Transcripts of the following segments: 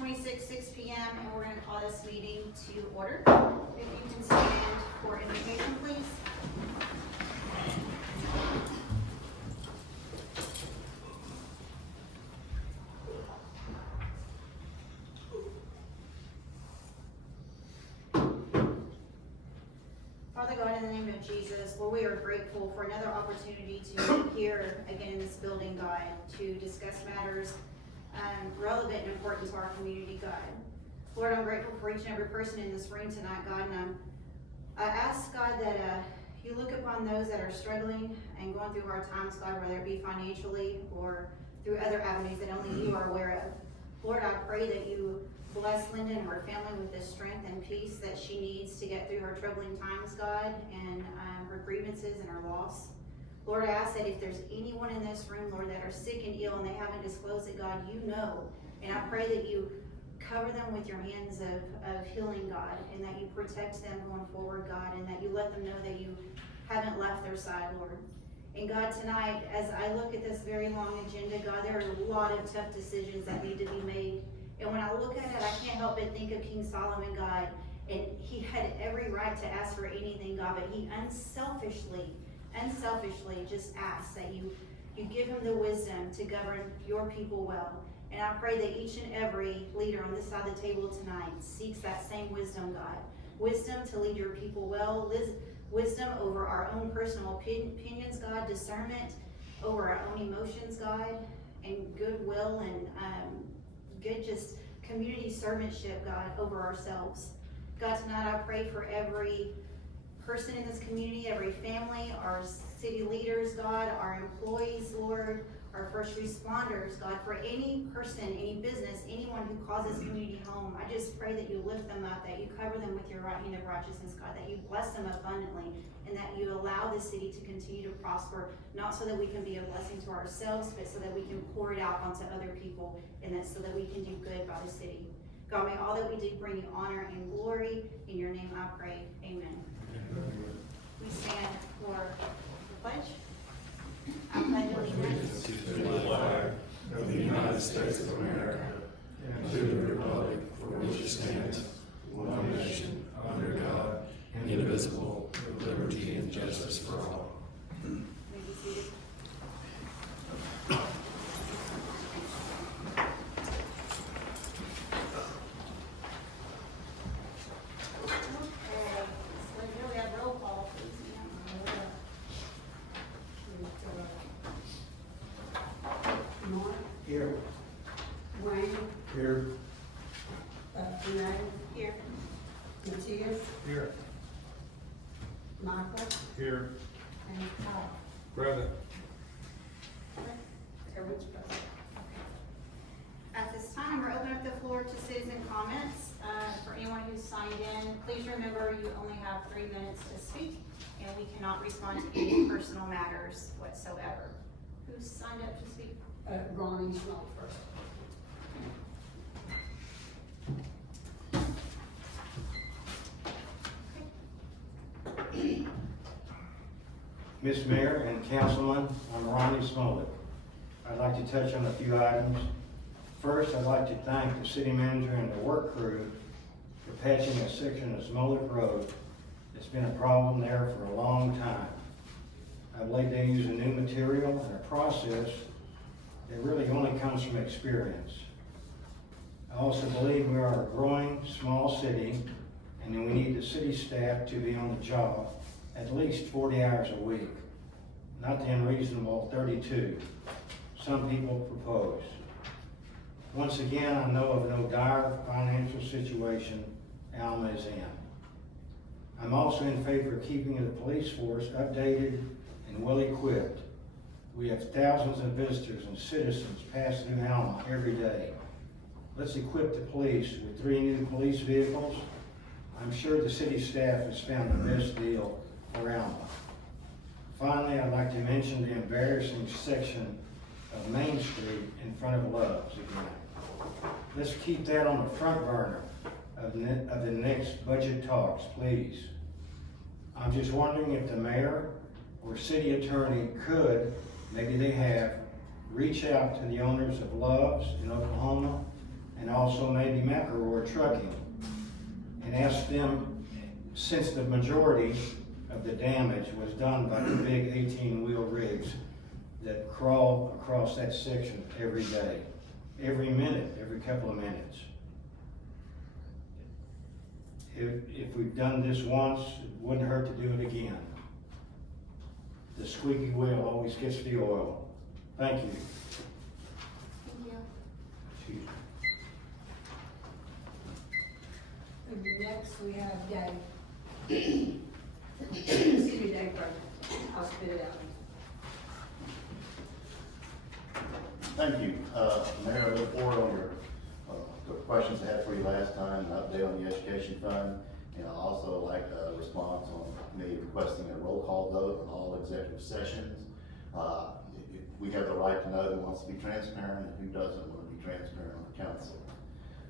26, 6 p.m., and we're going to call this meeting to order. If you can stand for invocation, please. Father God, in the name of Jesus, Lord, we are grateful for another opportunity to meet here again in this building, God, to discuss matters relevant and important to our community, God. Lord, I'm grateful for each and every person in this room tonight, God, and I ask, God, that you look upon those that are struggling and going through hard times, God, whether it be financially or through other avenues that only you are aware of. Lord, I pray that you bless Linda and her family with the strength and peace that she needs to get through her troubling times, God, and her grievances and her loss. Lord, I ask that if there's anyone in this room, Lord, that are sick and ill and they haven't disclosed it, God, you know. And I pray that you cover them with your hands of healing, God, and that you protect them going forward, God, and that you let them know that you haven't left their side, Lord. And God, tonight, as I look at this very long agenda, God, there are a lot of tough decisions that need to be made. And when I look at it, I can't help but think of King Solomon, God, and he had every right to ask for anything, God, but he unselfishly just asks that you give him the wisdom to govern your people well. And I pray that each and every leader on this side of the table tonight seeks that same wisdom, God. Wisdom to lead your people well, wisdom over our own personal opinions, God, discernment over our own emotions, God, and goodwill and good just community servantship, God, over ourselves. God, tonight I pray for every person in this community, every family, our city leaders, God, our employees, Lord, our first responders, God, for any person, any business, anyone who calls this community home. I just pray that you lift them up, that you cover them with your right hand of righteousness, God, that you bless them abundantly, and that you allow the city to continue to prosper, not so that we can be a blessing to ourselves, but so that we can pour it out onto other people, and that so that we can do good by the city. God, may all that we do bring you honor and glory. In your name I pray. Amen. We stand for the pledge. I pledge allegiance to the flag of the United States of America and to the republic for which it stands, one nation, under God, indivisible, with liberty and justice for all. May be seated. Here. Wayne, Here. Renee, Here. Matthias, Here. Michael, Here. and Kyle. Present. Everyone's present. At this time, we're opening up the floor to citizen comments. For anyone who's signed in, please remember you only have 3 minutes to speak, and we cannot respond to any personal matters whatsoever. Who's signed up to speak? Ronnie's not first. Miss Mayor and Councilman, I'm Ronnie Smollett. I'd like to touch on a few items. First, I'd like to thank the city manager and the work crew for patching a section of Smollett Road. It's been a problem there for a long time. I believe they use a new material and a process that really only comes from experience. I also believe we are a growing small city, and then we need the city staff to be on the job at least 40 hours a week, not the unreasonable 32 some people propose. Once again, I know of no dire financial situation Alma is in. I'm also in favor of keeping the police force updated and well equipped. We have thousands of visitors and citizens pass through Alma every day. Let's equip the police with 3 new police vehicles. I'm sure the city staff has found the best deal for Alma. Finally, I'd like to mention the embarrassing section of Main Street in front of Love's again. Let's keep that on the front burner of the next budget talks, please. I'm just wondering if the mayor or city attorney could, maybe they have, reach out to the owners of Love's in Oklahoma and also maybe McElroy Trucking, and ask them, since the majority of the damage was done by the big 18-wheel rigs that crawl across that section every day, every minute, every couple of minutes. If we've done this once, it wouldn't hurt to do it again. The squeaky wheel always gets the oil. Thank you. Thank you. Excuse me. And next we have Dave. Excuse me, Dave, I'll spit it out. Thank you. Mayor, I look forward on your the questions I had for you last time, an update on the education fund, and I also like a response on me requesting a roll call vote on all executive sessions. We have the right to know who wants to be transparent and who doesn't want to be transparent on the council.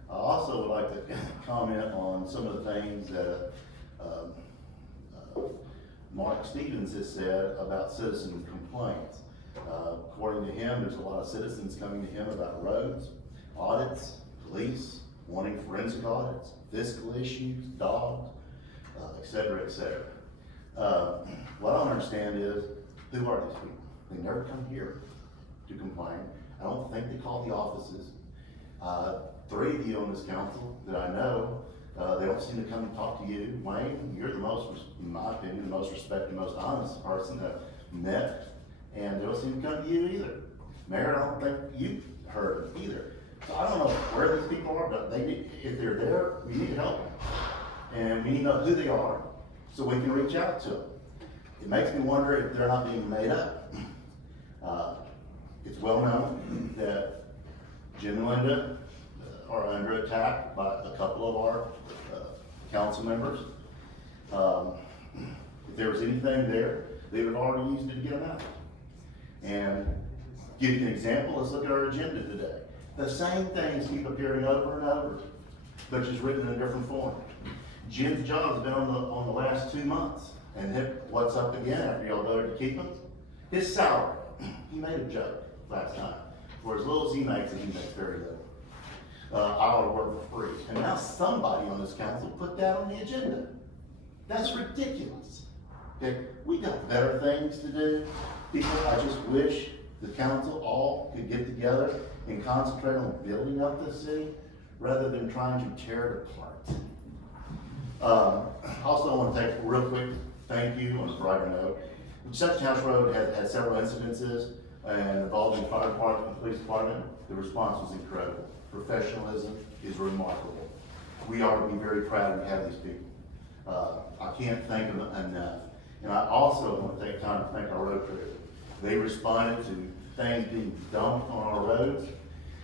I also would like to comment on some of the things that Mark Stevens has said about citizen complaints. According to him, there's a lot of citizens coming to him about roads, audits, police, wanting forensic audits, fiscal issues, dogs, et cetera, et cetera. What I don't understand is, who are these people? They never come here to complain. I don't think they call the offices. 3 of you on this council that I know, they don't seem to come and talk to you. Wayne, you're the most, in my opinion, the most respected, most honest person that I've met, and they don't seem to come to you either. Mayor, I don't think you've heard them either. So I don't know where these people are, but they need, if they're there, we need to help them. And we need to know who they are so we can reach out to them. It makes me wonder if they're not being made up. It's well known that Jim and Linda are under attack by a couple of our council members. If there was anything there, they would have already used it to get them out. And give you an example, let's look at our agenda today. The same things keep appearing over and over, but just written in a different form. Jim's job has been on the last 2 months, and what's up again after y'all voted to keep him? His salary. He made a joke last time. For as little as he makes, and he makes very little. I ought to work for free. And now somebody on this council put that on the agenda. That's ridiculous. Okay, we got better things to do. People, I just wish the council all could get together and concentrate on building up the city rather than trying to tear it apart. Also, I want to take a real quick thank you on a brighter note. Section House Road had several incidences and involving fire department and police department. The response was incredible. Professionalism is remarkable. We ought to be very proud we have these people. I can't thank them enough. And I also want to take time to thank our road crew. They responded to things being dumped on our roads.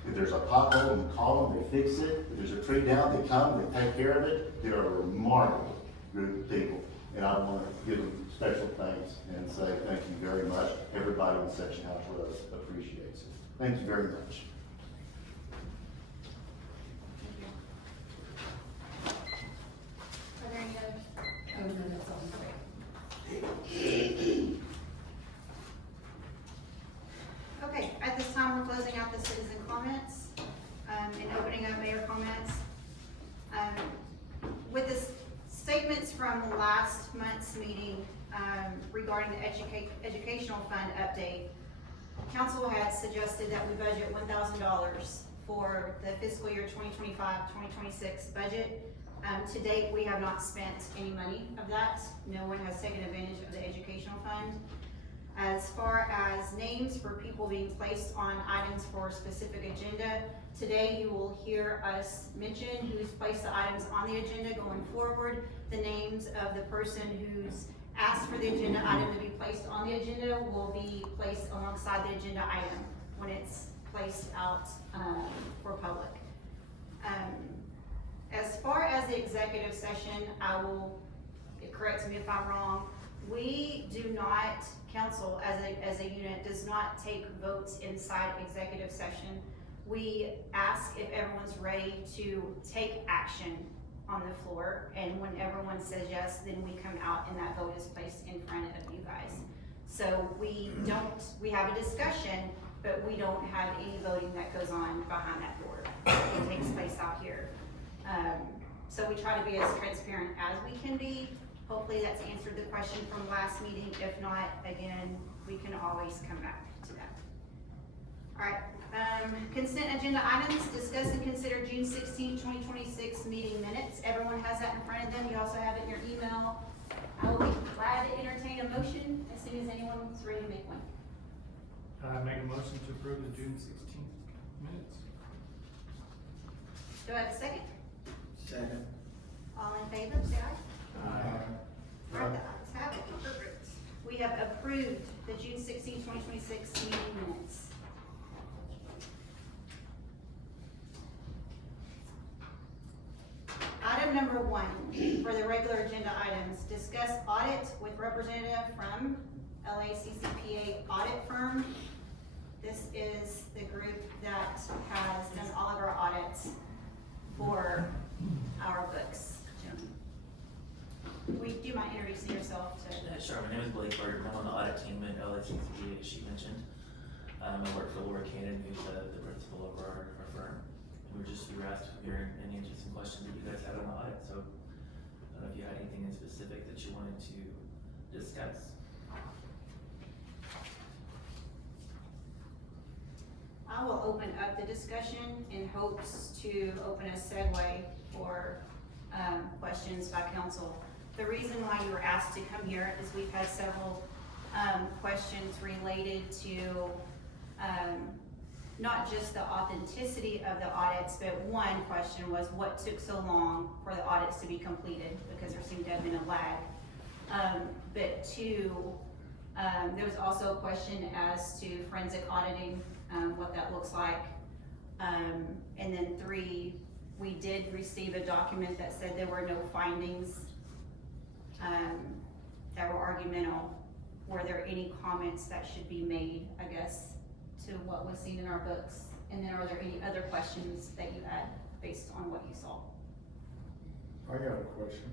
If there's a pothole, you call them, they fix it. If there's a tree down, they come, they take care of it. They're a remarkable group of people. And I want to give them special thanks and say thank you very much. Everybody on Section House Road appreciates it. Thank you very much. Are there any others? Oh, no, that's all. Okay, at this time, we're closing out the citizen comments, and opening up mayor comments. With the statements from last month's meeting, regarding the educational fund update, council had suggested that we budget $1,000 for the fiscal year 2025-2026 budget. To date, we have not spent any money of that. No one has taken advantage of the educational fund. As far as names for people being placed on items for a specific agenda, today you will hear us mention who's placed the items on the agenda going forward. The names of the person who's asked for the agenda item to be placed on the agenda will be placed alongside the agenda item when it's placed out for public. As far as the executive session, I will, correct me if I'm wrong, we do not, council as a unit does not take votes inside executive session. We ask if everyone's ready to take action on the floor, and when everyone says yes, then we come out and that vote is placed in front of you guys. So we have a discussion, but we don't have any voting that goes on behind that door. It takes place out here. So we try to be as transparent as we can be. Hopefully that's answered the question from last meeting. If not, again, we can always come back to that. All right, consent agenda items, discuss and consider June 16, 2026 meeting minutes. Everyone has that in front of them. You also have it in your email. I will be glad to entertain a motion as soon as anyone's ready to make one. Make a motion to approve the June 16th minutes. Do I have a second? Second. All in favor, say aye. All right, the ayes have it. Perfect. We have approved the June 16, 2026 meeting minutes. Item number 1 for the regular agenda items, discuss audit with representative from LACCPA audit firm. This is the group that has done all of our audits for our books. Jim, do you mind introducing yourself to? Sure, my name is Blake Berger. I'm on the audit team at LACCPA, as she mentioned. I work for Laura Cannon, who's the principal of our firm. We were asked if there were any interesting questions that you guys had on the audit, so I don't know if you had anything in specific that you wanted to discuss. I will open up the discussion in hopes to open a segue for questions by council. The reason why you were asked to come here is we've had several questions related to not just the authenticity of the audits, but one question was what took so long for the audits to be completed, because there seemed to have been a lag. But two, there was also a question as to forensic auditing, what that looks like. And then 3, we did receive a document that said there were no findings that were argumental. Were there any comments that should be made, I guess, to what was seen in our books? And then are there any other questions that you had based on what you saw? I got a question.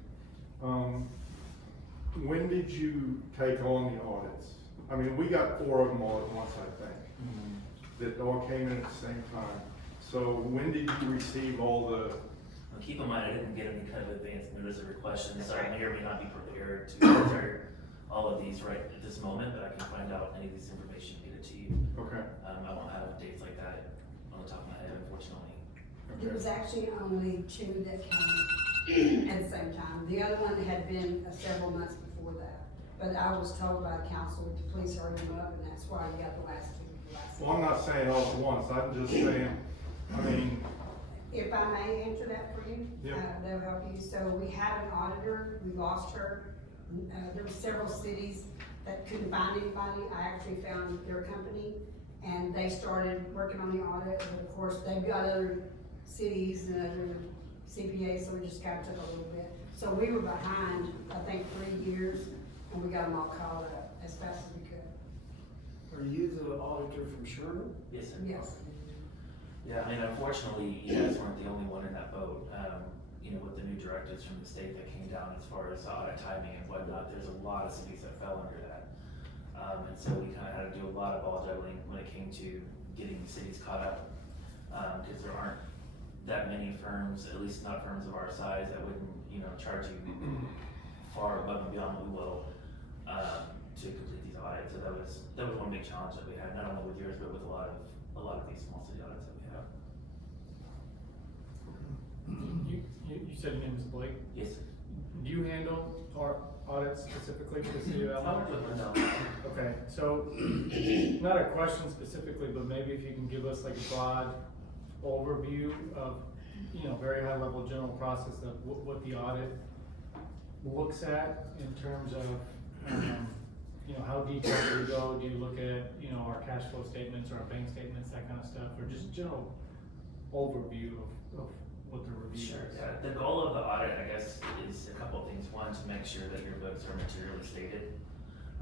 When did you take on the audits? I mean, we got 4 of them all at once, I think, that all came in at the same time. So when did you receive all the? Well, keep in mind, I didn't get any kind of advance notice of questions, That's so right. I may or may not be prepared to answer all of these right at this moment, but I can find out any of this information and get it to you. Okay. I won't have dates like that on the top of my head, unfortunately. There was actually only 2 that came at the same time. The other one had been several months before that. But I was told by the council to please hurry them up, and that's why you got the last 2. Well, I'm not saying all at once. I'm just saying, I mean. If I may answer that for you, Yeah. that'll help you. So we had an auditor, we lost her. There were several cities that couldn't find anybody. I actually found their company, and they started working on the audit. But of course, they've got other cities and other CPAs, so we just kind of took a little bit. So we were behind, I think, 3 years, and we got them all caught up as fast as we could. Are you the auditor from Sherman? Yes, sir. Yes. Yeah, I mean, unfortunately, you guys weren't the only one in that boat. You know, with the new directives from the state that came down as far as audit timing and whatnot, there's a lot of cities that fell under that. And so we kind of had to do a lot of ball juggling when it came to getting cities caught up. Because there aren't that many firms, at least not firms of our size, that wouldn't, you know, charge you far above and beyond what we will to complete these audits. So that was one big challenge that we had, not only with yours, but with a lot of these small city audits that we have. You said your name is Blake. Yes, sir. Do you handle our audits specifically for the city of I work Alma? with Linda. Okay, so, not a question specifically, but maybe if you can give us like a broad overview of, you know, very high level general process of what the audit looks at in terms of, you know, how detailed do you go? Do you look at, you know, our cash flow statements or our bank statements, that kind of stuff, or just general overview of what the review Sure, is? yeah. The goal of the audit, I guess, is a couple of things. One, to make sure that your books are materially stated.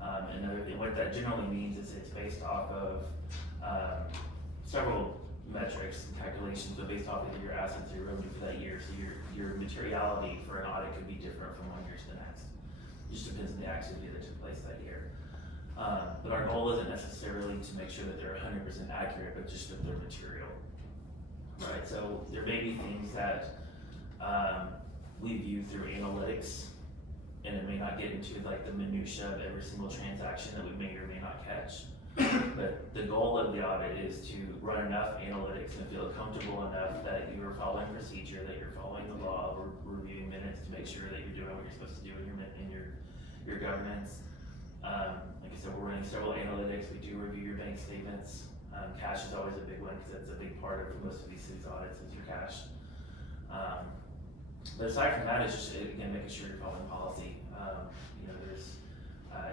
And another thing, what that generally means is it's based off of several metrics and calculations, but based off of your assets or your revenue for that year. So your materiality for an audit could be different from one year to the next. It just depends on the activity that took place that year. But our goal isn't necessarily to make sure that they're 100% accurate, but just that they're material. Right, so there may be things that, we view through analytics, and it may not get into like the minutia of every single transaction that we may or may not catch. But the goal of the audit is to run enough analytics and feel comfortable enough that you are following procedure, that you're following the law, or reviewing minutes to make sure that you're doing what you're supposed to do in your governance. Like I said, we're running several analytics. We do review your bank statements. Cash is always a big one because that's a big part of most of these cities audits is your cash. But aside from that, it's just, again, making sure you're following policy. There's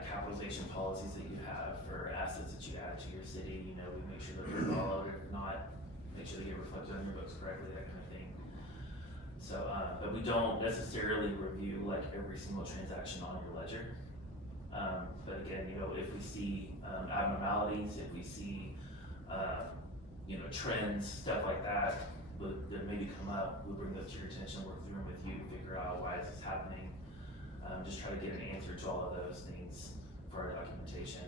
capitalization policies that you have for assets that you add to your city. We make sure that they're followed. If not, make sure they get reflected on your books correctly, that kind of thing. So, but we don't necessarily review like every single transaction on your ledger. But again, if we see abnormalities, if we see trends, stuff like that maybe come up, we'll bring those to your attention, work through them with you, figure out why this is happening. Just try to get an answer to all of those things for our documentation,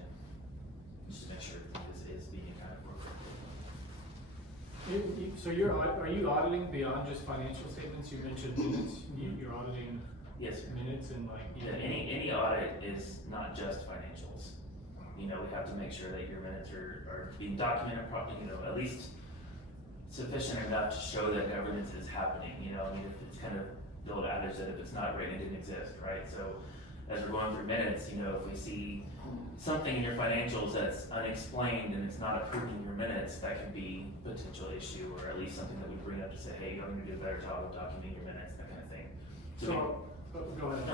just to make sure everything is being accounted for. So are you auditing beyond just financial statements? You mentioned minutes, you're auditing Yes, sir. minutes and like. Yeah, any audit is not just financials. We have to make sure that your minutes are being documented properly, at least sufficient enough to show that governance is happening. If it's kind of the old adage that if it's not written, it didn't exist, right? So as we're going through minutes, if we see something in your financials that's unexplained and it's not approved in your minutes, that can be a potential issue, or at least something that we bring up to say, hey, you need to do a better job of documenting your minutes, that kind of thing. So, go ahead.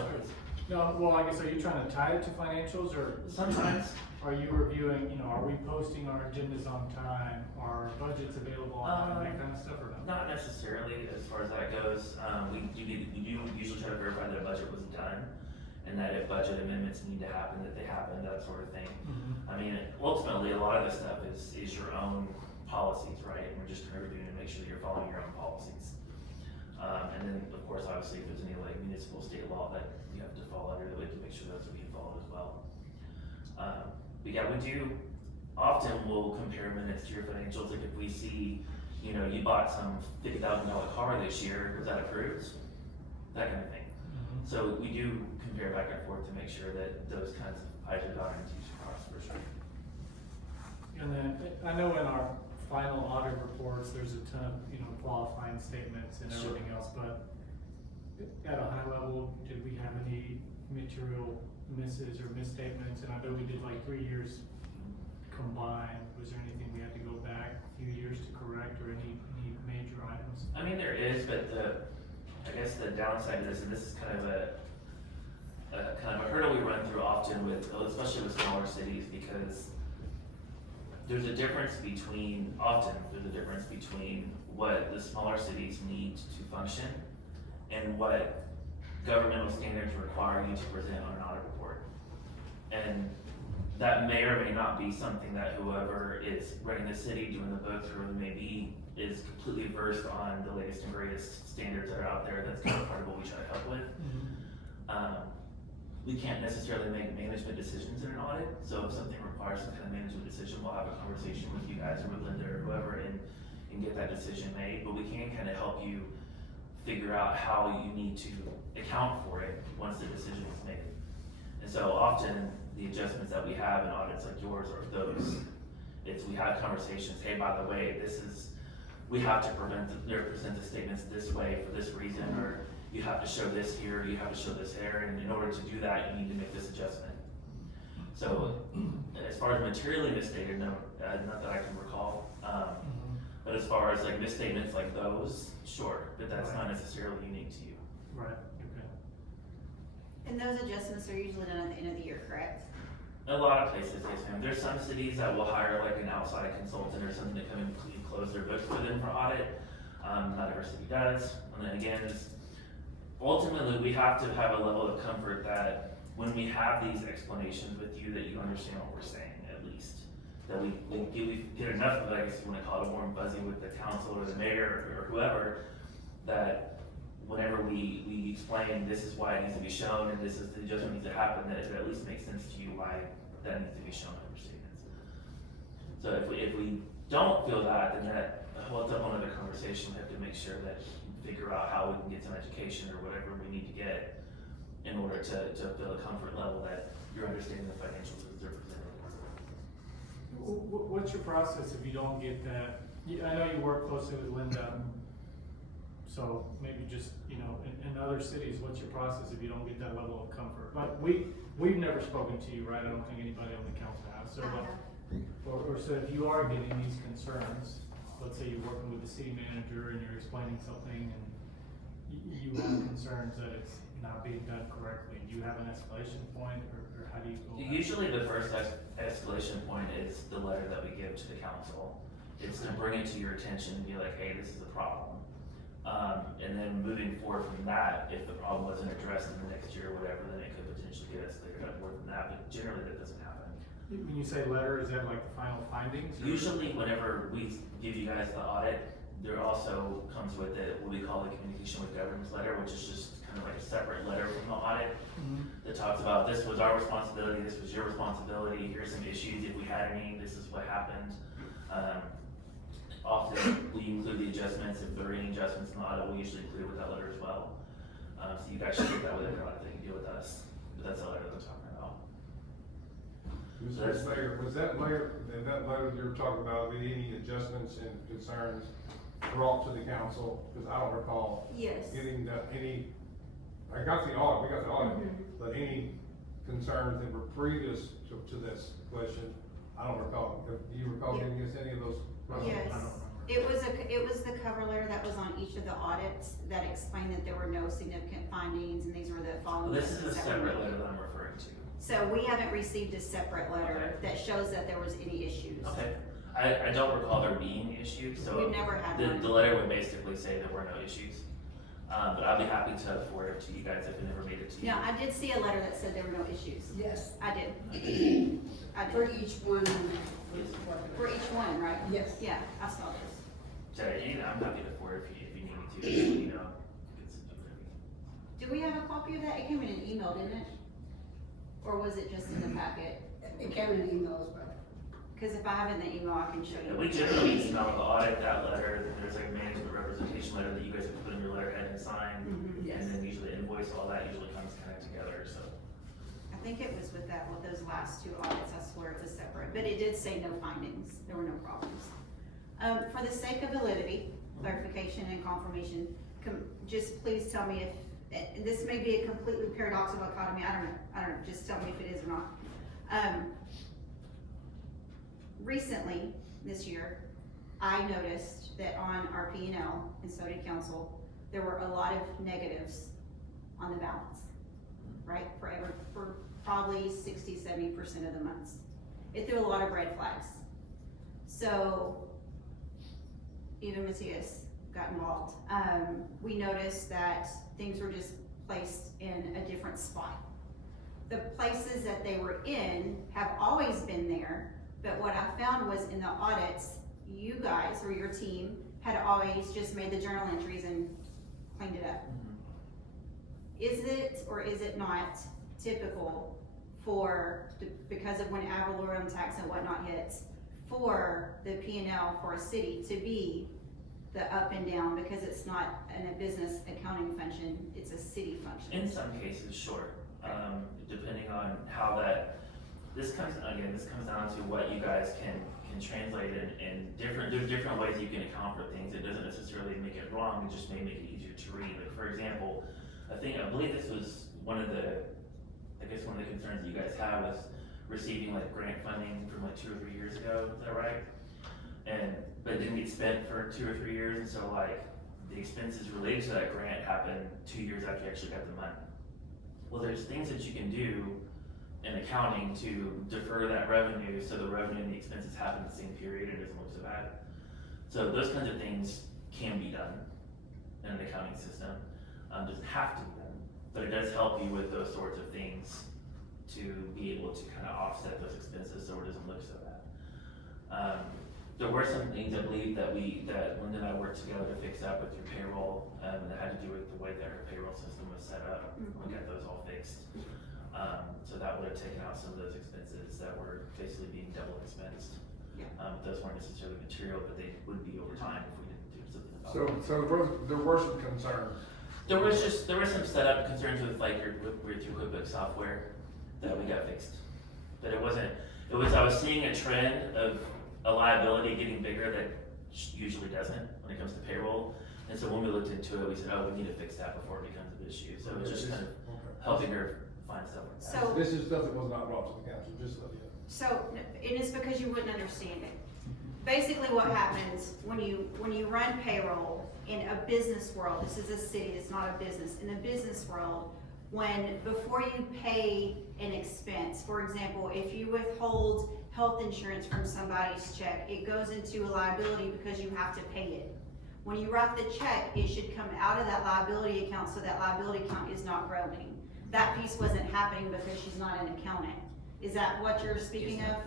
No, No, well, I guess, are you trying to tie it to financials, or sometimes. are you reviewing, are we posting our agendas on time? Are budgets available on time, that kind of stuff, or not? Not necessarily as far as that goes. We do usually try to verify that a budget was done, and that if budget amendments need to happen, that they happen, that sort of thing. Ultimately, a lot of this stuff is your own policies, right? And we're just reviewing to make sure that you're following your own policies. And then, of course, obviously, if there's any like municipal state law that you have to fall under, that we can make sure those are being followed as well. But yeah, we do often will compare minutes to your financials. Like if we see, you bought some $50,000 car this year, was that approved? That kind of thing. So we do compare back and forth to make sure that those kinds of I's are dotted and T's are crossed for sure. And then, I know in our final audit reports, there's a ton of, qualifying statements and Sure. everything else, but at a high level, did we have any material misses or misstatements? And I know we did like 3 years combined. Was there anything we had to go back a few years to correct, or any major items? There is, but I guess the downside of this, and this is kind of a hurdle we run through often especially with smaller cities, because there's a difference between what the smaller cities need to function and what governmental standards require you to present on an audit report. And that may or may not be something that whoever is running the city, doing the books, whoever it may be, is completely versed on the latest and greatest standards that are out there. That's kind of part of what we try to help with. We can't necessarily make management decisions in an audit, so if something requires some kind of management decision, we'll have a conversation with you guys or with Linda or whoever and get that decision made, but we can kind of help you figure out how you need to account for it once the decision is made. And so often, the adjustments that we have in audits like yours are those. We have conversations, hey, by the way, we have to present the statements this way for this reason, or you have to show this here, you have to show this there, and in order to do that, you need to make this adjustment. So, as far as materially misstated, no, not that I can recall, but as far as like misstatements like those, sure, but that's not necessarily unique to you. Right, okay. And those adjustments are usually done at the end of the year, correct? A lot of places, yes, ma'am. There's some cities that will hire like an outside consultant or something to come and close their books for them for audit. Not every city does. And then again, ultimately, we have to have a level of comfort that when we have these explanations with you, that you understand what we're saying, at least. That we get enough of it, I guess you want to call it warm fuzzy with the council or the mayor or whoever, that whenever we explain this is why it needs to be shown and this is the adjustment needs to happen, that it at least makes sense to you why that needs to be shown under statements. So if we don't feel that, then that, well, it's a whole other conversation. We have to make sure that, figure out how we can get some education or whatever we need to get in order to feel a comfort level that you're understanding the financials as they're presented. What's your process if you don't get that? I know you work closely with Linda, so maybe just, you know, in other cities, what's your process if you don't get that level of comfort? But we've never spoken to you, right? I don't think anybody on the council has, so, or so if you are getting these concerns, let's say you're working with the city manager and you're explaining something and you have concerns that it's not being done correctly, do you have an escalation point, or how do you go about it? Usually the first escalation point is the letter that we give to the council. It's to bring it to your attention and be like, hey, this is a problem. And then moving forward from that, if the problem wasn't addressed in the next year or whatever, then it could potentially get escalated up more than that, but generally that doesn't happen. When you say letter, is that like the final findings? or- Usually whenever we give you guys the audit, there also comes with it what we call the communication with governance letter, which is just kind of like a separate letter from the audit that talks about this was our responsibility, this was your responsibility, here's some issues, if we had any, this is what happened. Often we include the adjustments, if there are any adjustments in the audit, we usually include it with that letter as well. So you guys should get that with every audit that you deal with us, but that's the letter that I'm talking about. Was that letter, that letter you were talking about, any adjustments and concerns brought to the council? Because I don't recall Yes. getting I got the audit, we got the audit, but any concerns that were previous to this question, I don't recall. Do you recall Yeah. giving us any of those? Yes, I don't remember. it was the cover letter that was on each of the audits that explained that there were no significant findings and these were the Well, following. this is a adjustments that were separate made. letter that I'm referring to. So we haven't received a separate letter Okay. that shows that there was any issues. Okay, I don't recall there being issues, so. We've never had The one. letter would basically say there were no issues. But I'd be happy to forward it to you guys if it never made it to you. No, I did see a letter that said there were no issues. Yes, I did. I for did. each one. For each one, right? Yes. Yeah, I saw this. So, I'm happy to forward if you need me to, just let me know. It's okay. Do we have a copy of that? It came in an email, didn't it? Or was it just in the packet? It came in emails, but. Cause if I have it in the email, I can show Yeah, we you. generally email the audit that letter, then there's like a management representation letter that you guys have put in your letterhead and sign. Mhm. Yes. And then usually invoice, all that usually comes kind of together, so. I think it was with those last two audits, I swear it's a separate, but it did say no findings, there were no problems. For the sake of validity, clarification and confirmation, just please tell me if, this may be a completely paradoxical dichotomy, I don't know, just tell me if it is or not. Recently, this year, I noticed that on our P&L, and so did council, there were a lot of negatives on the balance, right? For probably 60–70% of the months. It threw a lot of red flags. So, even Matthias got involved. We noticed that things were just placed in a different spot. The places that they were in have always been there, but what I found was in the audits, you guys or your team had always just made the journal entries and cleaned it up. Is it or is it not typical because of when ad valorem tax and whatnot hits, for the P&L for a city to be the up and down because it's not a business accounting function, it's a city function? In some cases, sure, depending on how this comes down to what you guys can translate in there's different ways you can account for things. It doesn't necessarily make it wrong, it just may make it easier to read. Like for example, I believe this was one of the concerns that you guys have was receiving like grant funding from like 2 or 3 years ago, is that right? But it didn't get spent for 2 or 3 years, and so like the expenses related to that grant happened 2 years after you actually got the money. Well, there's things that you can do in accounting to defer that revenue so the revenue and the expenses happen in the same period and it doesn't look so bad. So those kinds of things can be done in an accounting system. Doesn't have to be done, but it does help you with those sorts of things to be able to kind of offset those expenses so it doesn't look so bad. There were some things I believe that Linda and I worked together to fix up with your payroll, that had to do with the way that her payroll system was set up. We got those all fixed. So that would have taken out some of those expenses that were basically being double expensed. Yeah. Those weren't necessarily material, but they would be over time if we didn't do something about So, it. there were some concerns. There were some setup concerns with like your QuickBooks software that we got fixed. But I was seeing a trend of a liability getting bigger that usually doesn't when it comes to payroll. And so when we looked into it, we said, oh, we need to fix that before it becomes an issue. So it was just kind of helping her find stuff like that. So- This is stuff that was not brought to the council, just so you know. So, and it's because you wouldn't understand it. Basically what happens when you run payroll in a business world, this is a city, it's not a business, in a business world, before you pay an expense, for example, if you withhold health insurance from somebody's check, it goes into a liability because you have to pay it. When you write the check, it should come out of that liability account so that liability account is not growing. That piece wasn't happening because she's not an accountant. Is that what you're speaking Yes, of?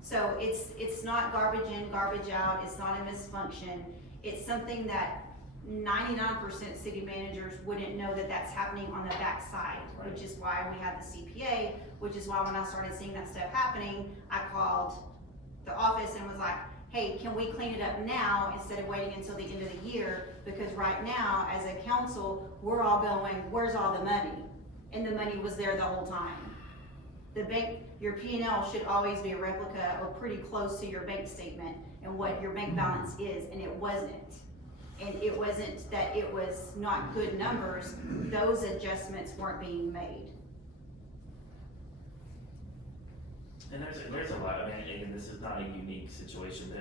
So it's not garbage in, garbage out, it's not a misfunction. It's something that 99% city managers wouldn't know that that's happening on the backside, Right. which is why we have the CPA, which is why when I started seeing that stuff happening, I called the office and was like, hey, can we clean it up now instead of waiting until the end of the year? Because right now, as a council, we're all going, where's all the money? And the money was there the whole time. The bank, your P&L should always be a replica or pretty close to your bank statement and what your bank balance is, and it wasn't. And it wasn't that it was not good numbers, those adjustments weren't being made. And there's a lot, I mean, again, this is not a unique situation.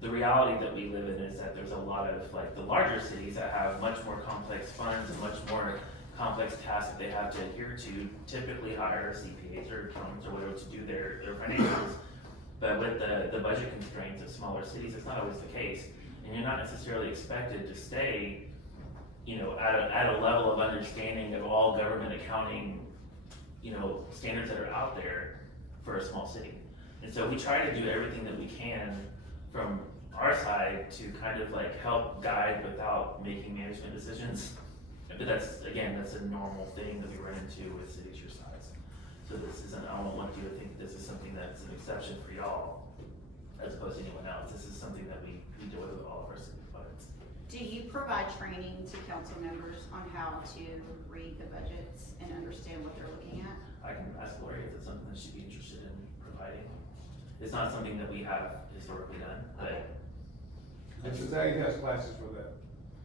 The reality that we live in is that there's a lot of, like, the larger cities that have much more complex funds and much more complex tasks that they have to adhere to, typically hire CPAs or accountants or whatever to do their financials. But with the budget constraints of smaller cities, it's not always the case. And you're not necessarily expected to stay, you know, at a level of understanding of all government accounting, you know, standards that are out there for a small city. And so we try to do everything that we can from our side to kind of like help guide without making management decisions. But that's a normal thing that we run into with cities your size. So this isn't, I don't want you to think this is something that's an exception for y'all as opposed to anyone else. This is something that we deal with all of our city budgets. Do you provide training to council members on how to read the budgets and understand what they're looking at? I can ask Lori if it's something that she'd be interested in providing. It's not something that we have historically done, but. Mr. Zhang has classes for that.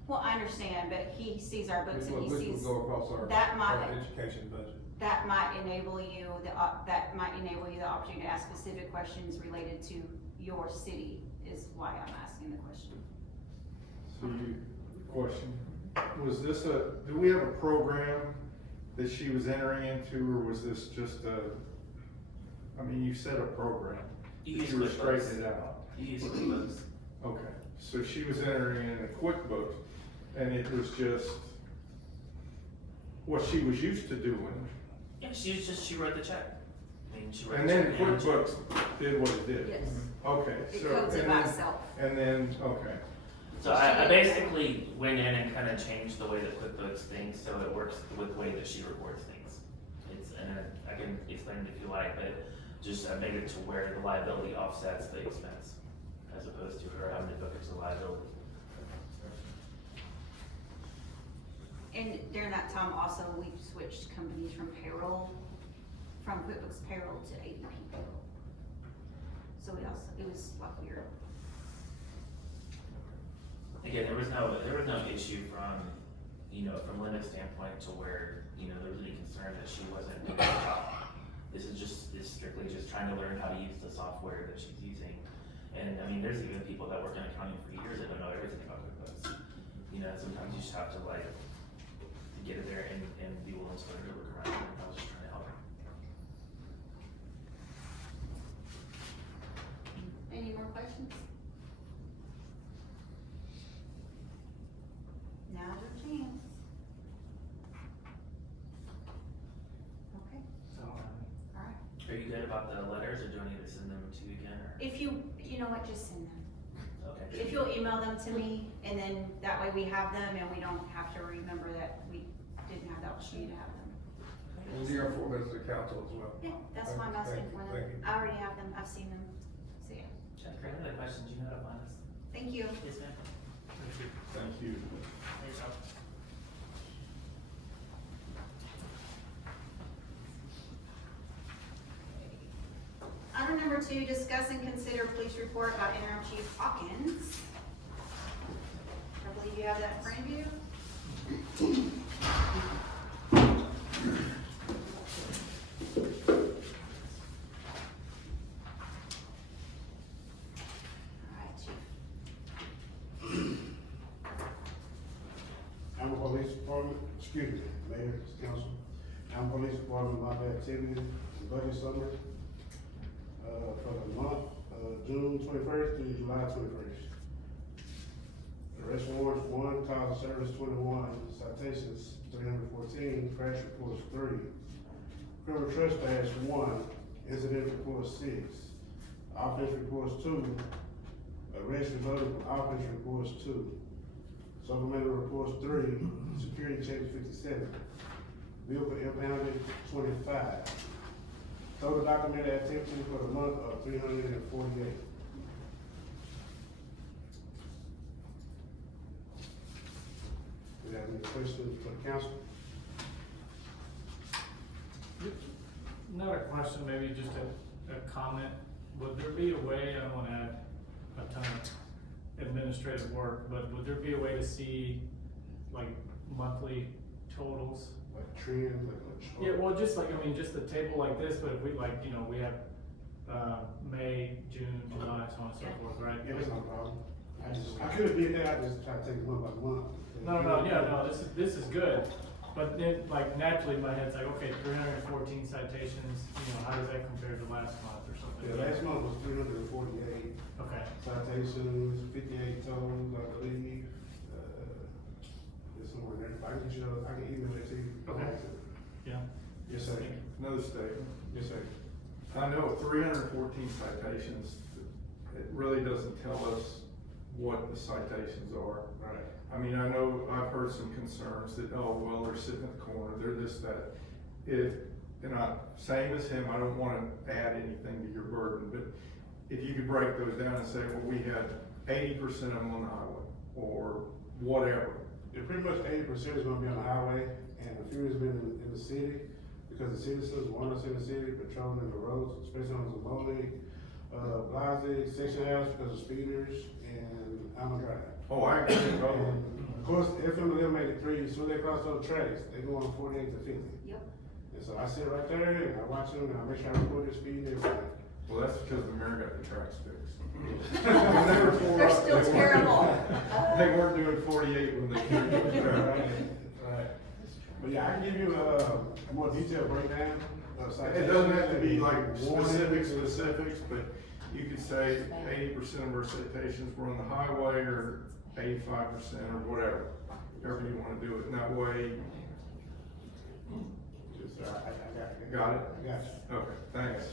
Well, I understand, but he sees our books and he Which sees, will go across our education budget. that might enable you the opportunity to ask specific questions related to your city, is why I'm asking the question. So question, was this do we have a program that she was entering into, or was this just I mean, you said a program. You that use you were QuickBooks. straightening it out. You use QuickBooks. Okay, so she was entering in a QuickBooks, and it was just what she was used to doing. Yeah, she wrote the check. I mean, she wrote And the then check. and- QuickBooks did what it did. Yes. Okay, It so, codes it and by then, itself. and then, okay. So I basically went in and kind of changed the way that QuickBooks thinks, so it works with the way that she reports things. And I can explain it if you like, but just I made it to where the liability offsets the expense, as opposed to her having to book it to liability. And during that time also, we switched companies from QuickBooks payroll to ADP payroll. So it was like weird. Again, there was no issue from Linda's standpoint to where, there was any concern that she wasn't doing her job. This is strictly just trying to learn how to use the software that she's using. And I mean, there's even people that work in accounting for years that don't know everything about QuickBooks. Sometimes you just have to to get it there and be willing to learn to work around it. And I was just trying to help her. Any more questions? Now's your chance. Okay, alright. Are you good about the letters, or do I need to send them to you again? Or? If you know what, just send them. Okay. If you'll email them to me, and then that way we have them and we don't have to remember that we didn't have the opportunity to have them. And you got 4 minutes to council as well. Yeah, that's why I'm asking for them. Thank you. I already have them, I've seen them, so yeah. Jennifer, any other questions, you know how to find us? Thank you. Yes, ma'am. Thank you. Thanks, Rob. Item number 2, discuss and consider police report by interim chief Hawkins. I believe you have that in front of you. Alright, chief. Alma Police Department, excuse me, Mayor, Council. Alma Police Department, my activity and budget summary, for the month, June 21st through July 21st. Arrest warrants 1, cause of service 21, citations 314, crash reports 3, criminal trespass 1, incident reports 6, offense reports 2, arrest resulting from offense reports 2, supplemental reports 3, security checks 57, vehicle impounded 25. Total documented activity for the month of 348. Do you have any questions for the council? Not a question, maybe just a comment. Would there be a way, I don't wanna add a ton of administrative work, but would there be a way to see like monthly totals? Like trends, like what? Yeah, well, just like, I mean, just a table like this, but if we like, you know, we have, May, June, July, so on and so forth, right? Yeah, that's no problem. I could've did that, I just try to take it month by month. No, yeah, no, this is good, but then, like, naturally, my head's like, okay, 314 citations, you know, how does that compare to last month or something? Yeah, last month was 348 Okay, citations, 58 totals, I believe. There's somewhere there, I can show, I can email it to you. Okay. yeah. Yes, sir. Another statement. Yes, sir. I know 314 citations, it really doesn't tell us what the citations are. Right. I mean, I know I've heard some concerns that, oh, well, they're sitting in the corner, they're this, that. And I, same as him, I don't wanna add anything to your burden, but if you could break those down and say, well, we had 80% of them on the highway, or whatever. Yeah, pretty much 80% is gonna be on the highway, and a few has been in the city, because the citizens want us in the city, patrolling the roads, especially on Zamoni, Blase, Section House, because of speeders, and Alma Drive. Oh, I agree, And brother. of course, if them of them make it 3, as soon as they cross those tracks, they go on 48 to 50. Yep. And so I sit right there, and I watch them, and I make sure I record their speed, and everything. Well, that's because the mayor got the tracks fixed. They're still terrible. They weren't doing 48 when they came to the track. Right. But yeah, I can give you a more detailed breakdown of It citations. doesn't have to be like Warnings. specifics, but you could say 80% of our citations were on the highway, or 85%, or whatever. However you wanna do it, and that way, Yes, sir. I got it. got it? I got you. Okay, thanks.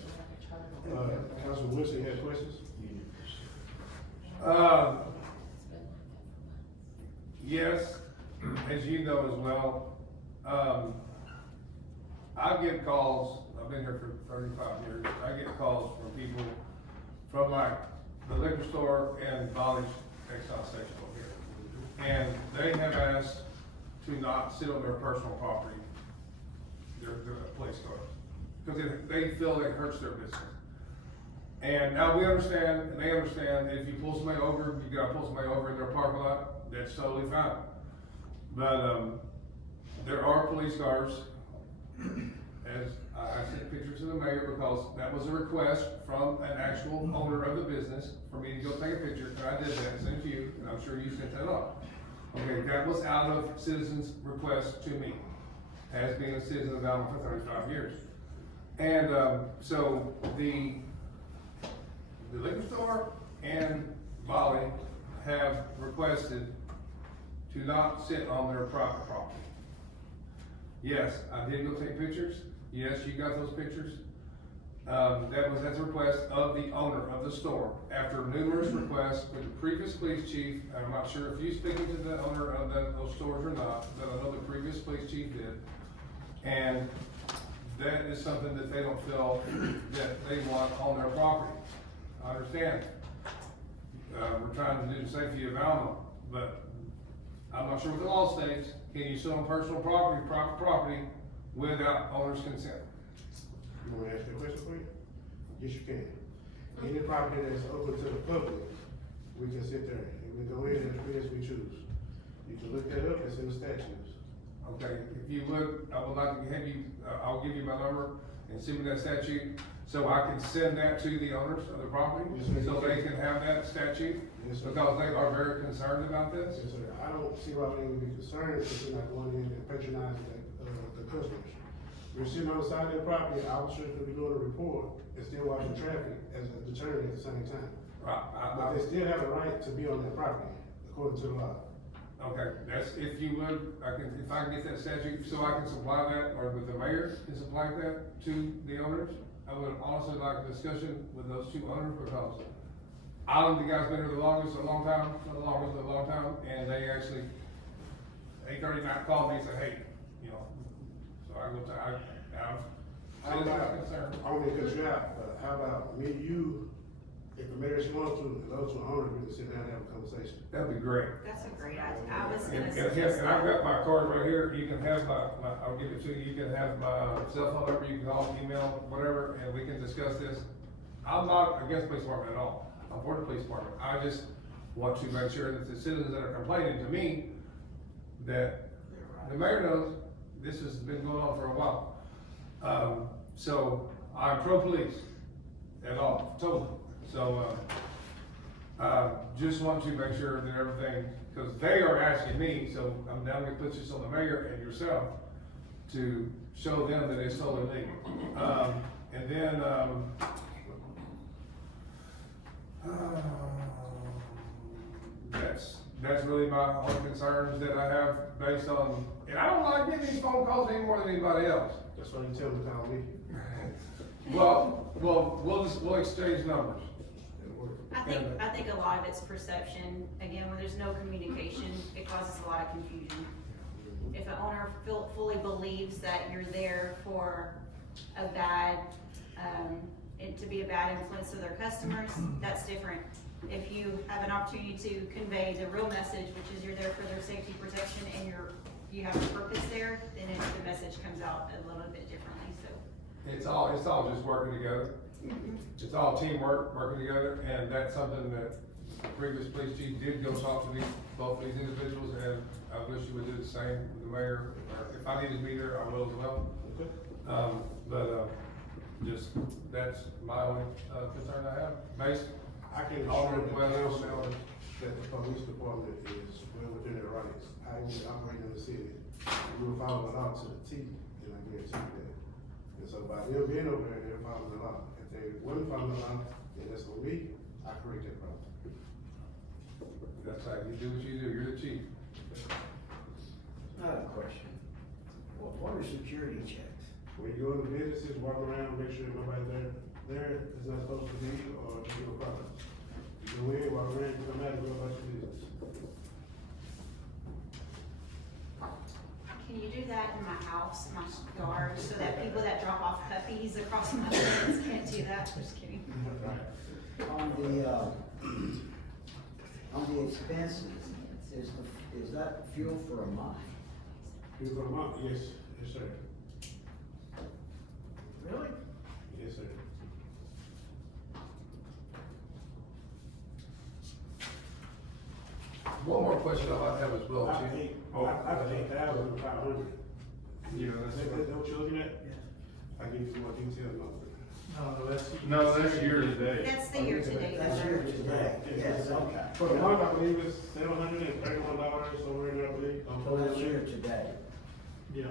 Councilman Wilson, you had questions? Yes, as you know as well, I get calls, I've been here for 35 years, I get calls from people from like the liquor store and Volley's Exxon station over here. And they have asked to not sit on their personal property, their police cars, because they feel it hurts their business. And now we understand, and they understand, that if you pull somebody over, you gotta pull somebody over in their parking lot, that's totally fine. But, there are police cars, as I sent pictures to the mayor, because that was a request from an actual owner of the business for me to go take a picture, and I did that, and sent to you, and I'm sure you sent that off. Okay, that was out of citizens' request to me, as being a citizen of Alma for 35 years. And, so the liquor store and Volley have requested to not sit on their private property. Yes, I did go take pictures. Yes, you got those pictures. That's a request of the owner of the store. After numerous requests with the previous police chief, I'm not sure if you speaking to the owner of those stores or not, but I know the previous police chief did. And that is something that they don't feel that they want on their property. I understand. We're trying to do the safety of Alma, but I'm not sure what the law states. Can you sell on personal property, private property, without owner's consent? You want me to ask you a question for you? Yes, you can. Any property that's open to the public, we can sit there and we go in as free as we choose. You can look that up, it's in the statutes. Okay, if you would, I would like to have you, I'll give you my number and send me that statute, so I can send that to the owners of the property, Yes, sir. so they can have that statute, Yes, sir. because they are very concerned about this. Yes, sir. I don't see why they would be concerned if they're not going in and patronizing the customers. We're sitting on the side of their property, officers could be doing a report and still watching traffic as a deterrent at the same time. But they still have a right to be on their property, according to the law. Okay, that's, if you would, if I can get that statute, so I can supply that, or with the mayor can supply that to the owners. I would also like a discussion with those two owners, because Alan, the guy's been here the longest, a long time, not the longest, but a long time, and they actually, 8:39 called me and said, hey, you know, so I go to, I'm How about, concerned. I don't mean to cut you out, but how about me, you, if the mayor wants to, and those two owners, we can sit down and have a conversation. That'd be great. That's a great idea. I was And, gonna and, suggest and I've that. got my card right here, you can have I'll give it to you, you can have my cell phone number, you can call, email, whatever, and we can discuss this. I'm not against police department at all, I'm for the police department, I just want to make sure that the citizens that are complaining to me, that the mayor knows this has been going on for a while. So I'm pro-police at all, totally, so, just want to make sure that everything, because they are asking me, so I'm now gonna put this on the mayor and yourself to show them that it's totally legal. And then, that's really my only concerns that I have based on, and I don't like getting these phone calls any more than anybody else. That's why you tell them to call me. Well, we'll exchange numbers. It'll work. I think a lot of it's perception. Again, when there's no communication, it causes a lot of confusion. If an owner fully believes that you're there for a bad, it to be a bad influence to their customers, that's different. If you have an opportunity to convey the real message, which is you're there for their safety protection and you have a purpose there, then the message comes out a little bit differently, so. It's all just working together. It's all teamwork, working together, and that's something that the previous police chief did go talk to both these individuals, and I wish he would do the same with the mayor, or if I need to be there, I will as well. Okay. Just, that's my only, concern I have, based I can all assure the the requests. council that the police department is well within their rights. I will operate in the city. We will follow the law to the T, and I guarantee you that. And so by them being over there, they're following the law. If they wouldn't follow the law, then that's on me, I correct that problem. That's how you do what you do, you're the chief. I have a question. What are security checks? When you go into businesses, walk around, make sure nobody there is not supposed to be, or you do a problem. You go in, walk around, you come out, and go about your business. Can you do that in my house, my yard, so that people that drop off puppies across my fence can't do that? Just kidding. On the expenses, is that fuel for a month? You for a month? Yes, yes, sir. Really? Yes, sir. One more question I might have as well, I chief. paid 8,500. Yeah, Is that what you're looking at? I give you more detailed number. No, that's year to date. That's the year to date. That's here today, yes, okay. For the month, I believe it's $731 somewhere in there, I believe. So that's here today. Yeah.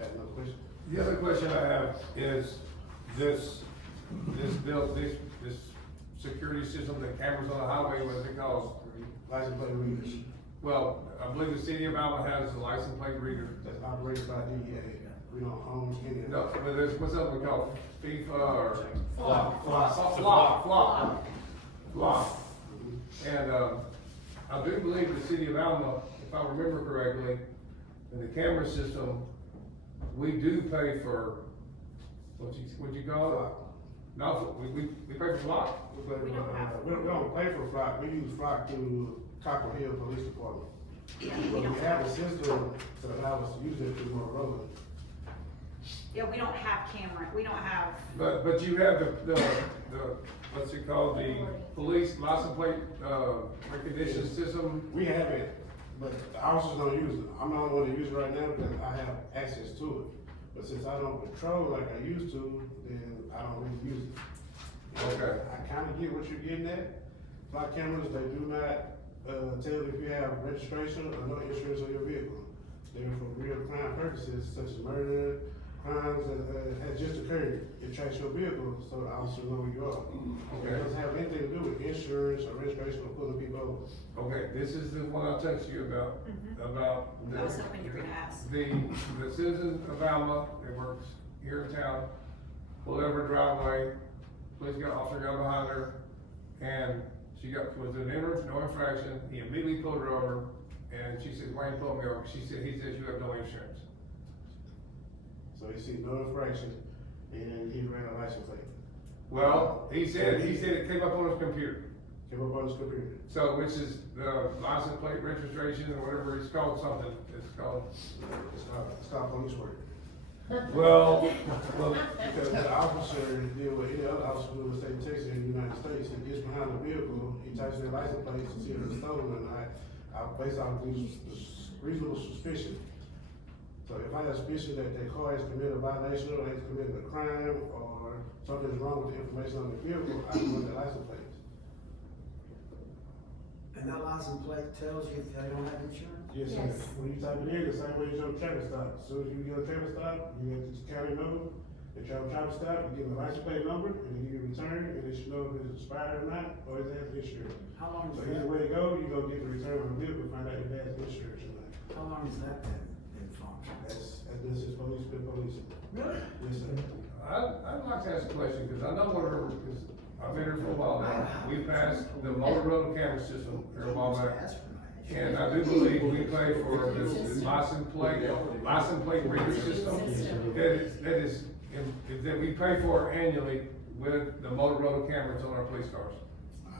I have no question. The other question I have is this security system, the cameras on the highway, what is it called? License plate readers, Well, I believe the city of Alma has a license plate reader. that's operated by DEA. We don't own any of No, that. but there's, what's that one called? FIFA or? Flock. Flock. And, I do believe the city of Alma, if I remember correctly, in the camera system, we do pay for, what'd you call it? No, we pay for flock. We don't have- We don't pay for flock, we use flock through Copper Hill Police Department. Yeah, But we we don't have a system to allow us to use it through Motorola. Yeah, we don't have camera, we don't have, But you have the, what's it called, the police license plate, recognition system? We have it, but the officers don't use it. I'm the only one that uses it right now because I have access to it. But since I don't patrol like I used to, then I don't really use it. Okay. I kinda get what you're getting at. Flock cameras, they do not, tell if you have registration or no insurance on your vehicle. They're for real crime purposes such as murder, crimes that, has just occurred. It tracks your vehicle so the officer know where you are. Okay. It doesn't have anything to do with insurance or registration or pulling people over. Okay, this is the one I'll text you about, about. I was hoping you were gonna ask. The citizen of Alma that works here in town, pulled over a driveway, police officer got behind her, and she was an no infraction, he immediately pulled her over, and she said, why you pulled me over? He says you have no insurance. So he sees no infraction and he ran a license plate. Well, he said it came up on his computer. Came up on his computer. So, which is the license plate registration or whatever it's called, something, it's called. It's not police work. Well, Because the officer deal with any other officer in the state of Texas in the United States, he gets behind the vehicle, he types in the license plate to see if it's stolen or not, based on reasonable suspicion. So if I have suspicion that the car has committed a violation or has committed a crime or something's wrong with the information on the vehicle, I can run the license plate. And that license plate tells you if they don't have insurance? Yes, sir. When you type it in, the same way you do a traffic stop. As soon as you get a traffic stop, you get the county number, the traffic stop, you give them the license plate number, and then you return, and it should know if it's expired or not, or if it has insurance. How long So is either that, way to go, you go get the return on the vehicle, find out if it has insurance or not. how long has that been in function? This is police, been policing. Really? Yes, sir. I'd like to ask a question, because I know whatever, because I've been here for a while now. We passed the Motorola camera system here a while back. And I do believe we pay for this license plate reader system that we pay for annually with the Motorola cameras on our police cars.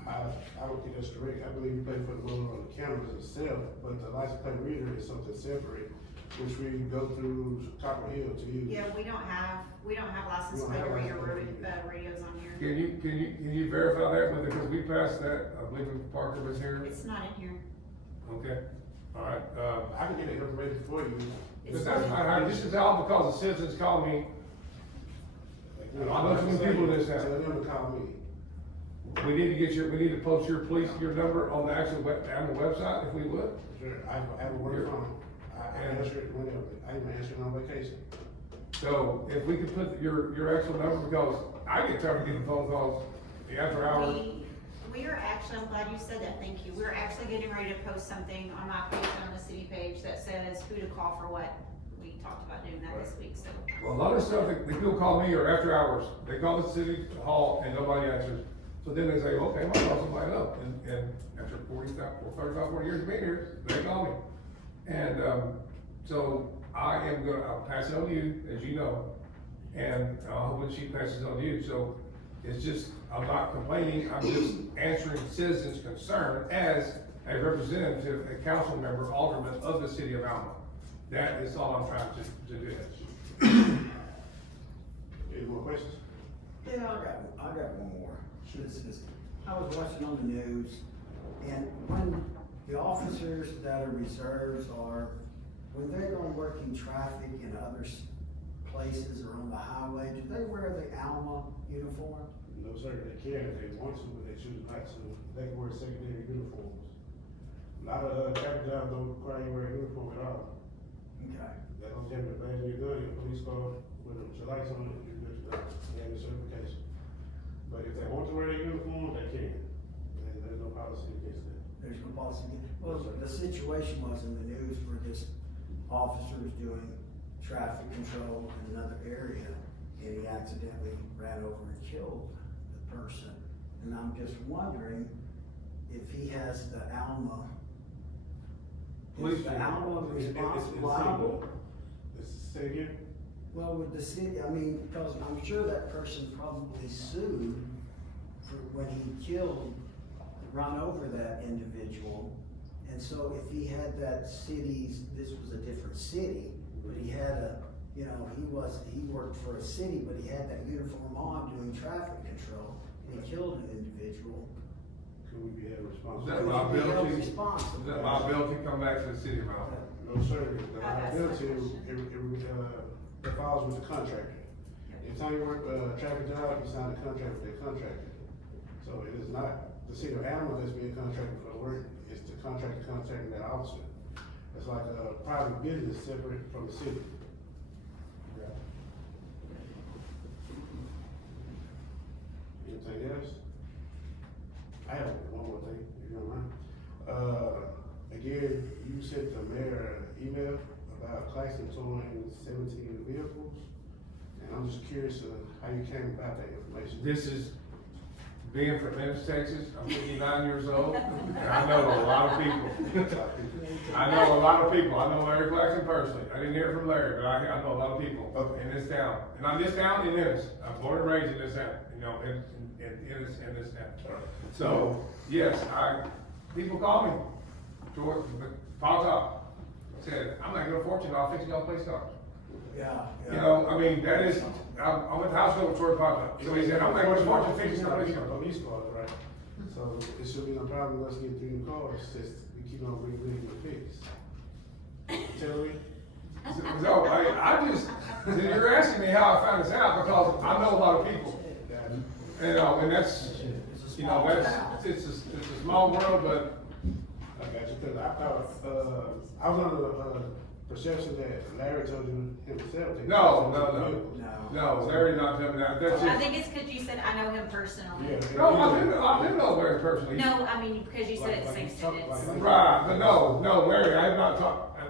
I don't think that's correct. I believe you pay for the motor on the cameras itself, but the license plate reader is something separate, which we go through Copper Hill to use. yeah, we don't have license We don't have plate reader license plate. radios on here. Can you verify that with it, because we passed that, I believe when Parker was here? It's not in here. Okay, all right, I can get the information for you. It's but that's not in not, this is all because the citizens called me. I know some people in this house. Tell them to call me. We need to post your number on the actual website, if we would. Sure, I have a work phone. I answer it whenever. I even answer it on vacation. So if we could put your actual number, because I get tired of getting phone calls after hours. We are actually, I'm glad you said that, thank you. We're actually getting ready to post something on my page, on the city page, that says who to call for what. We talked about doing that this week, so. Well, a lot of stuff that people call me or after hours, they call the city hall and nobody answers. So then they say, okay, I'll call somebody up, and after 35, 40 years of being here, they call me. And, so I'll pass it on to you, as you know, and hopefully she passes it on to you, so it's just, I'm not complaining, I'm just answering citizens' concern as a representative, a council member, alderman of the city of Alma. That is all I'm trying to do. Any more questions? Yeah, I got one more. I was watching on the news, and when the officers that are reserves when they're going working traffic in other places or on the highway, do they wear the Alma uniform? No, sir, they can if they want to, but they choose not to. They can wear secondary uniforms. A lot of traffic jobs don't require you to wear a uniform at all. Okay. That don't have the badge on your gun, your police car, with your lights on it, you're good to go. They have a certification. But if they want to wear their uniform, they can. And there's no policy against that. There's no policy. Well, the situation was in the news where this officer was doing traffic control in another area, and he accidentally ran over and killed the person. And I'm just wondering if he has the Alma. Is the Alma responsible? Say again? Well, with the city, I mean, because I'm sure that person probably sued for when he killed, run over that individual. And so if he had that city's, this was a different city, but he had a, you know, he worked for a city, but he had that uniform on doing traffic control, and he killed an individual. Could we be held Is responsible? that Could he be held liability? responsible? Is that liability come back to the city of Alma? No, sir, the That's liability, my it falls with the contractor. Anytime you work, traffic job, you sign a contract with that contractor. So it is not the city of Alma that's being contracted for the work, it's the contractor contacting that officer. It's like a private business separate from the city. Anything else? I have one more thing, if you don't mind. Again, you sent the mayor an email about Claxton towing 17 vehicles. And I'm just curious how you came about that information. This is, being from Memphis, Texas, I'm 59 years old, and I know a lot of people. I know a lot of people. I know Larry Claxton personally. I didn't hear it from Larry, but I know a lot of people in this town. And I'm this town in this. I'm born and raised in this town, you know, in this town. So, yes, people call me, George, Paul Top, said, I'm not gonna fortune, I'll fix y'all police cars. Yeah. You know, I mean, that is, I went to high school with George Papa, so he said, I'm not gonna fortune fixing your police cars. Police cars, right? So it should be no problem with us getting 3 new cars, just we keep on bringing the fix. Tell me. So, I just, you're asking me how I found this out, because I know a lot of people. You know, and that's, you know, it's a small world, but I got you, cause I thought, I was under the perception that Larry told you himself. that he No, was no, no. vehicles. no, Larry not telling me that. That's I just, think it's because you said I know him personally. Yeah. no, I do know Larry personally. No, I mean, because you said it the same sentence. Right, but no, Larry, I have not talked,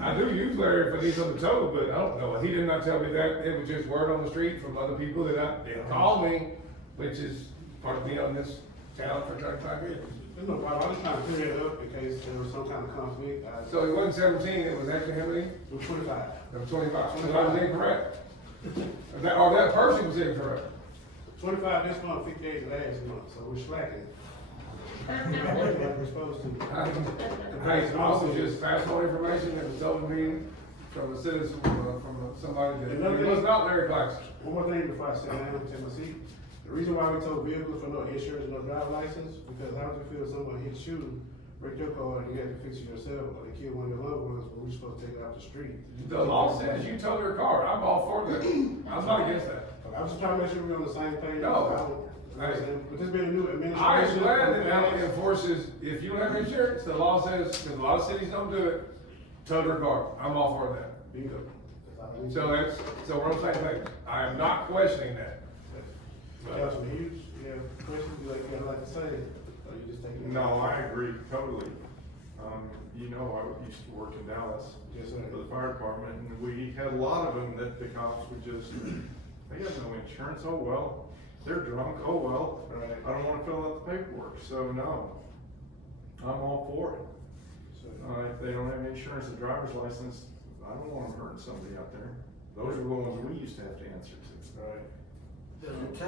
I do use Larry for these on the total, but I don't know, he did not tell me that, it was just word on the street from other people that they called me, which is part of me on this town for 35 years. There's no problem, I was trying to clear it up in case there was some kind of conflict. So it wasn't 17, it was actually how many? It was 25. It was 25, so I was incorrect. Or that person was incorrect. 25 this month, 58 last month, so we're slacking. Like we're supposed to. Hey, also just fast forward information that was told to me from a citizen, from somebody that, it was not Larry Claxton. One more thing before I sit down and take my seat. The reason why we told vehicles for no insurance, no driver license, because how would you feel if someone hits you, break your car, and you have to fix it yourself, or they kill one of your loved ones, but we're supposed to take it off the street? The law says you tow your car, I'm all for that, I'm not against that. I was just trying to make sure we're on the same page. No. But this being a new administration. I am glad that Alma enforces, if you don't have insurance, the law says, because a lot of cities don't do it, tow their car, I'm all for that. Bingo. So we're on the same page, I am not questioning that. Councilman Hughes, you have questions you'd like to say? Or you just taking? No, I agree totally. You know, I used to work in Dallas. Yes, sir. For the fire department, and we had a lot of them that the cops would just, they have no insurance, oh well, they're drunk, oh well. Right. I don't wanna fill out the paperwork, so no. I'm all for it. So, If they don't have insurance and driver's license, I don't want them hurting somebody out there. Those are the ones we used to have to answer to. right. Does it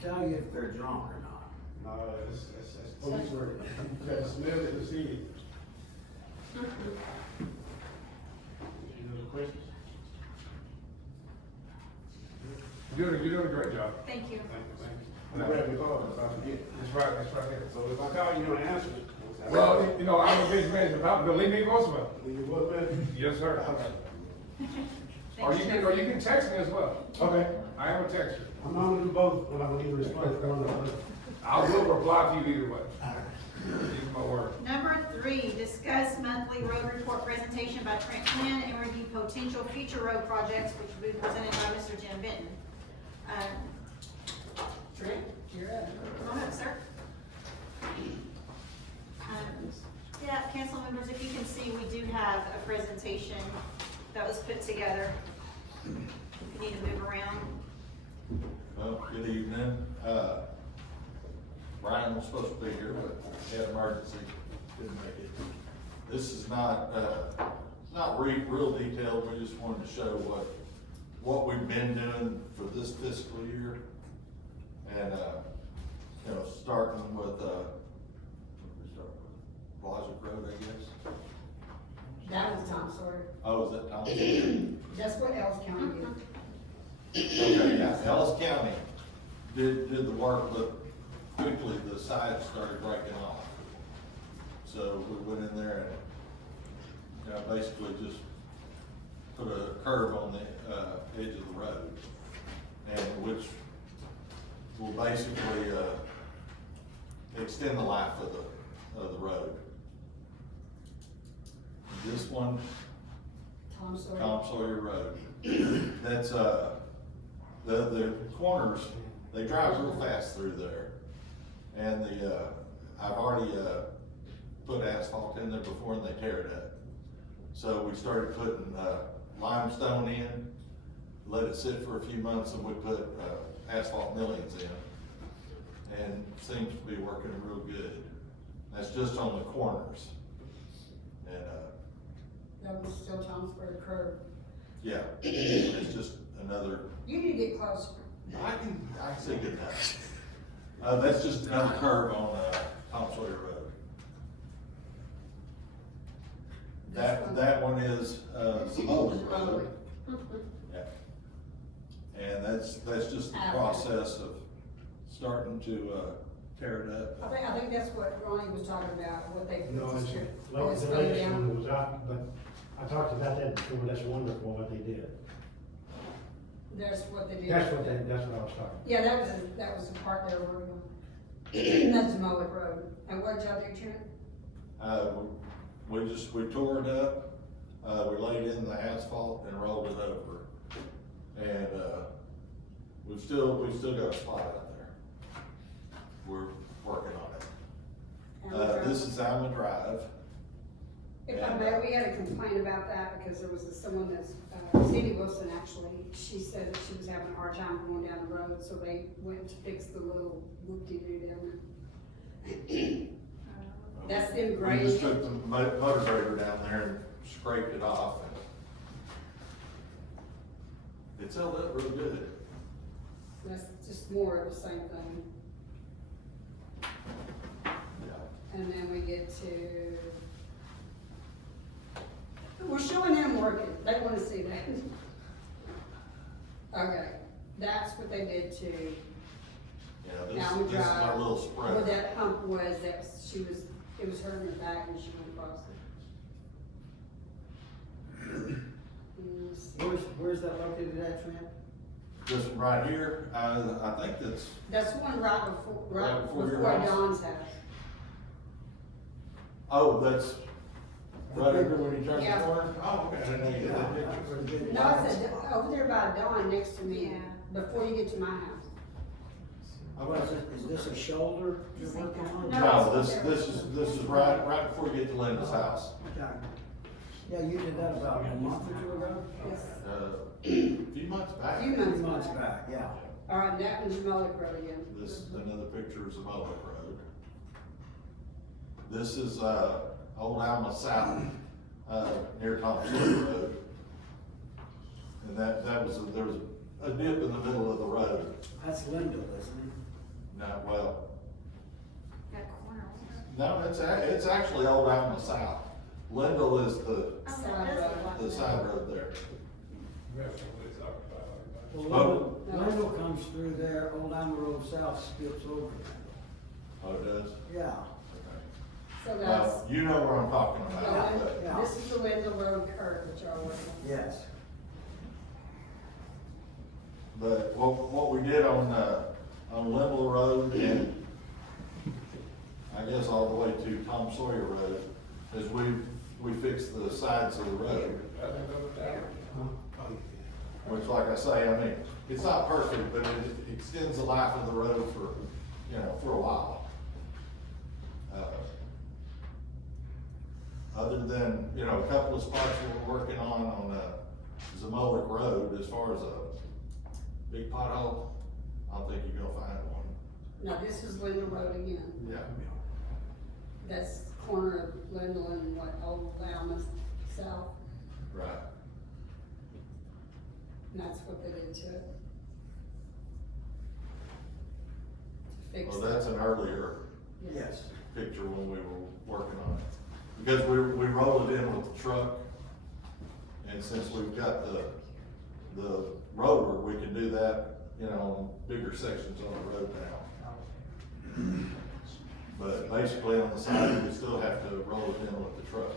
tell you if they're drunk or not? No, that's police work. You gotta smell it to see it. Any other questions? You're doing a great job. Thank you. Thank you. I'm gonna grab your call if I forget. That's right here. So if I call you, you don't answer it. Well, you know, I'm a big man, but leave me a voicemail. Leave your voicemail? Yes, sir. Or Thanks, you can text me as well. Okay. I am a texter. I'm gonna do both, and I'm gonna give a response for one of them. I will reply to you either way. Give my word. Number 3, discuss monthly road report presentation by Trent Quinn and review potential future road projects, which will be presented by Mr. Jim Benton. Trent, you're up. Come on up, sir. Yeah, council members, if you can see, we do have a presentation that was put together. If you need to move around. Well, good evening. Brian was supposed to be here, but he had an emergency, didn't make it. This is not real detailed, we just wanted to show what we've been doing for this fiscal year. And, you know, starting with, Logic Road, I guess. That was Tom Sawyer. Oh, is that Tom? That's what Ellis County did. Okay, yeah, Ellis County did the work, but quickly the sides started breaking off. So we went in there and, you know, basically just put a curve on the, edge of the road. And which will basically, extend the life of the road. This one, Tom Sawyer. Tom Sawyer Road. That's, the corners, they drive real fast through there. And I've already, put asphalt in there before and they tear it up. So we started putting, limestone in, let it sit for a few months, and we put, asphalt millings in. And it seems to be working real good. That's just on the corners. And, That was still Tom Sawyer curve. yeah, it's just another, You need to get closer. I can see good enough. That's just another curve on, Tom Sawyer Road. That one is, Zamola Road. Yeah. And that's just the process of starting to, tear it up. I think that's what Ronnie was talking about, what they. No, it's Oh, like it's the going latest down. one was out, but I talked about that before, that's wonderful what they did. That's what they did. That's what I was talking. Yeah, that was the part they were working on. That's Mullet Road. And what did y'all do to it? We tore it up, we laid in the asphalt and rolled it over. And, we've still got a spot out there. We're working on it. This is Alma Drive. If I may, we had a complaint about that because there was someone that's, Cindy Wilson actually, she said that she was having a hard time going down the road, so they went to fix the little whoop-de-doo down there. That's them We grading. just took the motor grader down there and scraped it off. And it's held up real good. That's just more of the same thing. Yeah. And then we get to, we're showing them working, they wanna see that. Okay, that's what they did to Yeah, Alma this is our Drive. little Where spread. that hump was, it was hurting her back and she went across it. Let's see. Where's that located at, Trent? This one right here, I think that's, That's one right Right before your before house? Don's house. oh, that's right over when you turn the Yeah. corner? Oh, okay, I didn't know you had that picture. No, it's over there by Don next to me, Yeah. before you get to my house. Is this a shoulder you're working on? No, this is right before you get to Linda's house. Okay. Yeah, you did that about a month or two ago? Yes. A few months back. Few A few months back, yeah. All right, that one's Mullet Road again. This is another picture of Zamola Road. This is, Old Alma South, near Tom Sawyer Road. And there was a dip in the middle of the road. That's Lindell, isn't it? No, well, That corner. no, it's actually Old Alma South. Lindell is the side road there. That's what they talk about. Well, Lindell comes through there, Old Alma Road South skips over. Oh, it does? Yeah. Okay. So Well, that's, you know where I'm talking about, but Yeah. this is the Wendell Road curve that y'all working on. Yes. But what we did on Linville Road and I guess all the way to Tom Sawyer Road is we fixed the sides of the road. Which, like I say, I mean, it's not perfect, but it extends the life of the road for a while. Other than, a couple of spots we're working on Zamola Road, as far as a big pothole, I don't think you're gonna find one. Now, this is Wendell Road again. Yeah. That's corner of Wendell and Old Alma South. Right. and that's what they did to it. To fix Well, it. that's an earlier Yes. picture when we were working on it. Because we roll it in with the truck, and since we've got the roller, we can do that, you know, on bigger sections on the road now. But basically on the side, we still have to roll it in with the truck.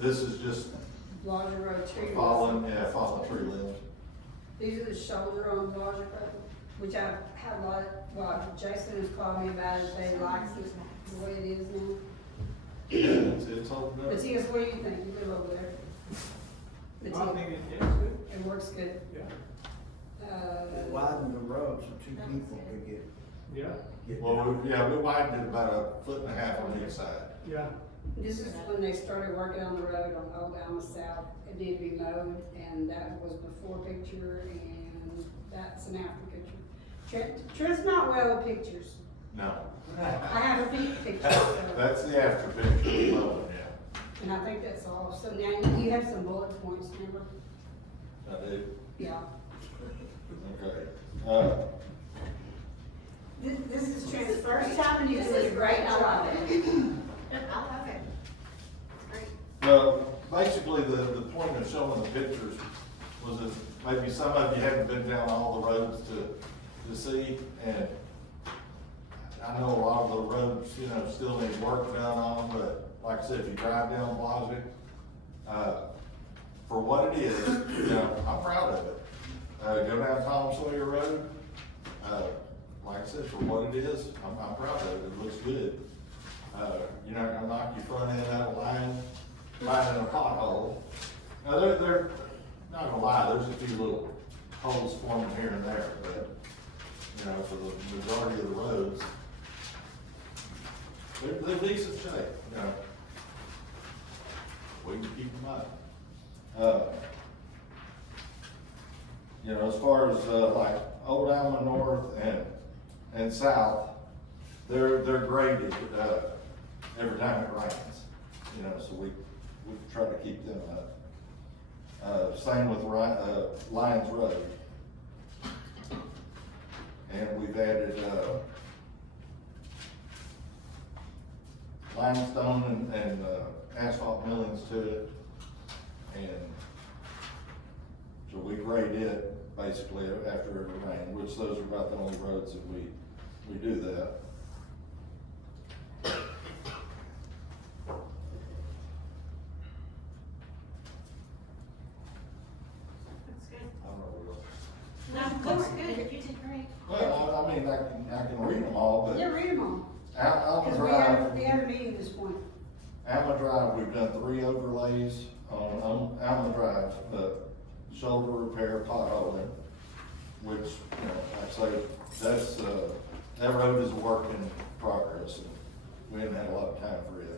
This is just Blaser Road tree. fallen tree limbs. These are the shoulder on Blaser Road, which I've had a lot of, well, Jason has called me about it, they like it the way it is now. Yeah, it's holding up. Matthias, what do you think? You live over there. I Matthias, think it's good, it works good. yeah. Widen the road so two people could get Yeah, Well, we widened it about 1.5 feet on each side. yeah. This is when they started working on the road on Old Alma South. It needed to be mowed, and that was before picture, and that's an after picture. Trent's not well with pictures. No, I have a feet picture, so, that's the after picture we love, yeah. and I think that's all. So now you have some bullet points, remember? I do, Yeah. okay. This is Trent's first time, and you This did a is great great, I job. love it. I love it. Great. Well, basically, the point of showing the pictures was that maybe some of you haven't been down all the roads to see, and I know a lot of the roads, you know, still need work done on, but like I said, if you drive down Blodgett, for what it is, you know, I'm proud of it. Go down Tom Sawyer Road, like I said, for what it is, I'm proud of it, it looks good. You're not gonna knock your front end out of line, finding a pothole. Now, they're not gonna lie, there's a few little holes forming here and there, but, you know, for the majority of the roads, they're decent shape, you know. We can keep them up. You know, as far as, like, Old Alma North and South, they're graded, every time it rains, you know, so we try to keep them up. Same with Lyons Road. And we've added, limestone and asphalt millings to it. And so we grade it basically after every rain, which those are about the only roads that we do that. That's good. I don't know what else. No, looks good. You did great. Well, I mean, I can read them all, but Yeah, read them all. Alma Because Drive, we had a meeting this morning. Alma Drive, we've done 3 overlays on Alma Drive, shoulder repair, potholing, which, you know, like I say, that's, that road is a work in progress, and we haven't had a lot of time for it.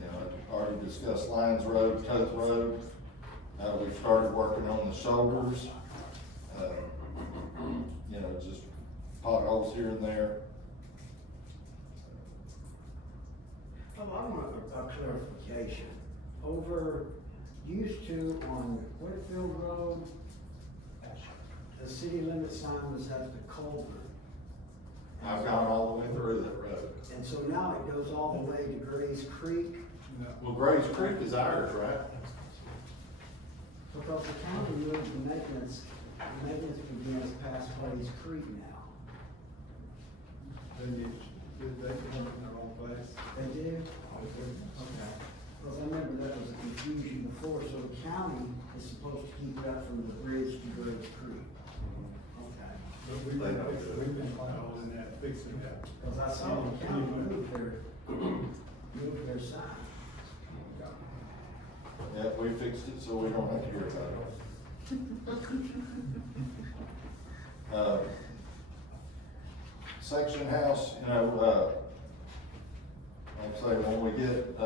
You know, I already discussed Lyons Road, Toth Road, we've started working on the shoulders, you know, just potholes here and there. I want a clarification. Over, used to on Whitfield Road, the city limit sign was at the culvert. I've gone all the way through that road. And so now it goes all the way to Gray's Creek, Well, Graves Creek is ours, right? because the county moved the maintenance begins past Gray's Creek now. Did they come in their own place? They did? Okay. Because I remember that was a confusion before, so the county is supposed to keep that from the bridge to Gray's Creek. Okay. But we've been following that, fixing that. Because I saw the county move their sign. Yeah, we fixed it, so we don't have to hear about it. Section house, you know, like I say, when we get,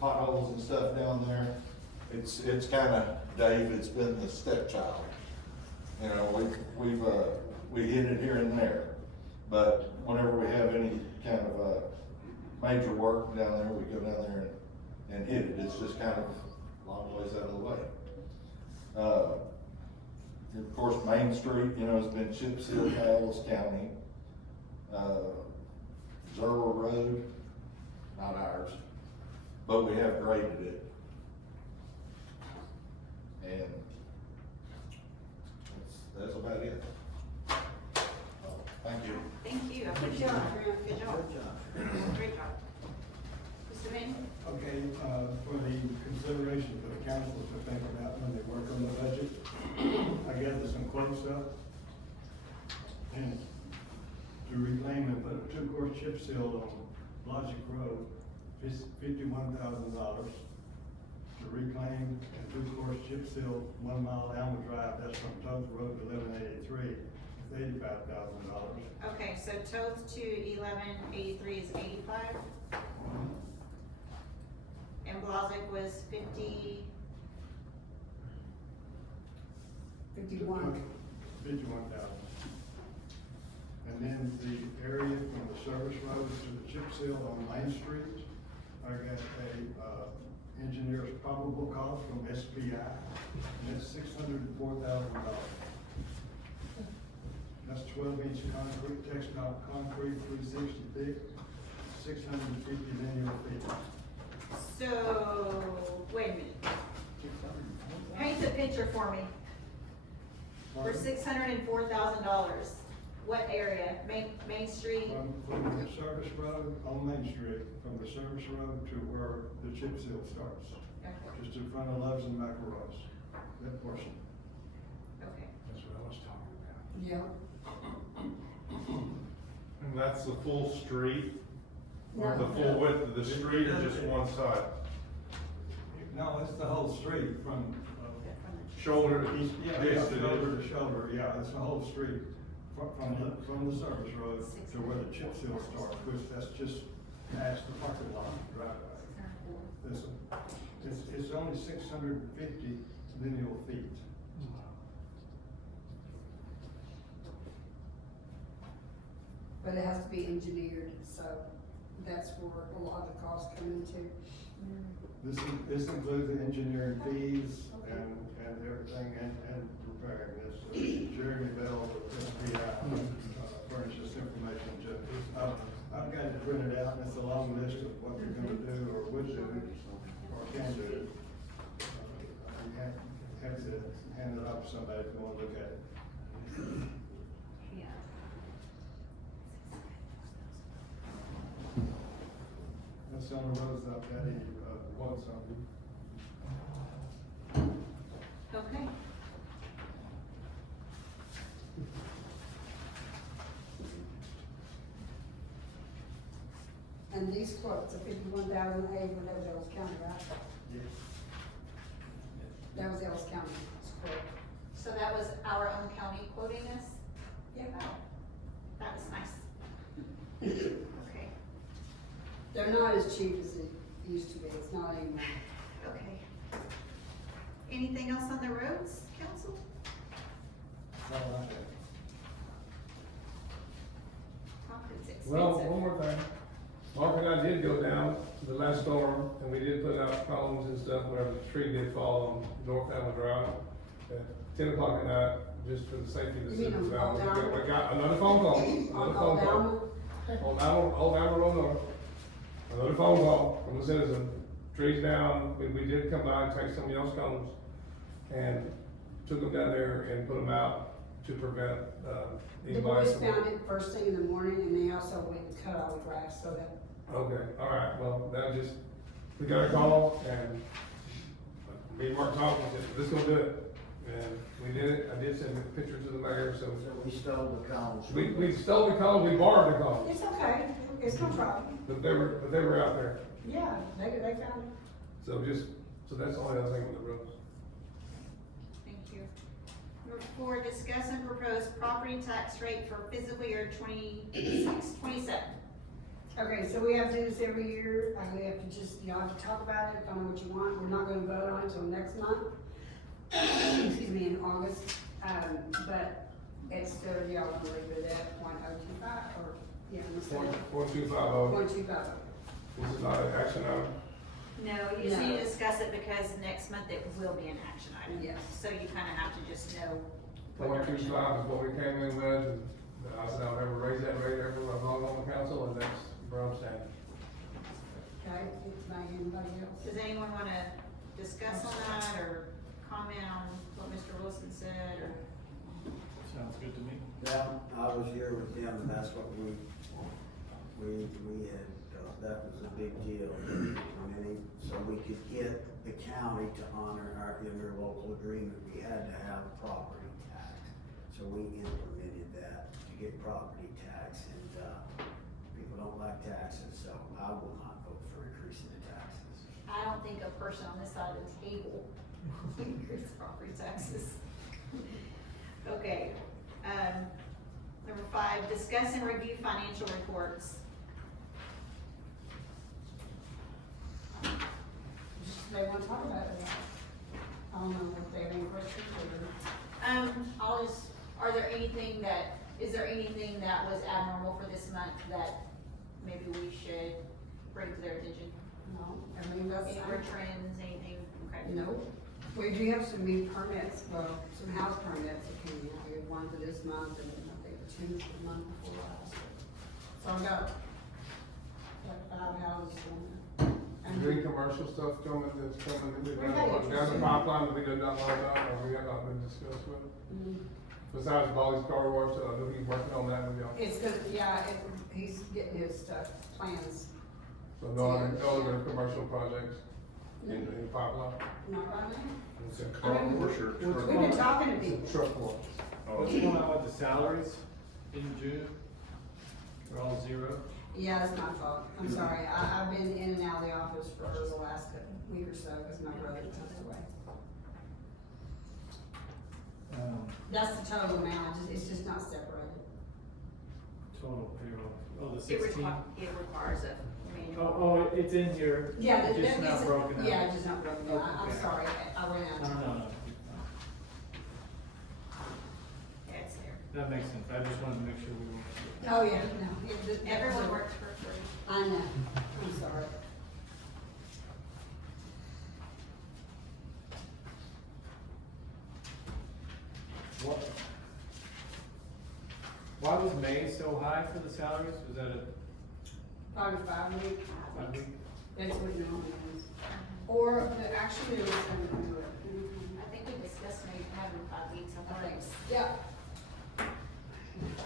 potholes and stuff down there, it's kinda, Dave, it's been the stepchild. You know, we hit it here and there, but whenever we have any kind of, major work down there, we go down there and hit it. It's just kind of a long ways out of the way. Of course, Main Street, you know, has been chip sealed by Ellis County. Zerwell Road, not ours, but we have graded it. And that's about it. Thank you. Thank you. Good job. Good job. Great job. Mr. Manning? Okay, for the consideration for the council to think about when they work on the budget, I gathered some quotes up. And to reclaim and put a two-course chip seal on Logic Road, $51,000. To reclaim and two-course chip seal 1 mile Alma Drive, that's from Toth Road to 1183, is $85,000. Okay, so Toth to 1183 is 85. And Blazic was 50. 51. 51,000. And then the area from the service road to the chip seal on Main Street, I got a, engineer's probable cost from SPI, and it's $604,000. That's 12-inch concrete, textile concrete, 360 thick, 650 linear feet. So, wait a minute. Paint the picture for me. For $604,000. What area? Main Street? From the service road on Main Street, from the service road to where the chip seal starts, Okay. just in front of Love's and McElroy's, that portion. Okay. That's what I was talking about. Yeah. And that's the full street, or No. the full width of the street, or just one side? No, it's the whole street from, Shoulder to yeah, this to shoulder this? to shoulder, yeah, it's the whole street. From the service road to where the chip seal starts, which that's just past the parking lot, right? It's only 650 lineal feet. But it has to be engineered, so that's where a lot of the costs come into. This includes the engineering fees and everything and preparing this. Jeremy Bell with SPI furnished this information to, I've got it printed out, and it's a long list of what they're gonna do or would do or can do. You have to hand it up to somebody if you wanna look at it. Yeah. That's on the roads up that any, quotes on. Okay. And these quotes, the 51,000, that was Ellis County, right? Yes. That was Ellis County's quote. So that was our own county quoting this? Yeah. Wow. That was nice. Okay. They're not as cheap as it used to be, it's not anymore. Okay. Anything else on the roads, council? All right. Concrete's expensive. Well, one more thing. Mark and I did go down to the last storm, and we did put out columns and stuff wherever the tree did fall on North Alma Drive at 10 o'clock at night, just for the safety of the You mean citizens. on Old Alma? We got another phone call, another phone call. Old Alma Road North. Another phone call from a citizen, trees down, we did come by and take some y'all's cones, and took them down there and put them out to prevent, The anybody boys from. found it first thing in the morning, and they also went and cut all the grass, so that, Okay, all right, well, that just, we got a call, and me and Mark talked, and said, let's go do it. And we did it, I did send pictures to the mayor, so. So we stole the cones. We stole the cones, we borrowed the cones, it's okay, it's no problem. but they were out there. Yeah, they found it. So that's the only other thing with the roads. Thank you. Number 4, discuss and propose property tax rate for fiscal year 26-27. Okay, so we have to do this every year, and we have to just, you have to talk about it, find out what you want, we're not gonna vote on it until next month. Excuse me, in August, but it's still, y'all wanna leave it at .025, or, yeah, let's say 1250. 0.25. This is not an action item. No, you just No. need to discuss it because next month it will be an action item. Yes. So you kinda have to just know. what 42.5 direction. is what we came in with, and I said I'll never raise that rate ever, I'm not on the council, and that's where I'm standing. Okay, it's by anybody else? Does anyone wanna discuss on that or comment on what Mr. Wilson said or? Sounds good to me. Yeah, I was here with them, and that's what we had, that was a big deal. So we could get the county to honor our interlocal agreement, we had to have property tax. So we implemented that to get property tax, and, people don't like taxes, so I will not vote for increasing the taxes. I don't think a person on this side of the table will increase property taxes. Okay, number 5, discuss and review financial reports. They wanna talk about it. I don't know if they have any questions or. Is there anything that was abnormal for this month that maybe we should bring to their attention? No, everything does. Any more trends, anything? Okay. No, we do have some new permits, well, some house permits that came out, we had one for this month and I think 2 for the month before last. So I got like 5 houses on there. And Green commercial stuff that's coming, We're down very the pipeline that we did not know about, or we have not been discussed with. Mhm. Besides Bolly's Car Wash, I know he's working on that with y'all. It's good, yeah, he's getting his stuff, plans, So no other commercial projects in the pipeline? not right now. It's a car wash or What's truck? We've been talking to people. Truck wash. What's going on with the salaries in June? They're all zero? Yeah, it's my fault, I'm sorry, I've been in and out of the office for the last week or so, because my brother passed away. That's the total amount, it's just not separated. Total payroll, oh, the It 16? requires a manual. Oh, it's in here, Yeah, just not broken out. Yeah, just not broken out, I'm Okay. sorry, I ran out of time. No. Yeah, it's there. That makes sense, I just wanted to make sure we were. Oh, yeah, no. Everyone works for free. I know, I'm sorry. What? Why was May so high for the salaries? Was that a Probably 5 weeks, 5 week? that's what normally is. Or, actually, there was some, I think we discussed maybe having 5 weeks, I I thought. think, yeah. I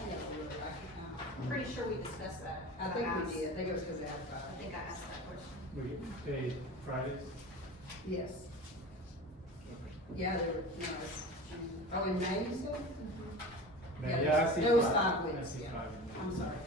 gotta look back now. I'm pretty sure we discussed that. I think asked. we did, I think it was because they had 5. I think I asked that question. We get paid Fridays? Yes. Yeah, they were, no, it's, oh, in May, you said? May- Yeah, I see it was 5. 5 I weeks, see yeah. 5 in May. I'm sorry.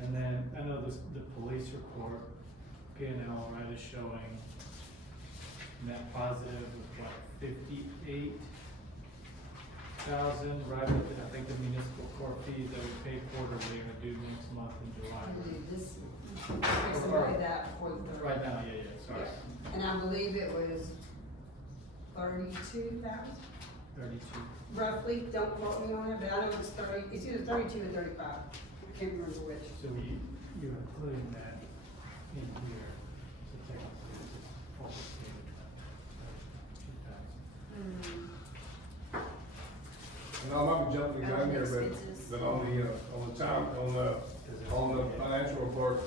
And then, I know the police report, P&L, right, is showing net positive of what, 58,000, right, I think the municipal court fees that we pay quarterly are due next month in I July. believe this, fix somebody that for the. Right now, yeah, sorry, Yeah. And I believe it was 32,000, 32. roughly, don't quote me on it, but I know it's 30, it's either 32 or 35, I can't remember which. So you're including that in here, so technically it's just almost 2,000. And I might be jumping the gun here, Expenses. but on the financial report,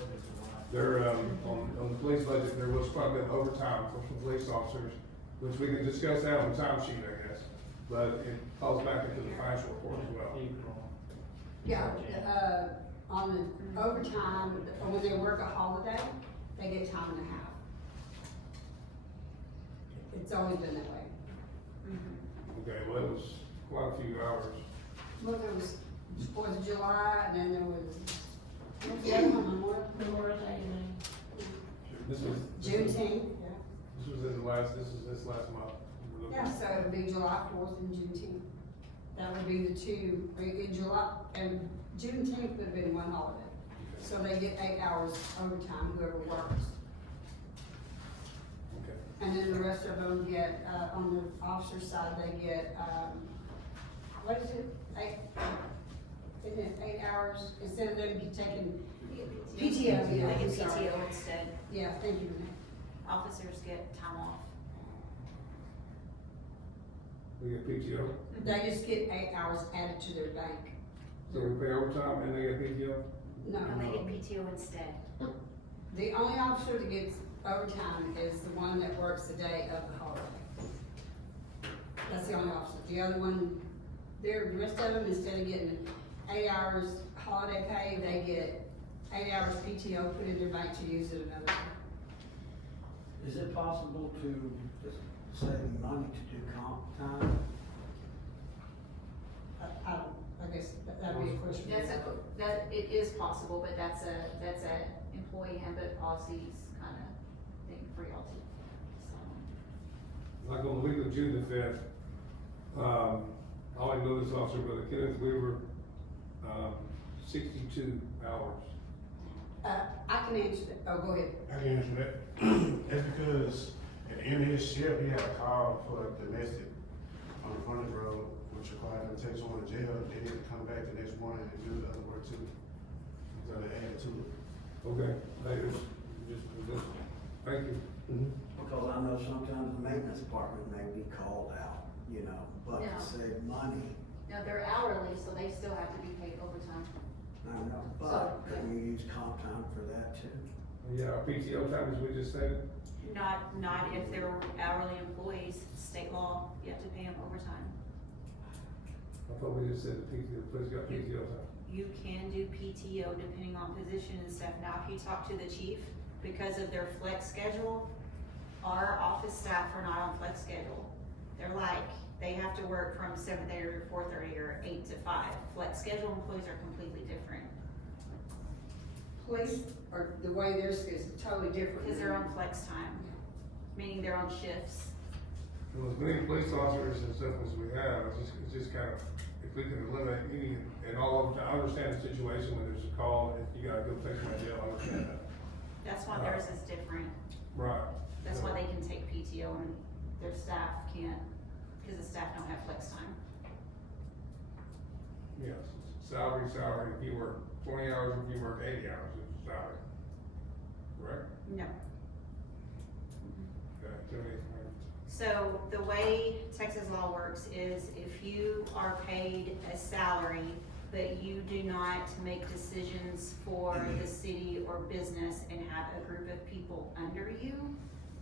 there, on the police budget, there was quite a bit of overtime for some police officers, which we can discuss that on the time sheet, I guess. But it falls back into the financial report as well. April. Yeah, on the overtime, or when they work a holiday, they get time and a half. It's always been that way. Okay, well, it was quite a few hours. Well, there was 4th of July, and then there was, what was the other one, Memorial Day, This was. Juneteenth, yeah. This was this last month. Yeah, so it would be July 4th and Juneteenth. That would be the two, in July, and Juneteenth would have been one holiday. so they get 8 hours overtime, whoever works. Okay. And then the rest of them get, on the officer side, they get, what is it, isn't it 8 hours, instead of them taking PTO, yeah, They I'm get sorry. PTO instead. Yeah, thank you, Renee. Officers get time off. We get PTO, They just get 8 hours added to their bank. so we pay overtime and they get PTO? No, And they get PTO instead. the only officer that gets overtime is the one that works the day of the holiday. That's the only officer. The other one, the rest of them, instead of getting 8 hours holiday pay, they get 8 hours PTO put in their bank to use it another day. Is it possible to just save money to do comp time? I guess that'd be a question. It is possible, but that's a employee handbook policies kind of thing for y'all to, so. Like on the week of June the fifth, I only know this officer, but Kenneth Weaver, 62 hours. I can answer that. Oh, go ahead. I can answer that. That's because at the end of his shift, he had a call for a domestic on the front of the road, which required them to take someone to jail. They need to come back the next morning and do the other work too. So they added to it. Okay, thank you. Because I know sometimes the maintenance department may be called out, you know, but Yeah. to save money, No, they're hourly, so they still have to be paid overtime. I don't know, but So, can you use comp time for that too? Yeah, our PTO time, as we just said, Not if they're hourly employees, state law, you have to pay them overtime. I thought we just said the PTO, please got PTO time. You can do PTO depending on position and stuff. Now, if you talk to the chief, because of their flex schedule, our office staff are not on flex schedule. They're like, they have to work from 7:30 to 4:30 or 8 to 5. Flex schedule employees are completely different, Police, or the way theirs is totally different. because they're on flex time, meaning they're on shifts. Well, as many police officers and stuff as we have, it's just kind of, if we can eliminate any and all of them, I understand the situation when there's a call, and you gotta go take somebody to jail, I understand that. That's why theirs is different. Right. That's why they can take PTO and their staff can't, because the staff don't have flex time. Yes, salary, if you work 20 hours, if you work 80 hours, it's salary. Correct? No. Okay, tell me. So the way Texas law works is if you are paid a salary, but you do not make decisions for the city or business and have a group of people under you,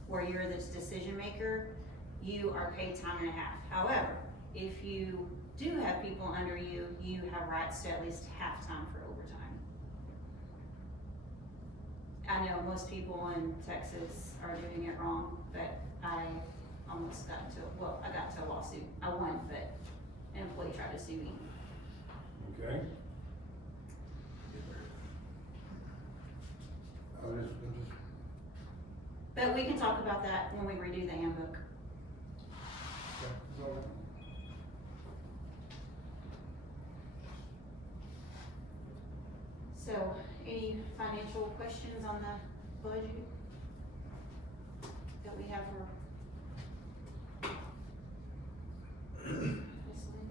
where you're the decision maker, you are paid time and a half. However, if you do have people under you, you have rights to at least half time for overtime. I know most people in Texas are doing it wrong, but I almost got into, I got into a lawsuit. I won, but an employee tried to sue me. Okay. I'm just, But we can talk about that when we redo the handbook. okay. So, any financial questions on the budget that we have for? Ms. Lynn?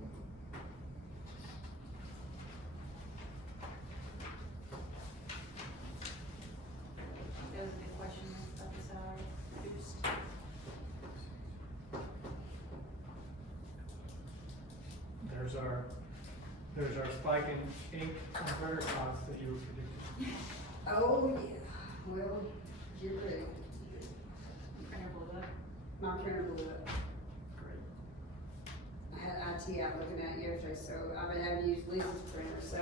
That was a good question about the salary reduced. There's our spike in ink and printer costs that you were predicting. Oh, yeah, well, you're ready. Printer blew up. My printer blew up. I had IT out looking at it yesterday, so I've been having to use Lisa's printer, so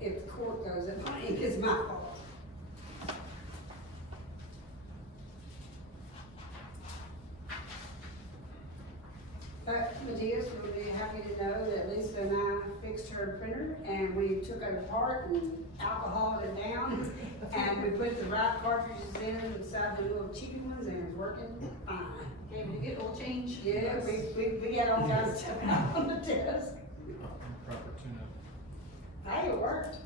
if the court goes up on ink, it's my fault. But Matthias would be happy to know that Lisa and I fixed her printer, and we took it apart and alcoholed it down, and we put the right cartridges in inside the little cheapy ones, and it's working fine. Gave it a good old change. Yeah, we had all kinds of stuff out on the desk. Proper tune-up. Hey, it worked.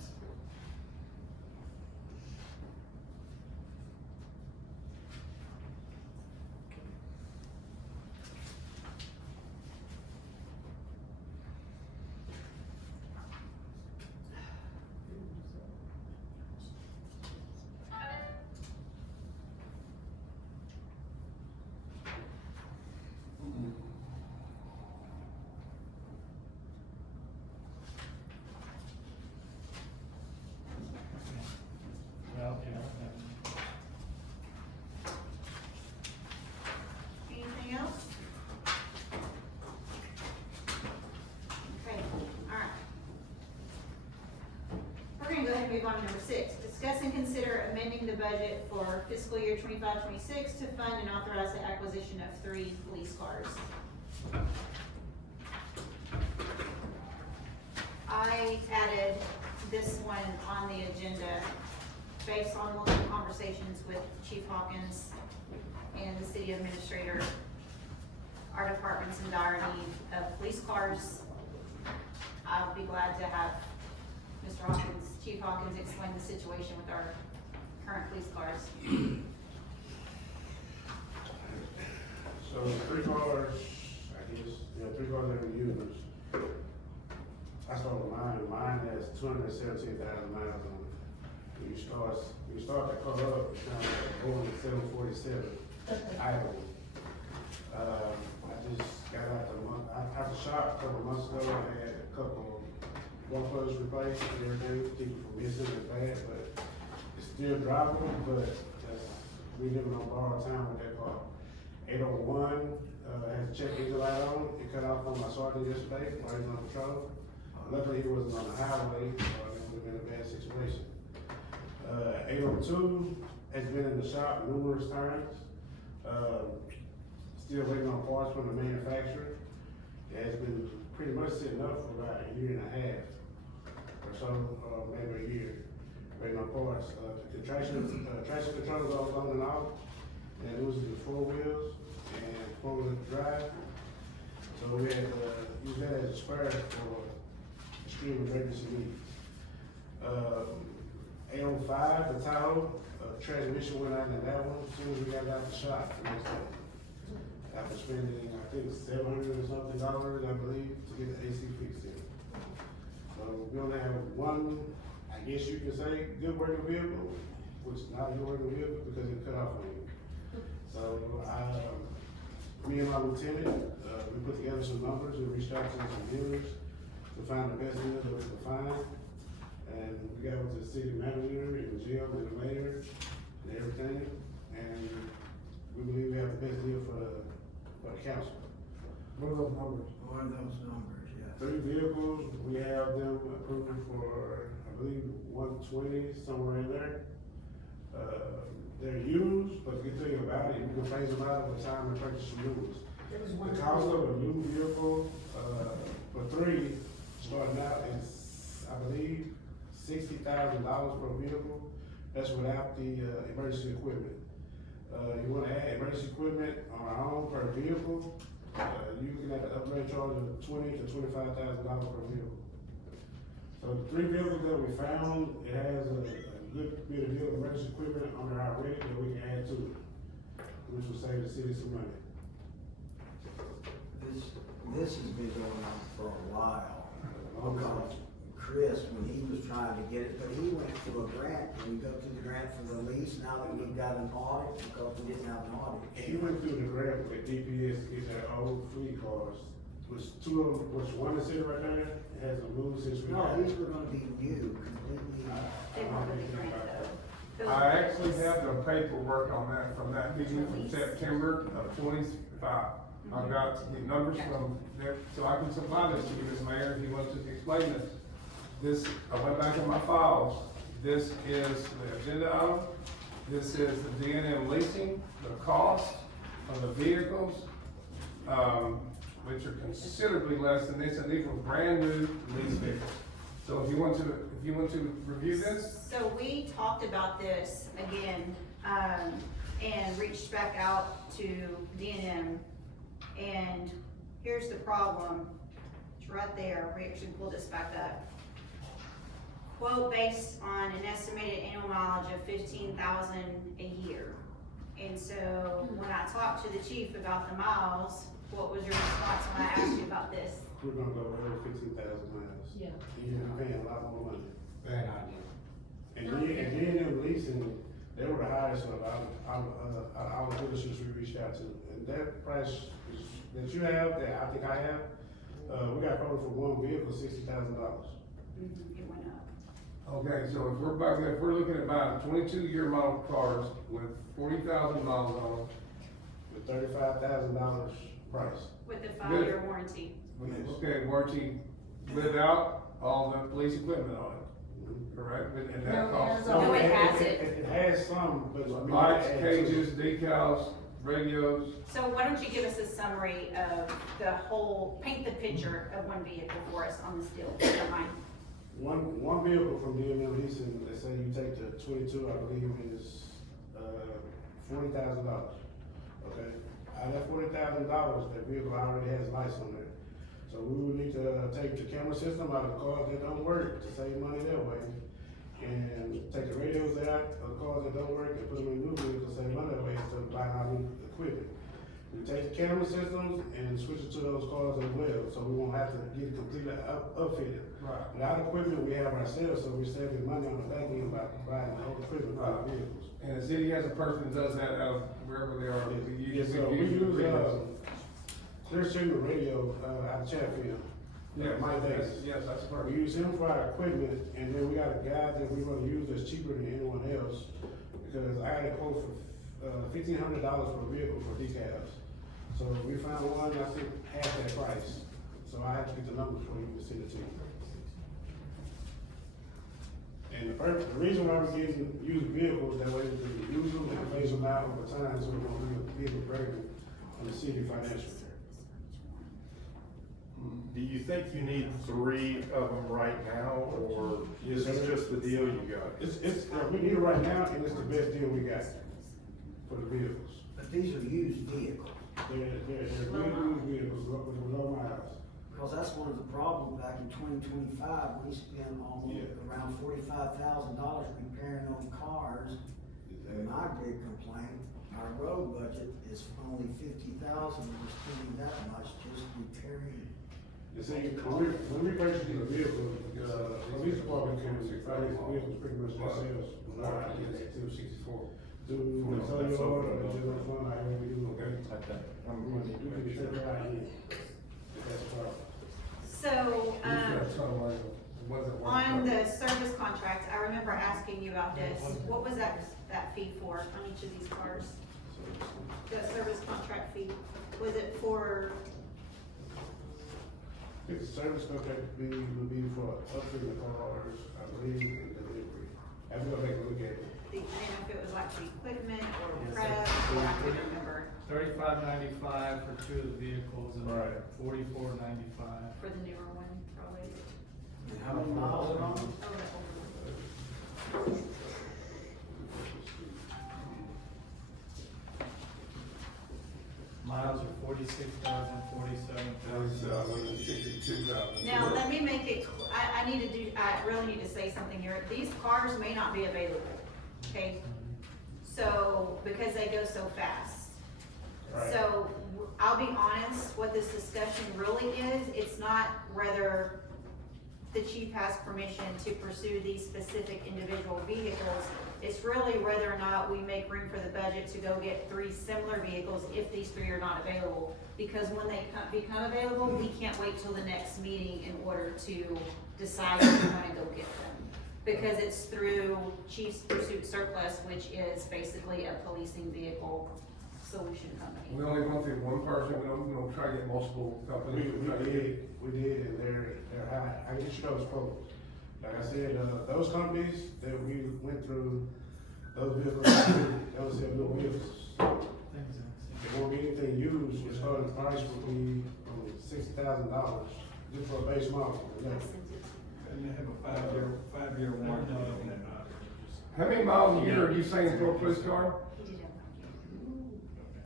gonna move on to number 6. Discuss and consider amending the budget for fiscal year 25-26 to fund and authorize the acquisition of 3 police cars. I added this one on the agenda based on multiple conversations with Chief Hawkins and the city administrator. Our department's in dire need of police cars. I'll be glad to have Mr. Hawkins, Chief Hawkins, explain the situation with our current police cars. So 3 cars, I guess, 3 cars that we use. I started with mine has 217,000 miles on it. When you start that car up, it's kind of going to 747, idle. I just got out the shop a couple months ago. I had a couple bumpers replaced and everything, keep it from missing and bad, but it's still drivable, but we living on borrowed time with that car. 801, has a check engine light on. It cut off on my sergeant yesterday while he was on patrol. Luckily, he wasn't on the highway, or it would have been a bad situation. 802 has been in the shop numerous times. Still waiting on parts from the manufacturer. It has been pretty much sitting up for about a year and a half, or so, maybe a year, waiting on parts. The traction control goes on and off, and it loses the 4 wheels and 4-wheel drive. So we had to use that as a spare for extreme emergency needs. 805, the Tahoe, transmission went out in that one as soon as we got it out the shop the next day. After spending, I think, $700 or something, I believe, to get the AC fixed in. So we only have one, I guess you could say, good working vehicle, which is not a good working vehicle because it cut off on you. So me and my lieutenant, we put together some numbers and reached out to some dealers to find the best deal that we could find. And we got with the city manager and Jim and the mayor and everything. And we believe we have the best deal for the council. What are those numbers? What are those numbers, yeah? 3 vehicles, we have them approved for, I believe, 120, somewhere in there. They're used, but the good thing about it, you can phase them out over time and purchase some new ones. The cost of a new vehicle, for 3, starting out is, I believe, $60,000 per vehicle. That's without the emergency equipment. You wanna add emergency equipment on our own per vehicle, you're looking at an upgrade charge of $20,000 to $25,000 per vehicle. So the 3 vehicles that we found, it has a good bit of emergency equipment under our rate that we can add to it, which will save the city some money. This has been going on for a while. Because Chris, when he was trying to get it, but he went to a grant, and we go through the grant for the lease, now that we've got an audit, because we didn't have an audit. He went through the grant with DPS to get their old fleet cars, which 2 of them, which one is sitting right there, it hasn't moved since we No, got these it. were gonna be new, completely. They weren't really great though. I actually have the paperwork on that from that meeting from September of 25. I've got the numbers from there, so I can supply this to you, Mr. Mayor, if you want to explain this. This, I went back in my files, this is the agenda item, this is the D&M leasing, the cost of the vehicles, which are considerably less than this, and these were brand new lease vehicles. So if you want to review this, So we talked about this again, and reached back out to D&M, and here's the problem. It's right there. We actually pulled this back up. Quote based on an estimated annual mileage of 15,000 a year. And so when I talked to the chief about the miles, what was your response when I asked you about this? We're gonna go over 15,000 miles. Yeah. You're paying a lot more money. bad idea. And then them leasing, they were the highest of our dealerships we reached out to. And that price that you have, that I think I have, we got quoted for one vehicle, $60,000. It went up. Okay, so if we're looking at about 22-year model cars with 40,000 miles on them, With $35,000 price. With the 5-year warranty. okay, warranty without all the police equipment on it. correct? And No, that costs. No, it has it. It has some, but. we need to Lights, add to cages, it. decals, radios. So why don't you give us a summary of the whole, paint the picture of one vehicle for us on this deal, if you don't mind. One vehicle from DMM leasing, let's say you take the 22, I believe is, $40,000, okay? Out of that $40,000, that vehicle already has lights on there. So we would need to take the camera system out of the cars that don't work to save money that way. And take the radios out of the cars that don't work and put them in new vehicles to save money that way instead of buying our new equipment. We take the camera systems and switch it to those cars as well, so we won't have to get it completely upfitted. Right. Without equipment, we have ourselves, so we're saving money on the back end by providing the whole equipment for our vehicles. And the city has a person that does that out of wherever they are. Yes, so we use, Clear Signal Radio, out of Chatfield. Yes, Mike Davis. yes, that's We perfect. use him for our equipment, and then we got a guy that we're gonna use that's cheaper than anyone else, because I had a quote for, $1,500 for a vehicle for decals. So we found one, I think, half that price, so I have to get the numbers for you to send it to you. And the reason why we're getting used vehicles, that way we can use them and phase them out over time, so we don't be a burden on the city financially. Do you think you need 3 of them right now, or is this just the deal you got? We need it right now, and it's the best deal we got for the vehicles. But these are used vehicles, They're used vehicles with low miles. because that's one of the problems back in 2025, we spent almost around $45,000 repairing on cars. And my big complaint, our road budget is only $50,000, we're spending that much just repairing. You see, when we purchase these vehicles, police department can finance vehicles pretty much themselves. Why is it 264? Do the cellular or the general fund, however we do, okay? Okay. We can get that right in, if that's a problem. So, Was it on the service contract, I remember asking you about this. What was that fee for on each of these cars? The service contract fee, was it for, The service contract would be for upfitting the cars, I believe, and delivery. I have to go back and look at it. I didn't know if it was like the equipment or prep, or I couldn't remember, $35.95 for 2 of the vehicles and Right. $44.95. for the newer one, probably. And how many miles are on them? Oh, the older one. Miles are 46,000, 47,000. 62,000. Now, let me make it, I really need to say something here. These cars may not be available, okay? So, because they go so fast. Right. So, I'll be honest, what this discussion really is, it's not whether the chief has permission to pursue these specific individual vehicles. It's really whether or not we make room for the budget to go get 3 similar vehicles if these 3 are not available. Because when they become available, we can't wait till the next meeting in order to decide if we wanna go get them. Because it's through Chief's Pursuit Surplus, which is basically a policing vehicle solution company. We only went through one person, we don't try to get multiple companies. We did, and they're high. I can get you those quotes. Like I said, those companies that we went through, those vehicles, those have no vehicles. There won't be anything used, the starting price will be $60,000, just for a base model. And you have a 5-year warranty on that. How many miles a year are you saying for a police car? He did have one.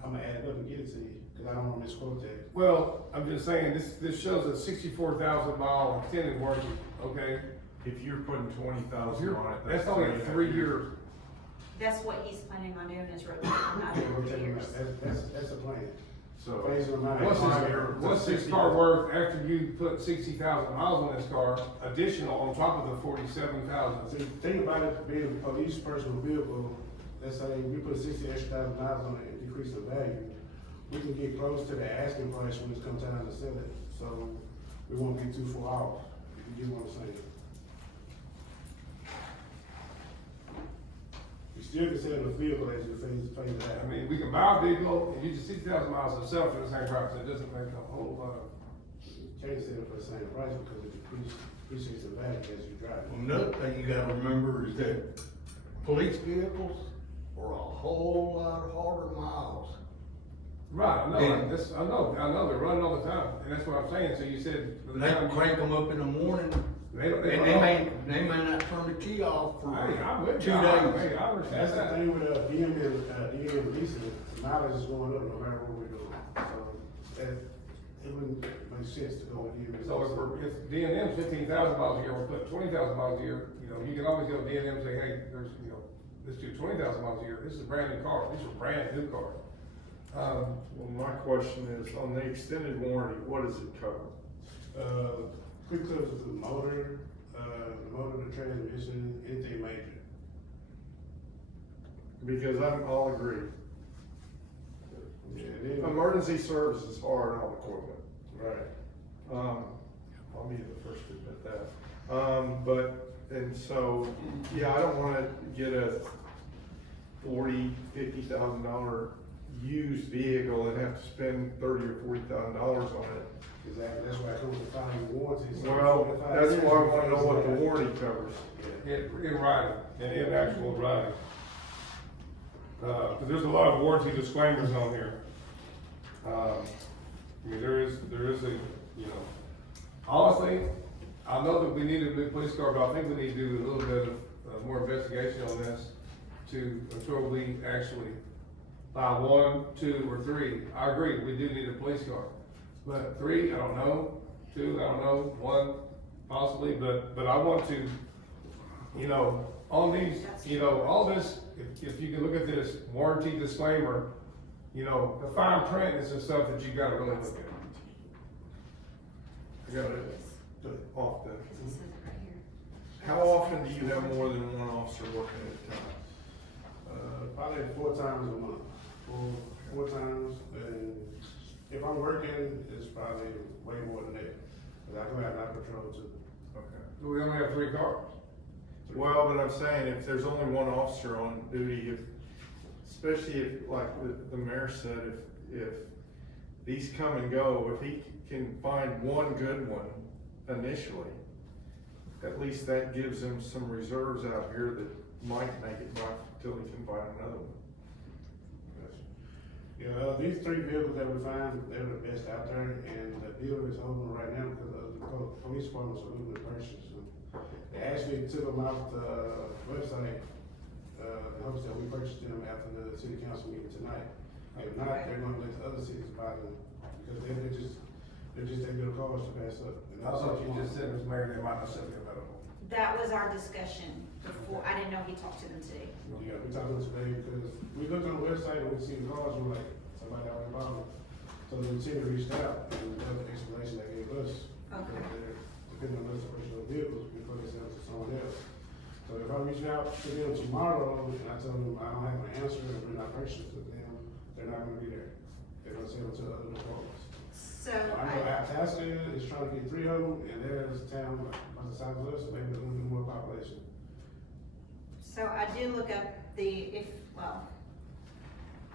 I'm gonna add it up and get it to you, cause I don't wanna misquote that. Well, I'm just saying, this shows a 64,000 mile extended warranty, okay? If you're putting 20,000 on it, That's only a 3-year. That's what he's planning on doing is rotating them out Yeah, every we're 3 taking years. that's the plan. So, Phase them out. What's this car worth after you put 60,000 miles on this car, additional on top of the 47,000? See, the thing about it being a police personal vehicle, let's say we put $60,000 on it and decrease the value, we can get close to the asking price when it comes time to sell it, so we won't get too far off, if you get what I'm saying. You still can sell the vehicle as you phase it out. I mean, we can buy a vehicle and use the 60,000 miles and sell it for the same price, it doesn't make a whole lot of. Can't sell it for the same price because it decreases he sees the value as you drive. Another thing you gotta remember is that police vehicles are a whole lot harder miles. Right, I know, Yeah. I know, they're running all the time, and that's what I'm saying, so you said. They can crank them up in the morning, They don't, and they may not turn the key off for Hey, I'm with 2 you. days. Hey, I understand That's the that. thing with, DM leasing, the mileage is going up no matter what we're doing. So, it wouldn't make sense to go with DM. So if D&M's 15,000 miles a year, we're putting 20,000 miles a year, you know, you can always go to D&M and say, hey, there's, you know, let's do 20,000 miles a year, this is a brand new car, these are brand new cars. Well, my question is, on the extended warranty, what does it cover? Quick clips of the motor, the transmission, anything major. Because I'll agree. Yeah, and then, Emergency service is hard on equipment. right. I'll be the first to admit that. And so, yeah, I don't wanna get a $50,000 used vehicle and have to spend $30,000 or $40,000 on it. Exactly, that's why I come with the 5-year warranty. So Well, 45 that's years, why I wanna know what the yeah. warranty covers. In writing, and in actual writing. Cause there's a lot of warranty disclaimers on here. I mean, there is a, you know, honestly, I know that we need a new police car, but I think we need to do a little bit of more investigation on this until we actually buy 1, 2, or 3. I agree, we do need a police car. But 3, I don't know, 2, I don't know, 1, possibly, but I want to, you know, on these, you know, all this, if you can look at this warranty disclaimer, you know, the fine print is the stuff that you gotta really look at. I got it off the, It says it right here. how often do you have more than one officer working at a time? Probably 4 times a month, 4 times, and if I'm working, it's probably way more than that, cause I go out and I patrol too. Okay. We only have 3 cars. Well, but I'm saying if there's only one officer on duty, especially if, like the mayor said, if these come and go, if he can find one good one initially, at least that gives him some reserves out here that might make it by till he can find another one. Yeah, these 3 vehicles that we find, they're the best out there, and the dealer is holding them right now because the police department's moving the purchase. They actually took them off the website, in hopes that we purchased them after the city council meeting tonight. If not, they're gonna let the other cities buy them, because they're just that good cars to pass up. And I that's thought what you want. just said, Ms. Mayor, they might not still be available. That was our discussion before, I didn't know he talked to them today. Yeah, we talked to them today because we looked on the website and we see the cars, and we're like, somebody already bought them. So the city reached out, and that was the explanation they gave us. Okay. Because they're depending on those personal vehicles before they sell it to someone else. So if I reach out to them tomorrow and I tell them I don't have an answer and we're not purchasing with them, they're not gonna be there. They're gonna sell it to other departments. So I know Atasca is trying to get 3 of them, and there's a town about the size of us, maybe a little bit more population. So I did look up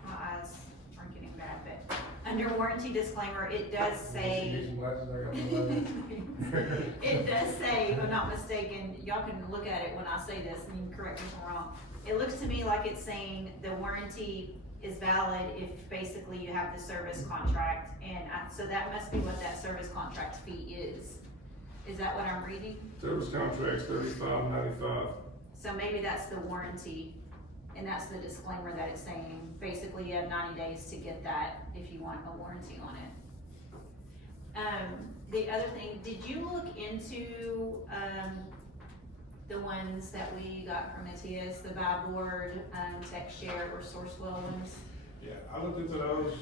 my eyes aren't getting bad, but under warranty disclaimer, it does say, Use some glasses, I got my glasses. it does say, if I'm not mistaken, y'all can look at it when I say this, and you can correct me if I'm wrong. It looks to me like it's saying the warranty is valid if basically you have the service contract, and so that must be what that service contract fee is. Is that what I'm reading? Service contract's $35.95. So maybe that's the warranty, and that's the disclaimer that it's saying. Basically, you have 90 days to get that if you want a warranty on it. The other thing, did you look into, the ones that we got from Matias, the buy board, tech share or Sourcewell ones? Yeah, I looked into those,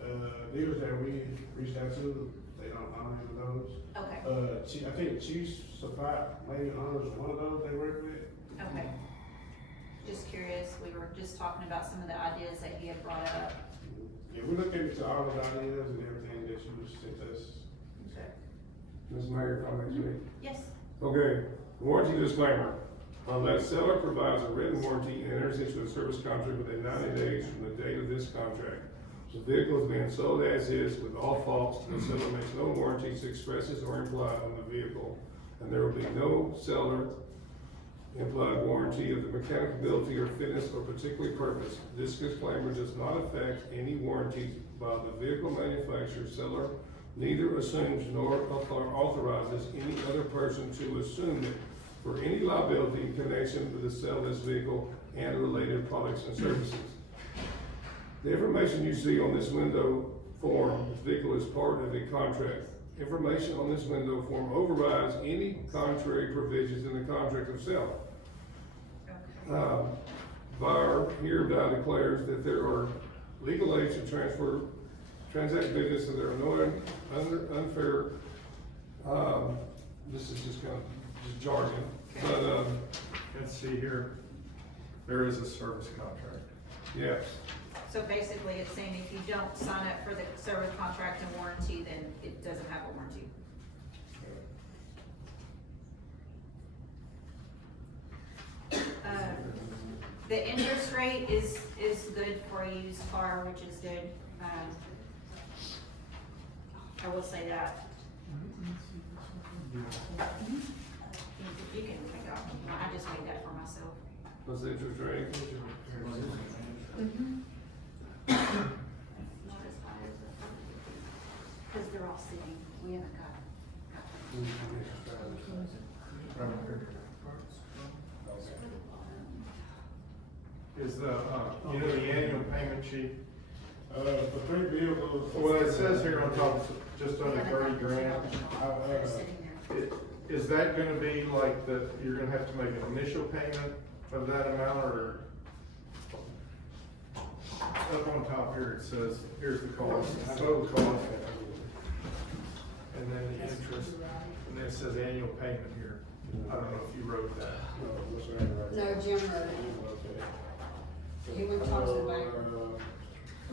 the dealers that we reached out to, they don't own any of those. Okay, I think Chiefs Supply maybe owns one of those they work with. okay. Just curious, we were just talking about some of the ideas that he had brought up. Yeah, we looked into all the ideas and everything that you sent us. Okay. Ms. Mayor, if I may speak. Yes. Okay, warranty disclaimer. Unless seller provides a written warranty and enters into a service contract within 90 days from the date of this contract, the vehicle is being sold as is with all faults, and the seller makes no warranties, expresses or implied on the vehicle and there will be no seller implied warranty of the mechanicability or fitness or particular purpose. This disclaimer does not affect any warranties by the vehicle manufacturer. Seller neither assumes nor authorizes any other person to assume it for any liability in connection with the sale of this vehicle and related products and services. The information you see on this window form, this vehicle is part of a contract. Information on this window form overrides any contrary provisions in the contract of sale. Buyer hereby declares that there are legal aids to transact business, and there are no unfair, this is just kind of just jargon, but, Let's see here, there is a service contract. yes. So basically, it's saying if you don't sign up for the service contract and warranty, then it doesn't have a warranty. The interest rate is good for a used car, which is good. I will say that. You can take off. I just made that for myself. What's the interest rate? Not as high as the, because they're all sitting, we haven't got. Is the, you know, the annual payment sheet? For 3 vehicles. Well, it says here on top, just under 30 grand. They're sitting there. Is that gonna be like that, you're gonna have to make an initial payment of that amount, or? Up on top here, it says, here's the cost, total cost. And then the interest, and then it says annual payment here. I don't know if you wrote that. No, Jim wrote it. He went to talk to the bank.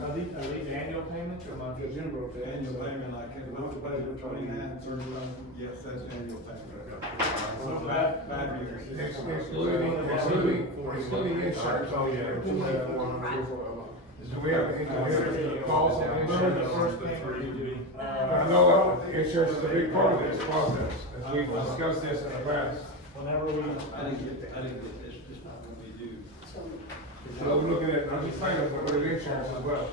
Are these annual payments or monthly? Jim wrote the annual payment, I can't, what's the budget, 29, 31? Yes, that's annual payment. So Five years. Excluding insurance. Oh, yeah. Do we have any costs of insurance? First payment, I know insurance is a big part of this process, as we've discussed this in the past. whenever we. I didn't get this, it's not when we do. So we're looking at, I'm just saying, with insurance as well.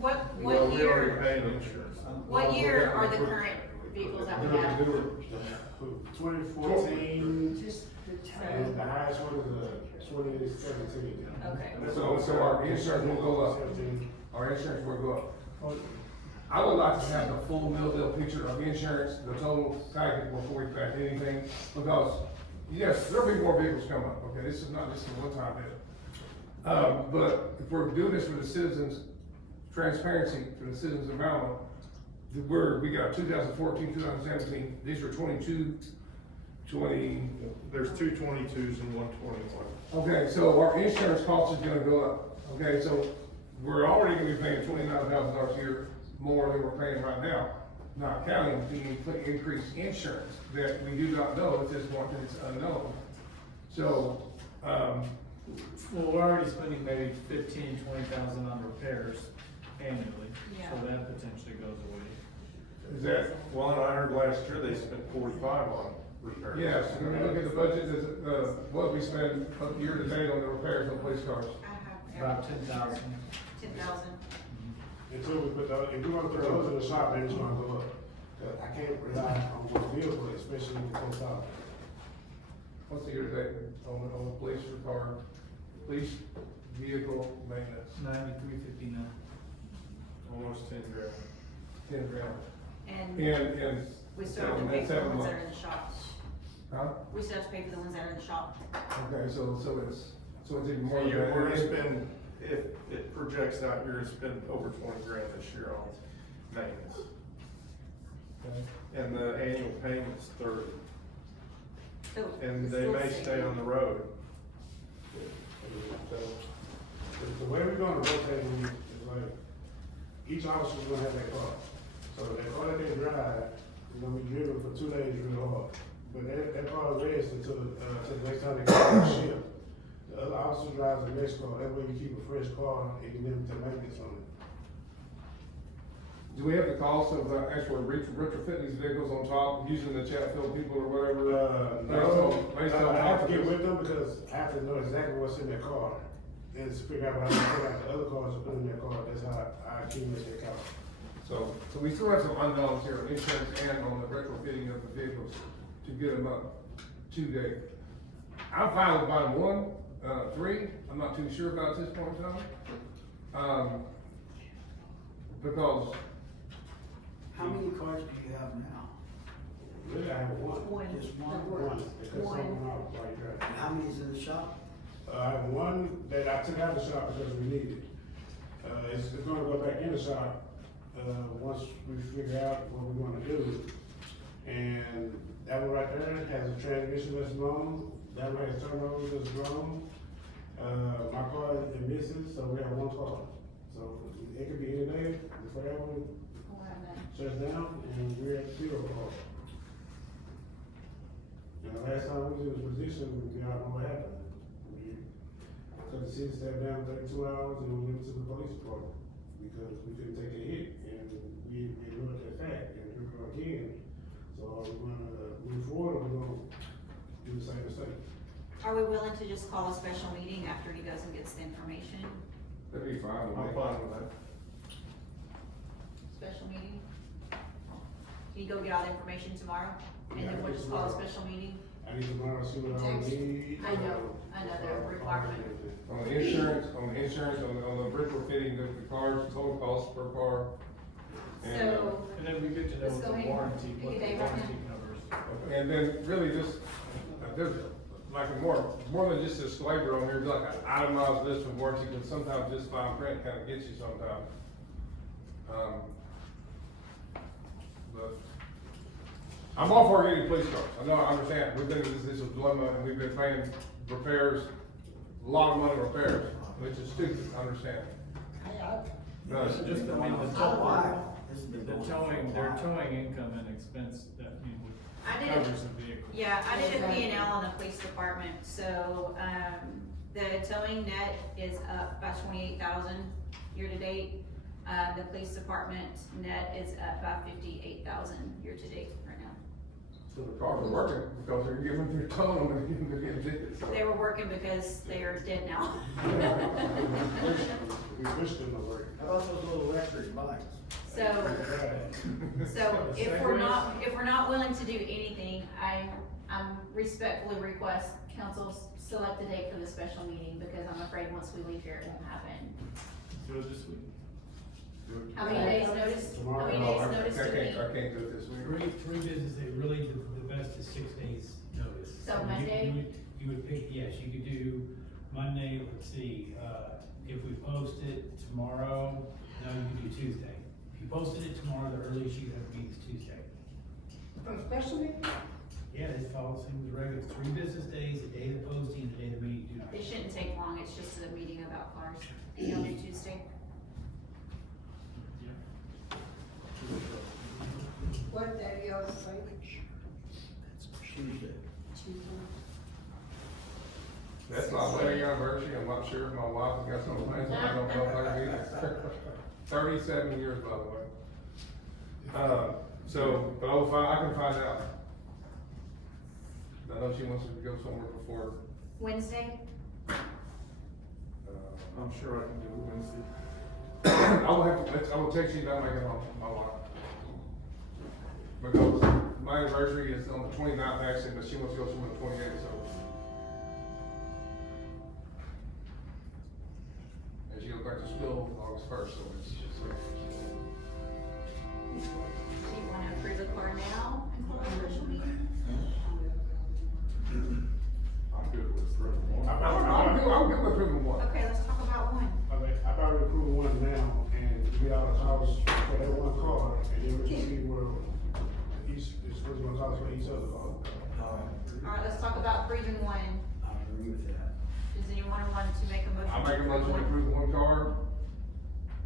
What We already year, paid insurance. what year are the current vehicles that we have? 2014, and the highest one is 2017. Okay. So our insurance will go up. Our insurance will go up. I would like to have the full mill picture of insurance, the total package before we pack anything, because, yes, there'll be more vehicles coming up, okay, this is not just a one-time deal. But if we're doing this for the citizens, transparency for the citizens of Alma, we got 2014, 2017, these are 22, 20. There's 2 22s and 1 21. Okay, so our insurance cost is gonna go up, okay, so we're already gonna be paying $29,000 a year more than we're paying right now, not counting the increased insurance that we do not know at this point, and it's unknown. So, Well, we're already spending maybe 15, 20,000 on repairs annually, Yeah. so that potentially goes away. is that, Well, and I heard last year they spent 45 on repairs. yes, when we look at the budget, what we spend year to date on the repairs on police cars. I have About 10,000. 10,000. Until we put those, if we want to put those in the shop, then it's gonna go up. But I can't rely on one vehicle, especially in the post office. What's the year to date on the police car, police vehicle maintenance? 93.59. Almost 10 grand. 10 grand. And And. we still have to pay for the ones that are in the shop. Huh? We still have to pay for the ones that are in the shop. Okay, so it's even more. So than that. we're gonna spend, if it projects out, you're gonna spend over 20 grand this year on maintenance. Okay. And the annual payment's 30, So and it's they still may safe. stay on the road. So, the way we're gonna rotate them is like, each officer's gonna have their car. So that car that they drive is gonna be driven for 2 days real hard. But that car rests until the next time they go on the shift. The other officer drives the next car, that way you keep a fresh car and you can never take maintenance on it. Do we have the cost of actually retrofitting these vehicles on top, using the Chatfield people or whatever? Based on I have to get options? with them because I have to know exactly what's in their car. And to figure out what I can figure out the other cars that put in their car, that's how I accumulate their cost. So we still have some unknowns here on insurance and on the retrofitting of the vehicles to get them up to date. I'm fine with buying one, three, I'm not too sure about at this point in time. Because How many cars do you have now? Really, I have one. Just one? One, because someone else while you drive. And how many's in the shop? I have one that I took out of the shop because we need it. It's gonna go back in the shop, once we figure out what we wanna do. And that one right there has a transmission that's blown, that one has turnovers that's blown. My car is missing, so we have one car. So it could be any day, before that one shuts down, and we're at 0 cars. And the last time we was in this position, we all know what happened. Because the city stepped down 32 hours and we went to the police department because we couldn't take a hit and we ignored that fact and here we go again. So we're gonna move forward or we're gonna do the same mistake. Are we willing to just call a special meeting after he goes and gets the information? that'd be fine with me. I'm fine with that. Special meeting? Can you go get all the information tomorrow? And Yeah, then we'll just call a tomorrow. special meeting? I need to borrow, see what I need. I know the requirement. On the insurance, on the retrofitting the cars, total cost per car. And, So, And then we get to know Let's what go the ahead. warranty, what the Okay, warranty covers. and then really just, there's like a more than just a disclaimer on here, like an itemized list of warranty, but sometimes just fine print kind of gets you sometimes. But I'm all for getting police cars. I know, I understand. We've been in this dilemma and we've been paying repairs, a lot of money on repairs, which is stupid, I understand. No, It's just, I mean, the Wow. This has been the going towing, for a their while. towing income and expense, that, I mean, I did covers the vehicle. yeah, I did a P&L on the police department, so, the towing net is up by 28,000 year to date. The police department net is up by 58,000 year to date right now. So the cars are working because they're giving their tone on them and they're getting tickets. They were working because they are dead now. We pushed them to work. How about those little electric bikes? So if we're not willing to do anything, I'm respectfully request council select a date for the special meeting, because I'm afraid once we leave here, it won't happen. Do it this week. How many days notice, how many No, days I notice do we need? can't do it this week. Three business days, really, the best is 6 days notice. So you- Monday? You would pick, yes, you could do Monday, let's see, if we post it tomorrow, no, you could do Tuesday. If you posted it tomorrow, the earliest you have to meet is Tuesday. For a special meeting? Yeah, it's follows things regular, 3 business days, the day of the posting, the day of the meeting. do not- It shouldn't take long, it's just a meeting about cars. You'll do Tuesday. What day you all say? Tuesday. That's my wedding anniversary, I'm not sure if my wife has got some plans, I don't know if I can either. 37 years, by the way. So, but I can find out. I know she wants to go somewhere before, Wednesday? I'm sure I can do it Wednesday. I will text you about making my wife. Because my anniversary is on the 29th actually, but she wants to go somewhere on the 28th, so. And she goes back to school August 1st, so it's just like. Do you wanna approve the car now and call a special meeting? I'm good with three. I'm good with approving one. Okay, let's talk about one. Okay, I've already approved one now and get all the costs for that one car and then we can see where each, it's what's gonna cost for each other car. Alright, let's talk about approving one. I agree with that. Does anyone want to make a motion? I make a to motion to one? approve one car.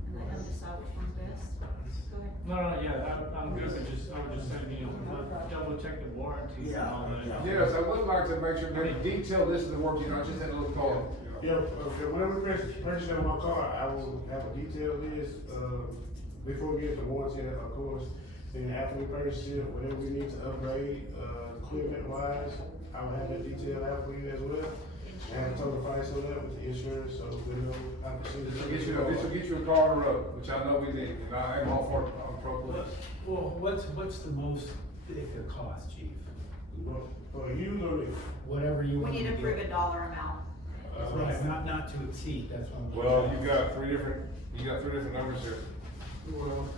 And let them decide which one's best. Go ahead. No, yeah, I'm good, I'm just saying, you know, double check the warranties and all that. Yes, I would like to make sure that a detailed list of the work, not just that little car. Yeah, whenever we purchase that one car, I will have a detailed list of before we get the warranty, of course, then after we purchase it, whatever we need to upgrade, equipment wise, I will have that detailed out for you as well. And total price on that with the insurance, so we know how to see. This will get you a car on the road, which I know we need, and I am all for it on pro police. Well, what's the most it could cost, chief? For you or me? Whatever you We want. need to prove a dollar amount. Right, not to exceed, that's what I'm. Well, you got three different numbers here. Well,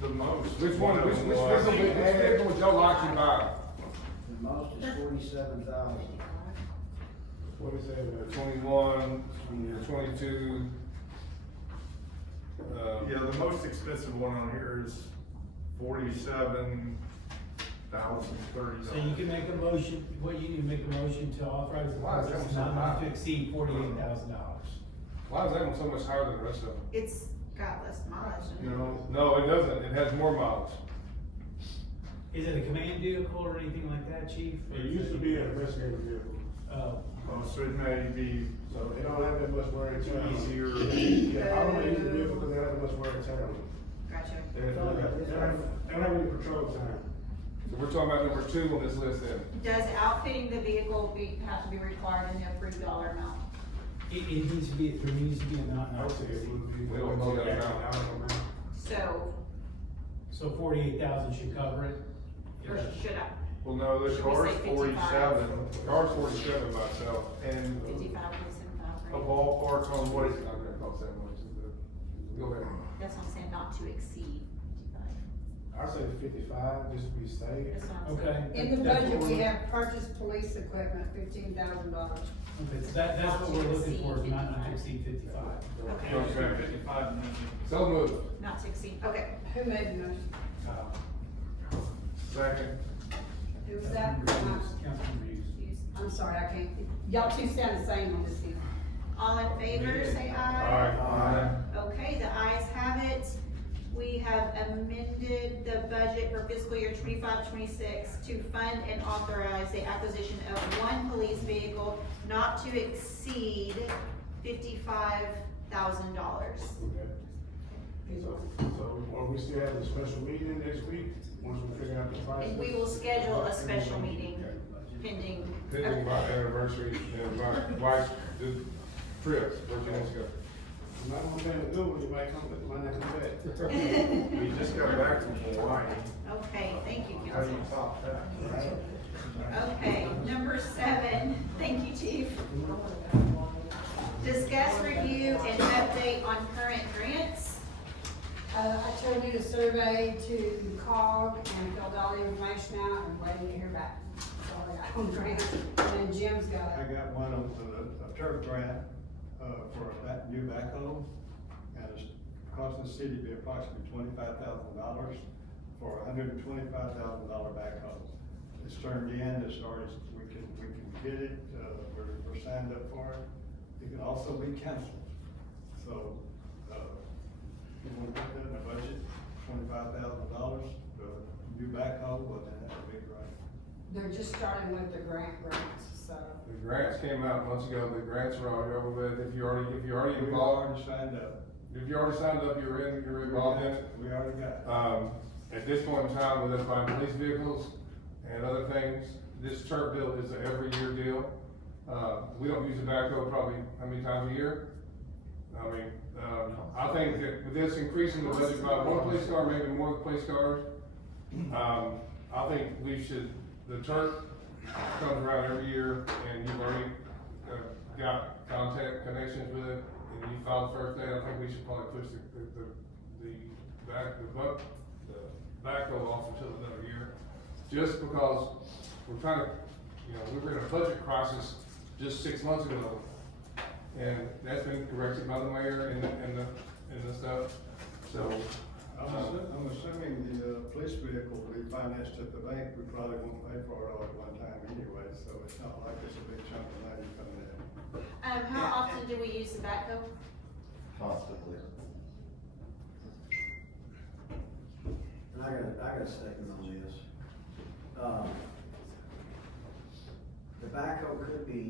the most. Which which vehicle would y'all like to buy? The most is 47,000. What is that? 21, 22. Yeah, the most expensive one on here is $47,030. So you can make a motion, what you need to make a motion to authorize the Why is that purchase one so not high? to exceed $48,000. Why is that one so much higher than the rest of them? It's got less mileage in it. No, it doesn't. It has more miles. Is it a command vehicle or anything like that, chief? It used to be an investigative vehicle, Oh, So it may be so they don't have that much wear and tear. easier. Yeah, I don't use the vehicle because they don't have that much wear and tear on them. Gotcha. They don't have any patrol time. So we're talking about number 2 on this list then. Does outfitting the vehicle have to be required in the approved dollar amount? it needs to be, there needs to be a not, I would say it would be. We don't know that amount. I don't know. So, 48,000 should cover it. or should I, Well, no, the Should we car's say 47, The car's 47 by itself. and 55, 47, a right? ballpark on what It's not gonna cost that much. Go ahead. That's what I'm saying, not to exceed 55. I say 55, just to be safe. That's what I'm saying. Okay. In the That's budget, what we we're- have purchased police equipment, $15,000. Okay, so that's what we're looking for, is not to exceed 55. Okay, Okay. So moved. not to exceed, okay. Who made the motion? second. Who was that? Councilman Reeves. I'm sorry, I can't, y'all two sound the same on this deal. All in favor, say aye. Aye. Okay, the ayes have it. We have amended the budget for fiscal year 25-26 to fund and authorize the acquisition of one police vehicle not to exceed $55,000. Okay. So, we still have a special meeting next week, once we figure out the price. And we will schedule a special meeting pending. Pending my anniversary and my wife's trip, where she wants to go. I'm not gonna pay the good one, you might not come back. We just got back from Hawaii. Okay, thank you, How do you Council. top that? Okay, number 7, thank you, Chief. Discuss, review, and update on current grants. I told you to survey to COG and filled all the information out and waiting to hear back. Sorry, I don't grant, and then Jim's got I it. got one on a turf grant, for a new backhoe, and it's costing the city to be approximately $25,000 for $125,000 backhoe. It's turned in, as far as we can get it, we're signed up for it. It can also be canceled. So, you want to put that in the budget, $25,000, the new backhoe, well, then that would be great. They're just starting with the grants, so. The grants came out months ago. The grants are already over with. If you already We've involved, already signed up. if you already signed up, you're involved in it. We already got it. At this point in time, with us buying police vehicles and other things, this turf bill is an every year deal. We don't use the backhoe probably how many times a year? I mean, I think that with this increasing the budget by one police car, maybe more police cars, I think we should, the turf comes around every year and you've already got contact connections with it and you filed the first day, I think we should probably push the backhoe off until another year. Just because we're trying to, we were in a budget crisis just 6 months ago. And that's been corrected by the mayor and the stuff, so. I'm assuming the police vehicle will be financed at the bank, we probably won't pay for it all at one time anyway, so it's not like it's a big chunk of money coming in. How often do we use the backhoe? Constantly. And I got a second on this. The backhoe could be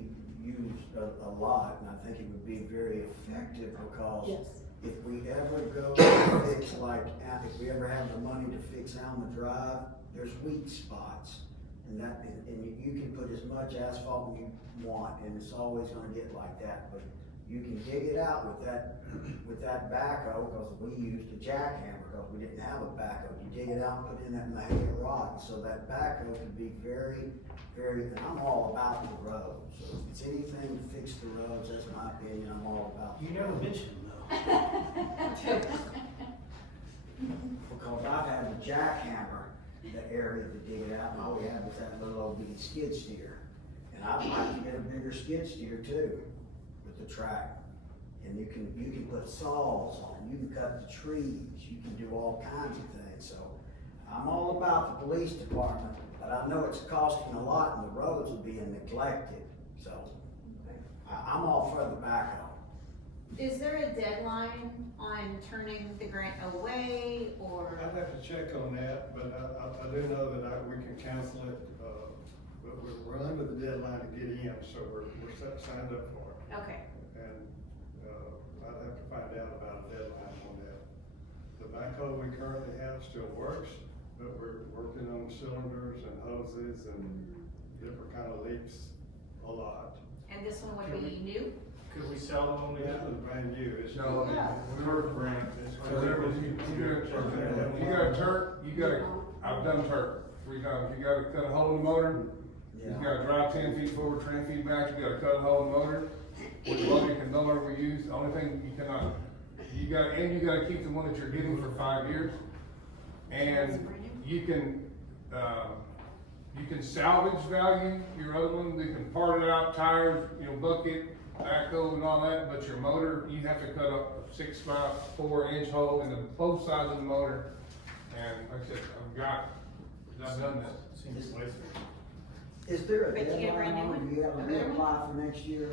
used a lot, and I think it would be very effective because if we ever go to fix if we ever have the money to fix Alma Drive, there's weak spots. And you can put as much asphalt as you want, and it's always gonna get like that, but you can dig it out with that backhoe, because we used a jackhammer, because we didn't have a backhoe. You dig it out and put in that mahogany rock, so that backhoe can be very, and I'm all about the roads. So if it's anything to fix the roads, that's my opinion, I'm all about. You never mentioned them though. Because I've had a jackhammer, the area to dig it out, and all we had was that little old bitty skid steer. And I'd like to get a bigger skid steer too, with the track. And you can put saws on, you can cut the trees, you can do all kinds of things. So I'm all about the police department, but I know it's costing a lot and the roads are being neglected. So I'm all for the backhoe. Is there a deadline on turning the grant away, or? I'd have to check on that, but I do know that we can cancel it, but we're under the deadline to get in, so we're signed up for it. Okay. And, I'd have to find out about a deadline on that. The backhoe we currently have still works, but we're working on cylinders and hoses and different kind of leaks a lot. And this one would be new? Could we sell them when we This have is them? brand new. It's No, We were grant. I've done turf 3 times. You gotta cut a hole in the motor. You gotta drive 10 feet forward, 10 feet back. You gotta cut a hole in the motor. Which motor you can no longer use. The only thing you cannot, you gotta keep the one that you're getting for 5 years. And you can salvage value your other one. You can part it out, tires, bucket, backhoe and all that, but your motor, you have to cut up a 6 by 4 inch hole in both sides of the motor. And like I said, I've done that. Seems wasteful. Is there a But you get a deadline brand new on one? it? Do you have A to better one? reapply for next year?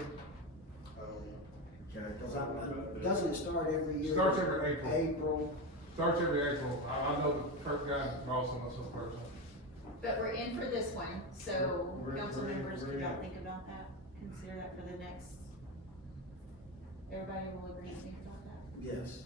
Okay, doesn't it start every year? Starts every April. April. Starts every April. I know the Kirk guy, also myself personally. But we're in for this one, so We're- council we're in- members, we're could y'all in. think about that? Consider that for the next, everybody will agree and think about that? Yes.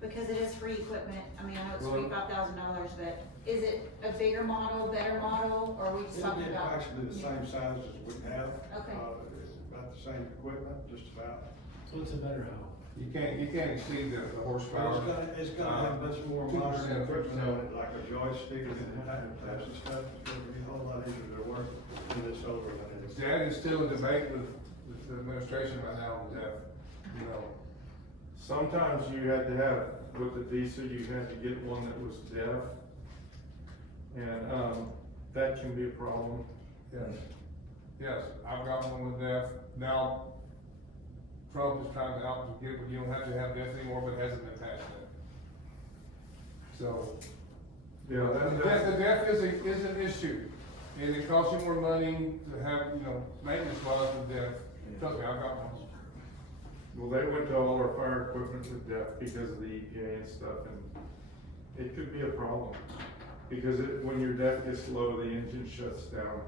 Because it is free equipment, I mean, I know it's Well- $25,000, but is it a bigger model, better model, or are we just talking It's about? actually the same size as we have. Okay. About the same equipment, just about. So it's a better hoe. You can't exceed the But horsepower. it's gonna have much more 2% modern equipment on 3%. it, like a joystick and types of stuff. It's gonna be a whole lot easier to work in this over than it is. That is still a debate with the administration right now on that, Sometimes you had to have, with the diesel, you had to get one that was deaf. And, that can be a problem. Yes, I've got one with deaf. Now, Trump is trying to help to get, you don't have to have deaf anymore, but it hasn't been passed yet. So, Yeah, the deaf is an issue, and it costs you more money to have, maintenance wise with deaf. Trust me, I've got one. well, they went to all our fire equipment with deaf because of the EPA and stuff, and it could be a problem. Because when your deaf gets low, the engine shuts down.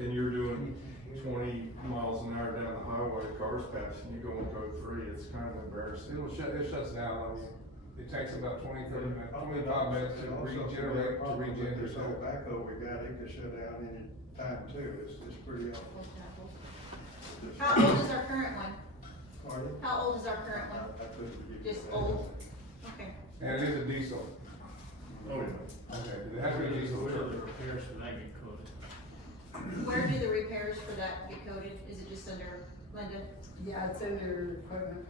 And you're doing 20 miles an hour down the highway, cars passing, you go on code 3, it's kind of embarrassing. It shuts down, I mean, it takes about 20, 30 minutes, 25 minutes to regenerate, to regen This yourself. old backhoe we got, it can shut down any time too. It's pretty awful. How old is our current one? Pardon? How old is our current one? I couldn't give you Just that. old? Okay. And it is a diesel. Oh, yeah. Okay, it has to be a diesel. Repairs for that get coded. Where do the repairs for that get coded? Is it just under Linda? Yeah, it's under equipment.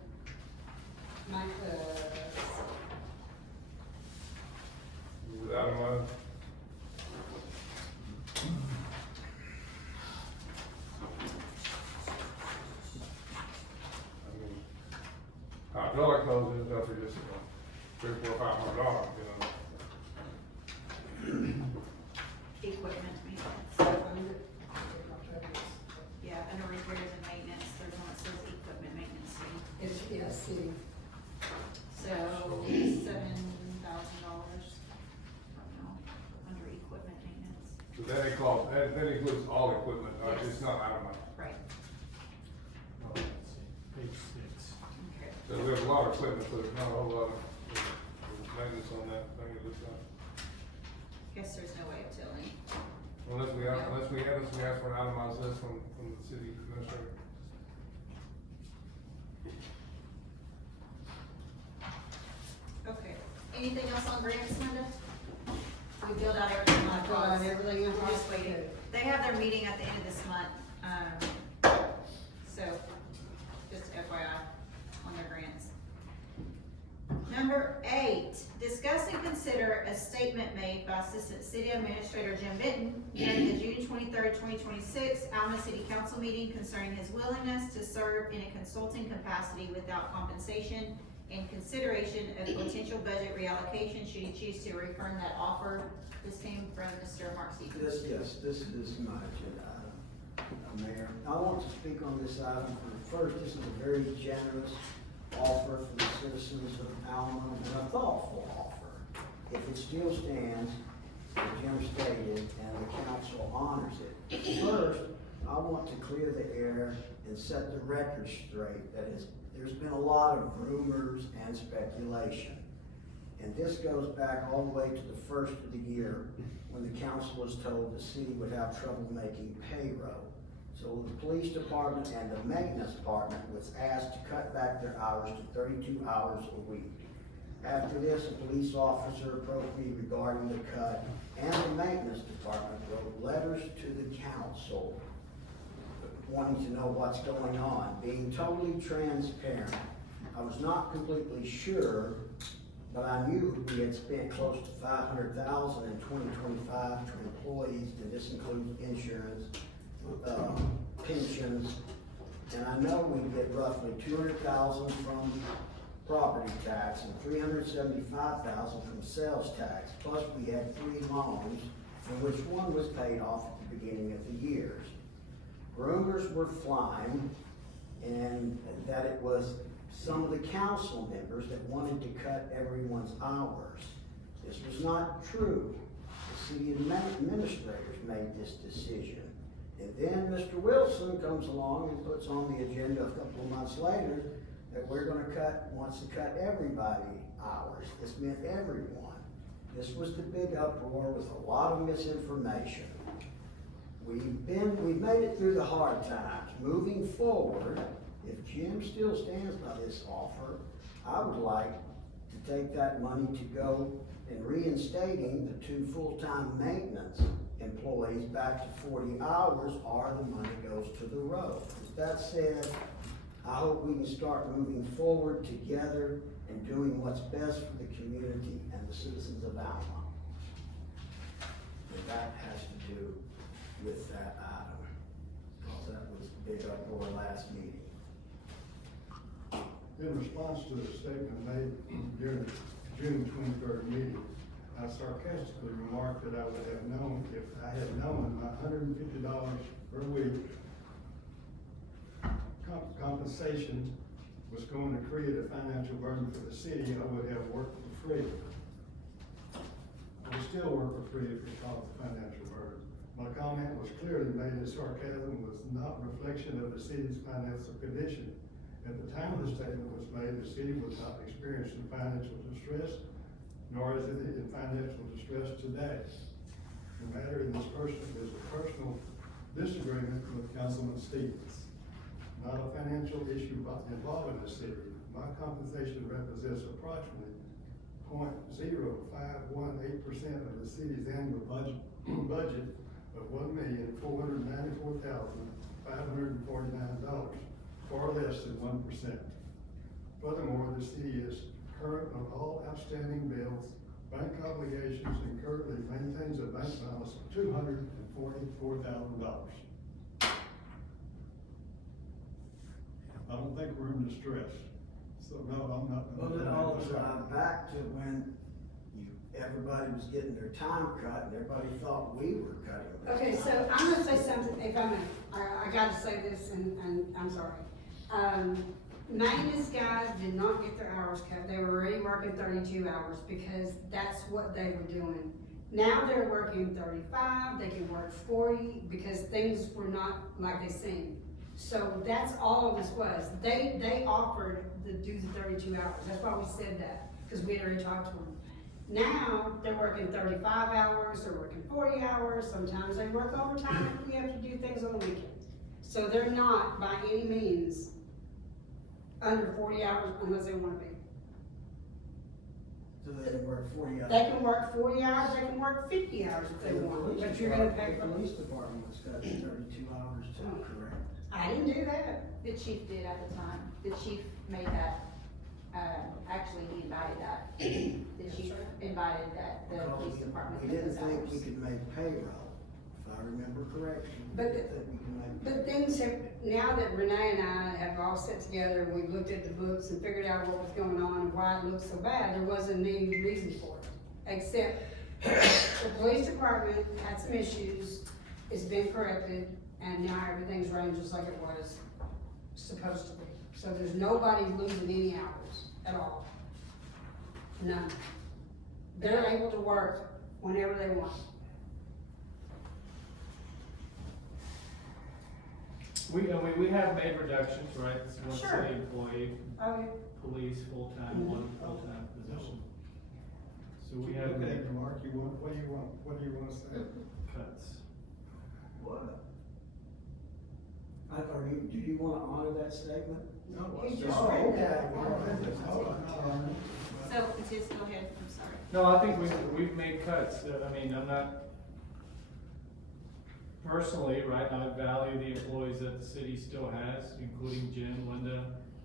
Without a month. I feel like those is up for just, $300, $400, $500, Equipment maintenance. Yeah, under repairs and maintenance, there's one that says equipment maintenance fee. It's, yes, see. So $7,000, under equipment maintenance. So that includes all equipment, it's not out of money. Right. page 6. Okay. So there's a lot of equipment, so there's not a whole lot of maintenance on that thing, it looks like. Guess there's no way of telling. Unless we ask for an itemized list from the city administrator. Okay, anything else on grants, Linda? We filled out everything on Filled out costs. everything on We're just costs. waiting. They have their meeting at the end of this month, so, just FYI on their grants. Number 8, discuss and consider a statement made by Assistant City Administrator Jim Benton during the June 23rd, 2026 Alma City Council meeting concerning his willingness to serve in a consulting capacity without compensation in consideration of potential budget reallocation should he choose to reaffirm that offer. This came from Mr. Mark Stevens. Yes, this is my agenda item, Mayor. I want to speak on this item. First, this is a very generous offer for the citizens of Alma, and a thoughtful offer. If it still stands, as Jim stated, and the council honors it. First, I want to clear the air and set the record straight that there's been a lot of rumors and speculation. And this goes back all the way to the first of the year when the council was told the city would have trouble making payroll. So the police department and the maintenance department was asked to cut back their hours to 32 hours a week. After this, a police officer approached me regarding the cut, and the maintenance department wrote letters to the council wanting to know what's going on, being totally transparent. I was not completely sure, but I knew we had spent close to $500,000 in 2025 to employees, and this includes insurance, pensions, and I know we get roughly $200,000 from property tax and $375,000 from sales tax, plus we had 3 loans, from which one was paid off at the beginning of the years. Rumors were flying, and that it was some of the council members that wanted to cut everyone's hours. This was not true. The city administrators made this decision. And then Mr. Wilson comes along and puts on the agenda a couple of months later that wants to cut everybody hours. This meant everyone. This was the big uproar with a lot of misinformation. We've made it through the hard times. Moving forward, if Jim still stands by this offer, I would like to take that money to go and reinstating the 2 full-time maintenance employees back to 40 hours, or the money goes to the road. With that said, I hope we can start moving forward together and doing what's best for the community and the citizens of Alma. And that has to do with that item, because that was a big uproar last meeting. In response to the statement made during the June 23rd meeting, I sarcastically remarked that I would have known, if I had known my $150 per week compensation was going to create a financial burden for the city, I would have worked for free. I would still work for free if it caused a financial burden. My comment was clearly made as sarcasm, was not a reflection of the city's financial condition. At the time the statement was made, the city was not experiencing financial distress, nor is it in financial distress today. The matter in this person is a personal disagreement with Councilman Stevens, not a financial issue involving the city. My compensation represents approximately 0.0518% of the city's annual budget of $1,494,549, far less than 1%. Furthermore, the city is current on all outstanding bills, bank obligations, and currently maintains a bank balance of $244,000. I don't think we're in distress, so no, I'm not. Well, it all back to when everybody was getting their time cut, and everybody thought we were cutting their Okay, time. so I'm gonna say something, if I may, I gotta say this, and I'm sorry. Maintenance guys did not get their hours cut, they were already working 32 hours, because that's what they were doing. Now they're working 35, they can work 40, because things were not like they seemed. So that's all of this was. They offered to do the 32 hours. That's why we said that, because we had already talked to them. Now, they're working 35 hours, they're working 40 hours, sometimes they work overtime if we have to do things on the weekend. So they're not by any means under 40 hours unless they wanna be. So they can work 40 hours. They can work 40 hours, they can work 50 hours if they want, but you're gonna pay for The them. police department's got 32 hours too, correct? I didn't do that. The chief did at the time. The chief made that, actually, he invited that. The chief invited that, the Because police department. We did didn't those think we hours. could make payroll, if I remember correctly. We But didn't think we could make But payroll. things have, now that Renee and I have all sat together and we've looked at the books and figured out what was going on and why it looked so bad, there wasn't any reason for it. Except the police department had some issues, it's been corrected, and now everything's running just like it was supposed to be. So there's nobody losing any hours at all. None. They're able to work whenever they want. We have made reductions, right? It's one Sure. city employee, Okay. police full-time, one full-time position. So we have Okay, made Mark, what do you want to say? cuts. What? Do you wanna honor that statement? No, He I just Oh, read okay. that. So, just go ahead, I'm sorry. No, I think we've made cuts. I mean, I'm not, personally, right, I value the employees that the city still has, including Jim, Linda,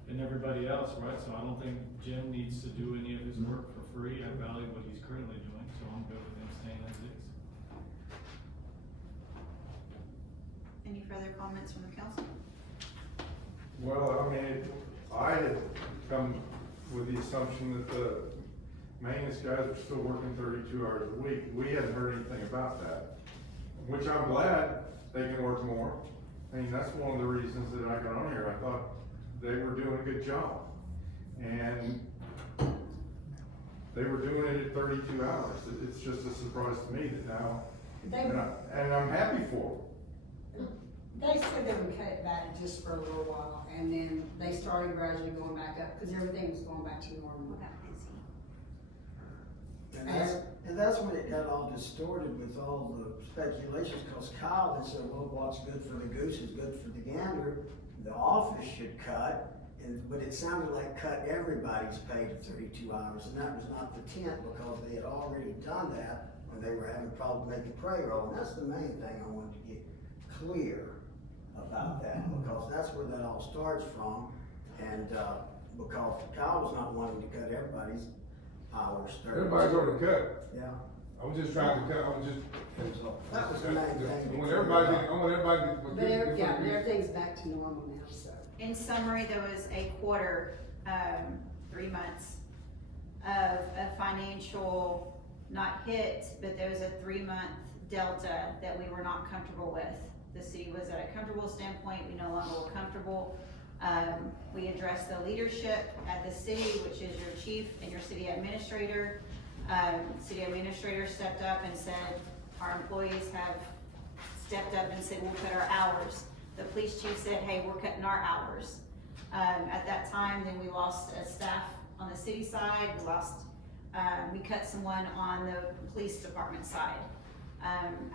and everybody else, right? So I don't think Jim needs to do any of his work for free. I value what he's currently doing, so I'm good with him staying as is. Any further comments from the council? Well, I mean, I had come with the assumption that the maintenance guys are still working 32 hours a week. We hadn't heard anything about that, which I'm glad they can work more. I mean, that's one of the reasons that I got on here. I thought they were doing a good job. And they were doing it at 32 hours. It's just a surprise to me that now, and I'm happy for them. They said they would cut it back just for a little while, and then they started gradually going back up, because everything was going back to normal. And that's when it got all distorted with all the speculations, cause Kyle had said, well, what's good for the goose is good for the gander. The office should cut, but it sounded like cut everybody's pay to 32 hours, and that was not the intent, because they had already done that when they were having problems making payroll, and that's the main thing I wanted to get clear about that, because that's where that all starts from, and, because Kyle was not wanting to cut everybody's hours. Everybody's already cut. Yeah. I was just trying to cut, That was the main thing. I want everybody, But everything's back to normal now, so. In summary, there was a quarter, 3 months of a financial, not hit, but there was a 3-month delta that we were not comfortable with. The city was at a comfortable standpoint, we no longer were comfortable. We addressed the leadership at the city, which is your chief and your city administrator. City administrator stepped up and said, our employees have stepped up and said, we'll cut our hours. The police chief said, hey, we're cutting our hours. At that time, then we lost a staff on the city side, we cut someone on the police department side.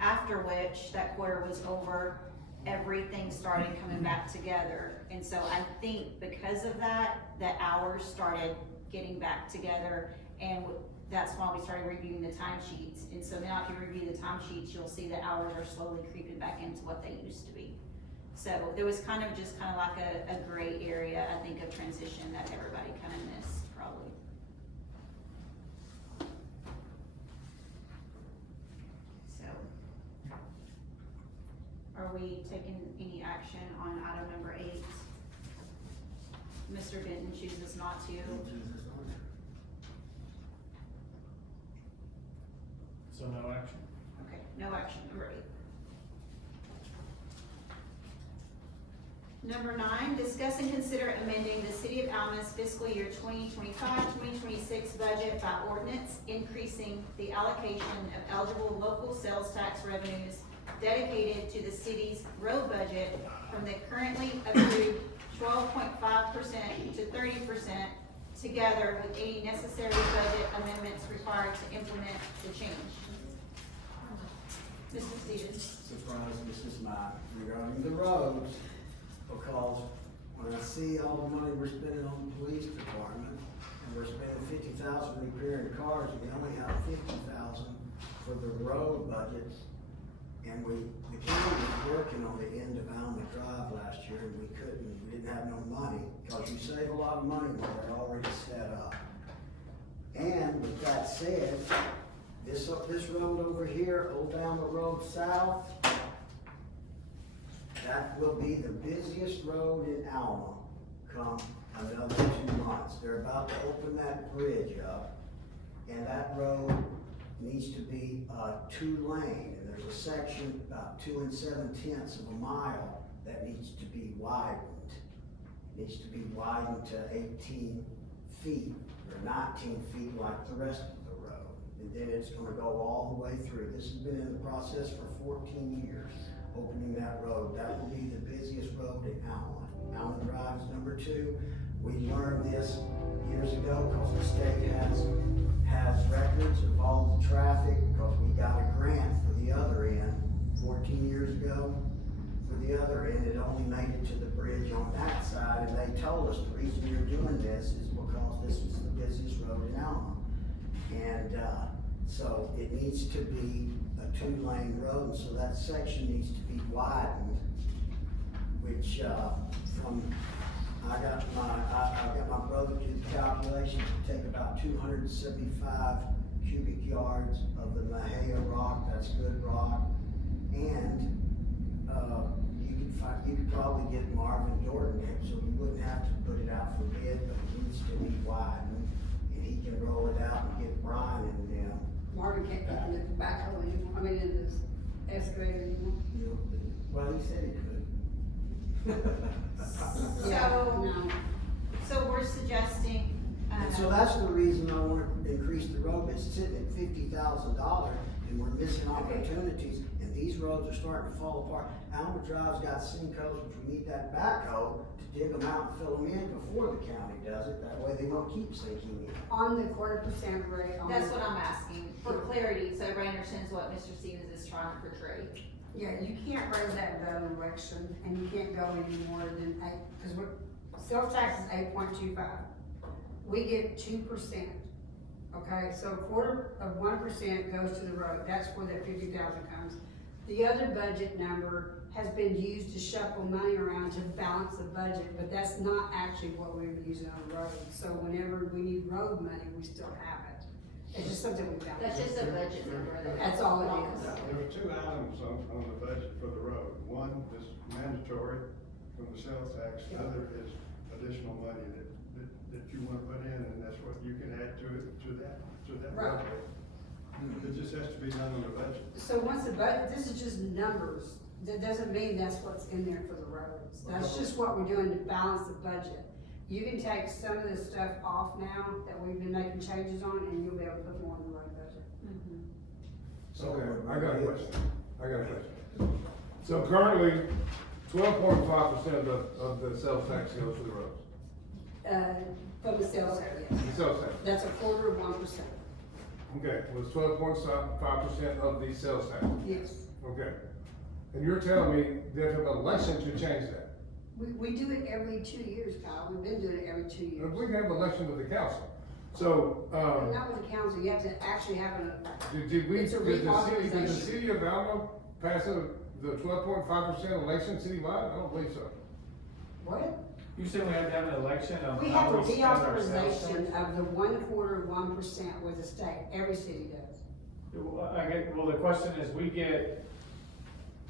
After which, that quarter was over, everything started coming back together. And so I think because of that, the hours started getting back together, and that's why we started reviewing the timesheets. And so now if you review the timesheets, you'll see the hours are slowly creeping back into what they used to be. So there was kind of like a gray area, I think, of transition that everybody kind of missed, probably. So, are we taking any action on item number 8? Mr. Benton chooses not to. So no action. Okay, no action, number 8. Number 9, discuss and consider amending the City of Alma's fiscal year 2025-2026 budget by ordinance, increasing the allocation of eligible local sales tax revenues dedicated to the city's road budget from the currently approved 12.5% to 30%, together with any necessary budget amendments required to implement the change. Mr. Stevens? Surprise, Mrs. Mike, regarding the roads, because when I see all the money we're spending on the police department, and we're spending 50,000 repairing cars, and we only have 50,000 for the road budgets, and the county was working on the end of Alma Drive last year, and we didn't have no money, because you save a lot of money when they're already set up. And with that said, this road over here, Old Alma Road South, that will be the busiest road in Alma come another 2 months. They're about to open that bridge up, and that road needs to be 2-lane, and there's a section about 2 7/10 of a mile that needs to be widened. Needs to be widened to 18 feet or 19 feet like the rest of the road. And then it's gonna go all the way through. This has been in the process for 14 years, opening that road. That will be the busiest road in Alma. Alma Drive is number 2. We learned this years ago because the state has records of all the traffic, because we got a grant for the other end 14 years ago. For the other end, it only made it to the bridge on that side, and they told us the reason you're doing this is because this is the busiest road in Alma. And so it needs to be a 2-lane road, and so that section needs to be widened, which I got my brother do the calculations to take about 275 cubic yards of the Mahia rock, that's good rock, and you could probably get Marvin Jordan in, so you wouldn't have to put it out for bid, but it needs to be widened, and he can roll it out and get Brian in them. Marvin can't put in the backhoe anymore, I mean, in the excavator anymore. You know, well, he said he could. So we're suggesting, And so that's the reason I want to increase the road. It's sitting at $50,000, and we're missing opportunities, and these roads are starting to fall apart. Alma Drive's got sinkholes, which we need that backhoe to dig them out and fill them in before the county does it. That way they won't keep sinking in. On the 1/4% rate. that's what I'm asking, for clarity, so everybody understands what Mr. Stevens is trying to portray. Yeah, you can't raise that without an election, and you can't go any more than 8, because sales tax is 8.25. We get 2%, okay? So 1/4% goes to the road, that's where that 50,000 comes. The other budget number has been used to shuffle money around to balance the budget, but that's not actually what we were using on the road. So whenever we need road money, we still have it. It's just something we balance. That's just a budget number. That's all it is. There were 2 items on the budget for the road. One is mandatory from the sales tax, the other is additional money that you wanna put in, and that's what you can add to that Right. budget. It just has to be done on the budget. So once the budget, this is just numbers, that doesn't mean that's what's in there for the roads. That's just what we're doing to balance the budget. You can take some of this stuff off now that we've been making changes on, and you'll be able to put more in the road budget. Okay, I got a question. So currently, 12.5% of the sales tax goes to the roads. From the sales tax, yes. The sales tax. That's 1/4%. Okay, well, it's 12.5% of the sales tax. Yes. Okay. And you're telling me there's an election to change that? We do it every 2 years, Kyle. We've been doing it every 2 years. We can have an election with the council. So, Not with the council, you have to actually have did it's a the reauthorization. city of Alma pass the 12.5% election citywide? I don't believe so. What? You said we have to have an election of We how have a we spend our sales reauthorization tax? of the 1/4 with the state. Every city does. Well, the question is, we get,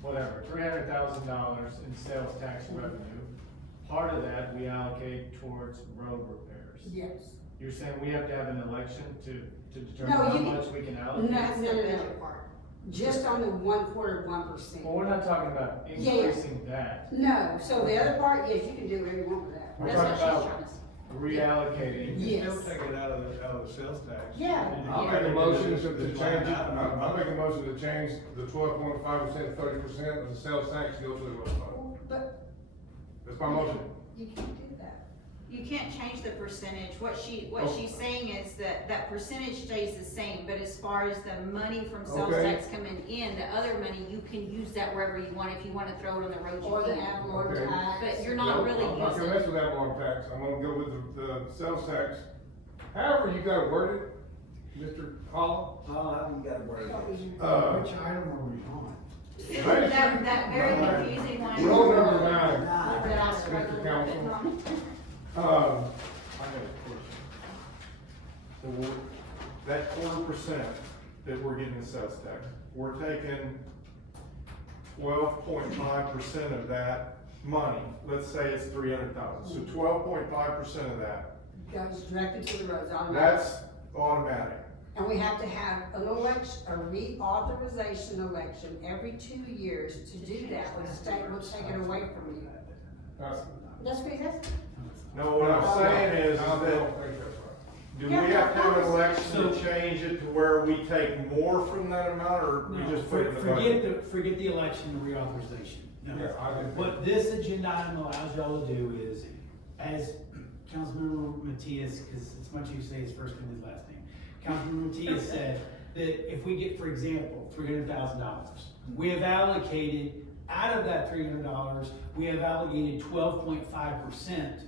whatever, $300,000 in sales tax revenue. Part of that we allocate towards road repairs. Yes. You're saying we have to have an election to No, determine how you- much we can allocate? No. Just on the 1/4. Well, we're not talking about Yeah. increasing that. No, so the other part, yes, you can do whatever you want with that. We're That's what talking she's about trying to say. reallocating. Yes. Still take it out of the sales tax. Yeah. I'll make a motion to change it, I'll make a motion to change the 12.5% to 30% of the sales tax to go to the road fund. That's my motion. You can't do that. You can't change the percentage. What she's saying is that percentage stays the same, but as far as the money from sales Okay. tax coming in, the other money, you can use that wherever you want. If you wanna throw it on the road, Or you the can. ad valorem Okay. tax. But you're not really I'm not gonna mess using. with that one tax, I'm gonna go with the sales tax. However you got it worded, Mr. Holland. Oh, how you gotta worry about it? Which item are we on? That very confusing one. Roll number 9. That I struggled a little bit Council. on. I have a question. That 4% that we're getting in sales tax, we're taking 12.5% of that money. Let's say it's 300,000, so 12.5% of that, Goes directly to the roads, automatic. that's automatic. And we have to have an election, a reauthorization election every 2 years to do that, or the state will take it away from you. That's what he says? No, what I'm saying is I that, don't think that's right. do we have to have an election to change it to where we take more from that amount, or we No, just put it in the budget? forget the election and reauthorization. No. Yeah, I did. What this agenda item allows y'all to do is, as Councilmember Matias, because it's much easier to say his first and his last name. Councilmember Matias said that if we get, for example, $300,000, we have allocated, out of that $300, we have allocated 12.5%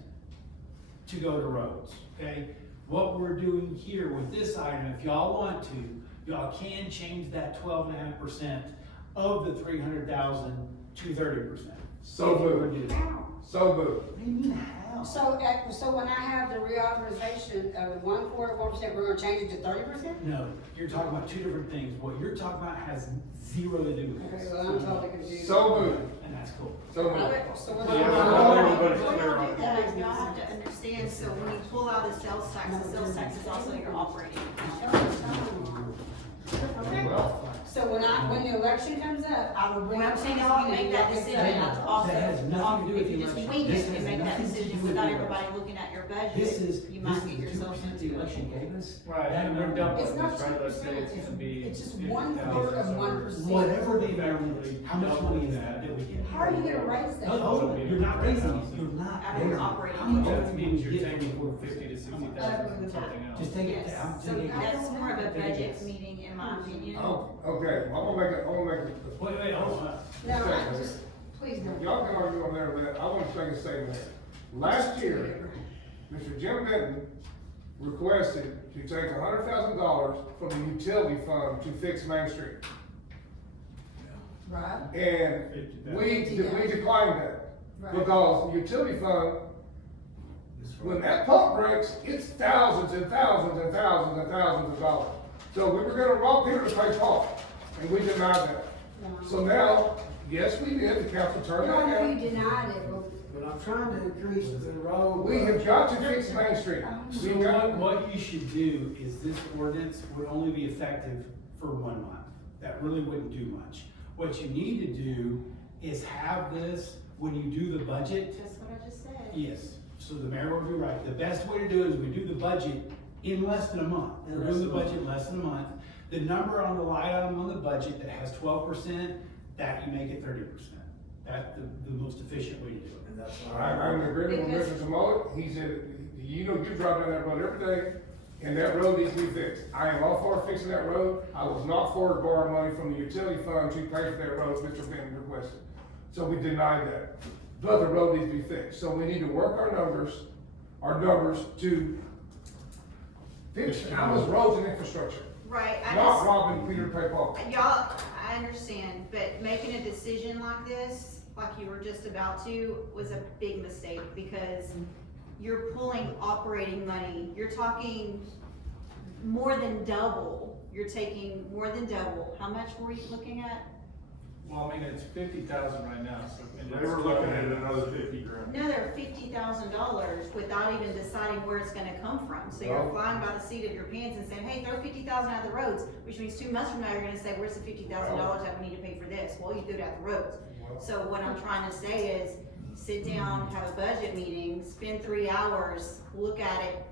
to go to roads, okay? What we're doing here with this item, if y'all want to, y'all can change that 12.5% of the 300,000 to 30%. So moved. So moved. What do you mean how? So when I have the reauthorization of 1.1%, we're gonna change it to 30%? No, you're talking about two different things. What you're talking about has zero to do with Okay, this. well, I'm totally confused. So moved. And that's cool. So moved. Okay, so we're Yeah, not. everybody's Before clear y'all on do that, y'all have to understand, so when you pull out the sales tax is also your operating account. Okay. So when the election comes up, I will bring What it I'm to saying is y'all you make and that y'all can decision, say, that's also, That has nothing to do with if you the just election. wing This it and has make that nothing to do decision with without the everybody election. looking at your budget, This is, you this might is get the yourself 2% into the election a. gave us. Right, That and we're amount- done It's with not this, right, let's say 2%, it's gonna be. it's just 50,000, 1/4 of so 1%. Whatever the amount is, how much money is that we get? How are you gonna raise that? No, hold on, you're not raising it, you're not. Out of your operating How much That are we means gonna you're get taking from 50 to 60,000 Uh, from something else. Just take it, Yes, I'm so taking it. that's more of a Take it, budget yes. meeting, in my opinion. Oh, okay, I'm gonna make it. Wait, hold on. No, I just, please no. Y'all can argue on there, but I want to make a statement. Last year, Mr. Jim Benton requested to take $100,000 from the utility fund to fix Main Street. Right, And we declined that. Right. Because the utility fund, when that pump breaks, it's thousands and thousands and thousands and thousands of dollars. So we were gonna rob Peter to pay Paul, and we denied that. no. So now, yes, we did, the council turned No, I that know you down. denied it, But I'm trying to increase the road. We have got to fix Main Street. So We got, what you should do is this ordinance would only be effective for 1 month. That really wouldn't do much. What you need to do is have this, when you do the budget, Just what I just said. yes, so the mayor will be right. The best way to do it is we do the budget in less than a month. We're doing the budget in less than a month. The number on the line item on the budget that has 12%, that you make it 30%. That's the most efficient way to do it. And that's I'm in agreement with Mr. Samoa. He said, you know, you drive down that road every day, and that road needs to be fixed. I am all for fixing that road. I was not for borrowing money from the utility fund to pay for that road, Mr. Benton requested. So we denied that. But the road needs to be fixed. So we need to work our numbers to fix Alma's roads and infrastructure. Right, Not robbing Peter to pay Paul. y'all, I understand, but making a decision like this, like you were just about to, was a big mistake, because you're pulling operating money, you're talking more than double, you're taking more than double. How much were you looking at? Well, I mean, it's 50,000 right now, so. and They it's were looking at another 50 grand. Another $50,000 without even deciding where it's gonna come from. So you're Well- flying by the seat of your pants and saying, hey, throw 50,000 out of the roads, which means 2 months from now, you're gonna say, where's the $50,000 that we need to pay for this? Well, you threw it out the roads. So what I'm trying to say is, sit down, have a budget meeting, spend 3 hours, look at it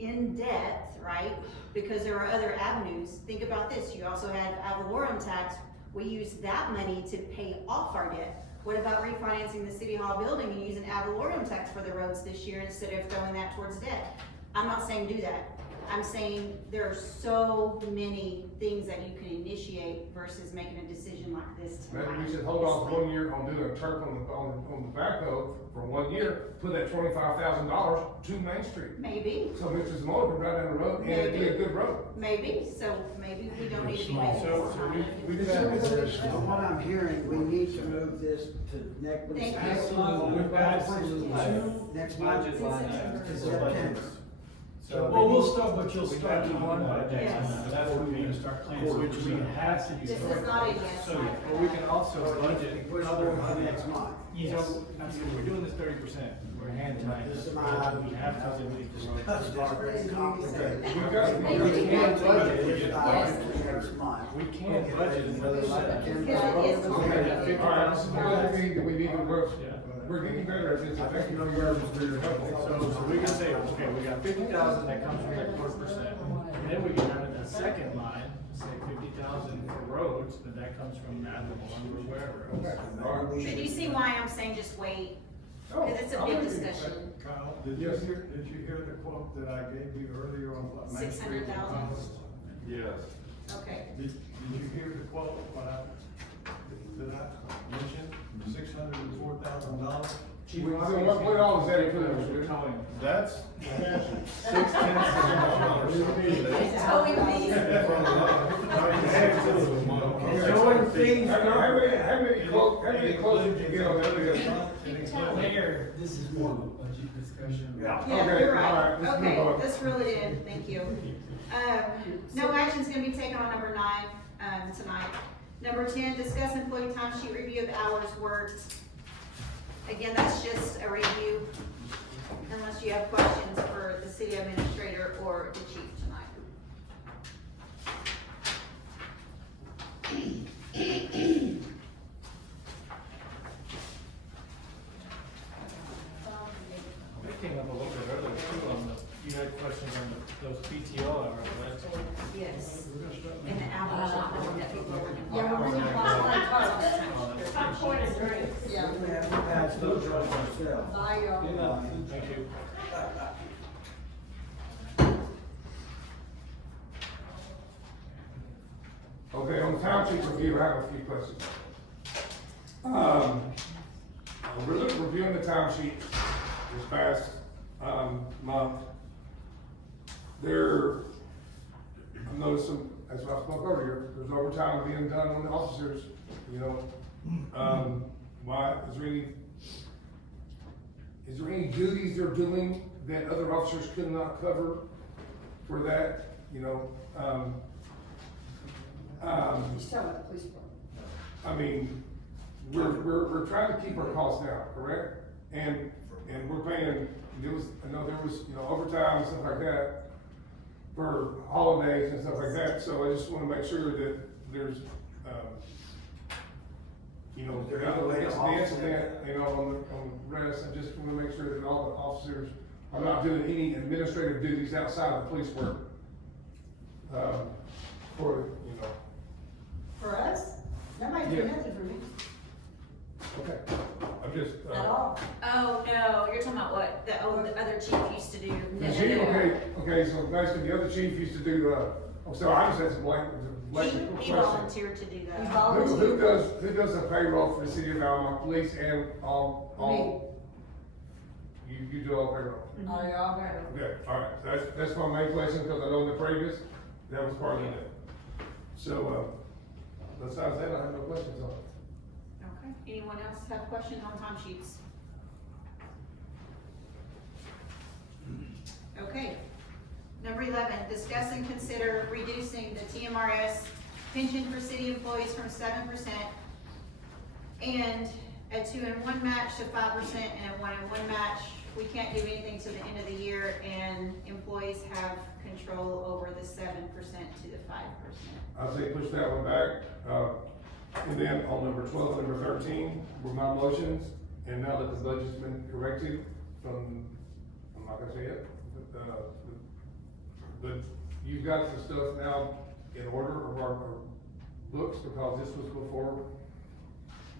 in depth, right? Because there are other avenues. Think about this, you also had ad valorem tax. We use that money to pay off our debt. What about refinancing the city hall building and using ad valorem tax for the roads this year instead of throwing that towards debt? I'm not saying do that. I'm saying there are so many things that you can initiate versus making a decision like this tonight. Maybe we should hold off 1 year on doing a turf on the backhoe for 1 year, put that $25,000 to Main Street. Maybe, So Mr. Moore can ride down the road and it'd be a good road. maybe, so maybe we don't need to be making So this. we've From what I'm hearing, we need to move this to next. Thank you. Absolutely, we've got absolutely two Next month. budget line items. To September. Well, we'll start, but you'll We start got on one that budget. next month, that's what we're gonna start planning, which we have to do. This is not a yes. So, but we can also budget We're other for next month. Yes, absolutely, we're doing this 30%, we're hand tonight, This is my- we have to delete the road. That's already complicated. We got- We we can't can budget budget. this next month. We can't budget another line item. Yeah, it is. Okay, all right, this is what we need to work, Yeah. we're getting better at this, I think you know your for your help. So we can say, okay, we got 50,000 that comes from that 4%, and then we can have a second line, say 50,000 for roads, but that comes from ad valorem or wherever else. So do you see why I'm saying just wait? Because it's a big discussion. Kyle, did you Yes. hear the quote that I gave you earlier on what Main Street? 600,000. Yes. Okay. Did you hear the quote, that I mentioned, $604,000? What all is that included? We're telling them. That's 6/10 Join fees. How many quotes did you get on that other? Mayor, this is more of a budget discussion. Yeah, Okay, you're all right. right, let's Okay, move on. this really did, thank you. No action's gonna be taken on number 9, tonight. Number 10, discuss employee timesheet review of hours worked. Again, that's just a review, unless you have questions for the city administrator or the chief tonight. They came up a little bit earlier too on you had questions on those PTO hours, right? Yes. And the hours that people are working. Yeah, we're gonna Oh, that's great. Yeah. We have passed those ourselves. Thank you. Okay, on the township review, I have a few questions. We're reviewing the township this past, month. I noticed some, as I spoke earlier, there's overtime being done on the officers, you know. Why, is there any duties they're doing that other officers could not cover for that, you know? Just tell the police department. I mean, we're trying to keep our costs down, correct? And we're paying, there was overtime and stuff like that for holidays and stuff like that, so I just wanna make sure that there's, the incident, on the rest, I just wanna make sure that all the officers are not doing any administrative duties outside of the police work. For us, nobody do Yeah. nothing for me, Okay, I'm just. at all. Oh, no, you're talking about what the other chief used to do. The chief, okay, so basically the other chief used to do, I just had some blank He question. volunteered to do He that. volunteered. Who does the payroll for the city of Alma, police and all? You do all payroll? Oh, yeah, I better. Okay, all right, that's my main question, because I know in the previous, that was part of it. So, besides that, I have no questions on it. Okay, anyone else have questions on timesheets? Okay. Number 11, discuss and consider reducing the TMRS pension for city employees from 7% and a 2-in-1 match to 5% and a 1-in-1 match. We can't do anything to the end of the year, and employees have control over the 7% to the 5%. I'd say push that one back, and then on number 12, number 13 were my motions, and now that the budget's been corrected from, I'm not gonna say it, but you've got the stuff now in order of our books, because this was before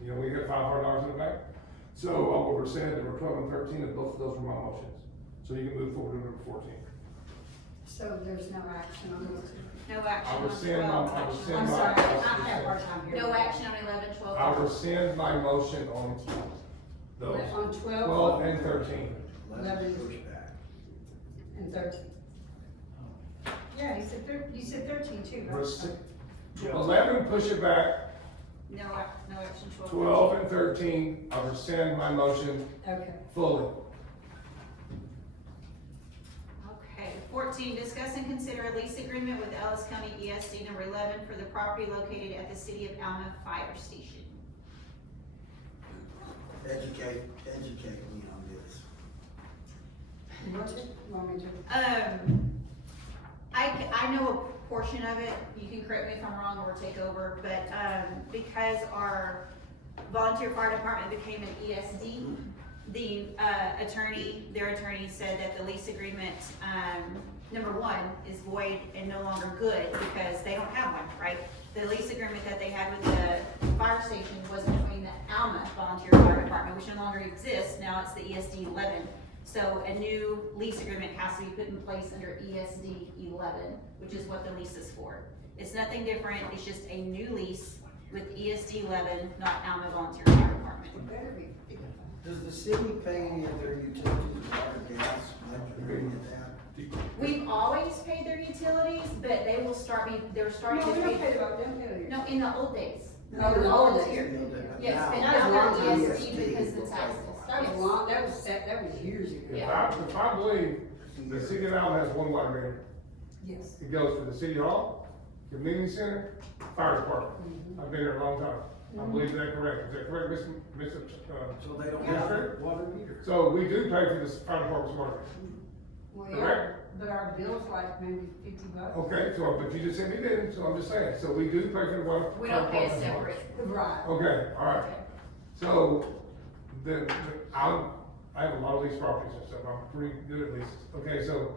You know, we got $500 in the bank. So I will rescind number 12 and 13, and both of those were my motions. So you can move forward to number 14. So there's no action on those two? No action I on rescind 12. my- I rescind I'm my- sorry, I have a hard time hearing. No action on 11, 12. I rescind my motion on those. On 12? 12 and 13. 11. Pushback. And 13. Yeah, you said 13 too, right? Rescind- 11, push it back. No action 12. 12 and 13, I rescind my motion Okay. fully. Okay, 14, discuss and consider a lease agreement with Ellis County ESD number 11 for the property located at the City of Alma Fire Station. Educate me on this. You want me to? I know a portion of it, you can correct me if I'm wrong or take over, but, because our volunteer fire department became an ESD, their attorney said that the lease agreement, number one, is void and no longer good because they don't have one, right? The lease agreement that they had with the fire station was between the Alma Volunteer Fire Department, which no longer exists, now it's the ESD 11. So a new lease agreement has to be put in place under ESD 11, which is what the lease is for. It's nothing different, it's just a new lease with ESD 11, not Alma Volunteer Fire Department. It better be. Does the city pay any of their utilities, water, gas, electric, any of that? We've always paid their utilities, but they're No, starting we to don't pay pay. about them, do you? No, in the old days. No, in the old days. Yes, but Now, now That they're was ESD because the taxes. That was long, that was years ago. If I believe the city of Alma has one water main, Yes. it goes to the city hall, community center, fire department. I've been there a long time. I believe that correct. Is that correct, Miss, So they don't Yeah. have water meter? So we do pay for this fire department's water. Well, yeah, Correct. but our bill's like maybe $50. Okay, so, but you just said we didn't, so I'm just saying, so we do pay for the water. We don't pay a fire department's water. separate. Right. Okay, all right. So, I have a lot of lease properties and stuff, I'm pretty good at leases. Okay, so,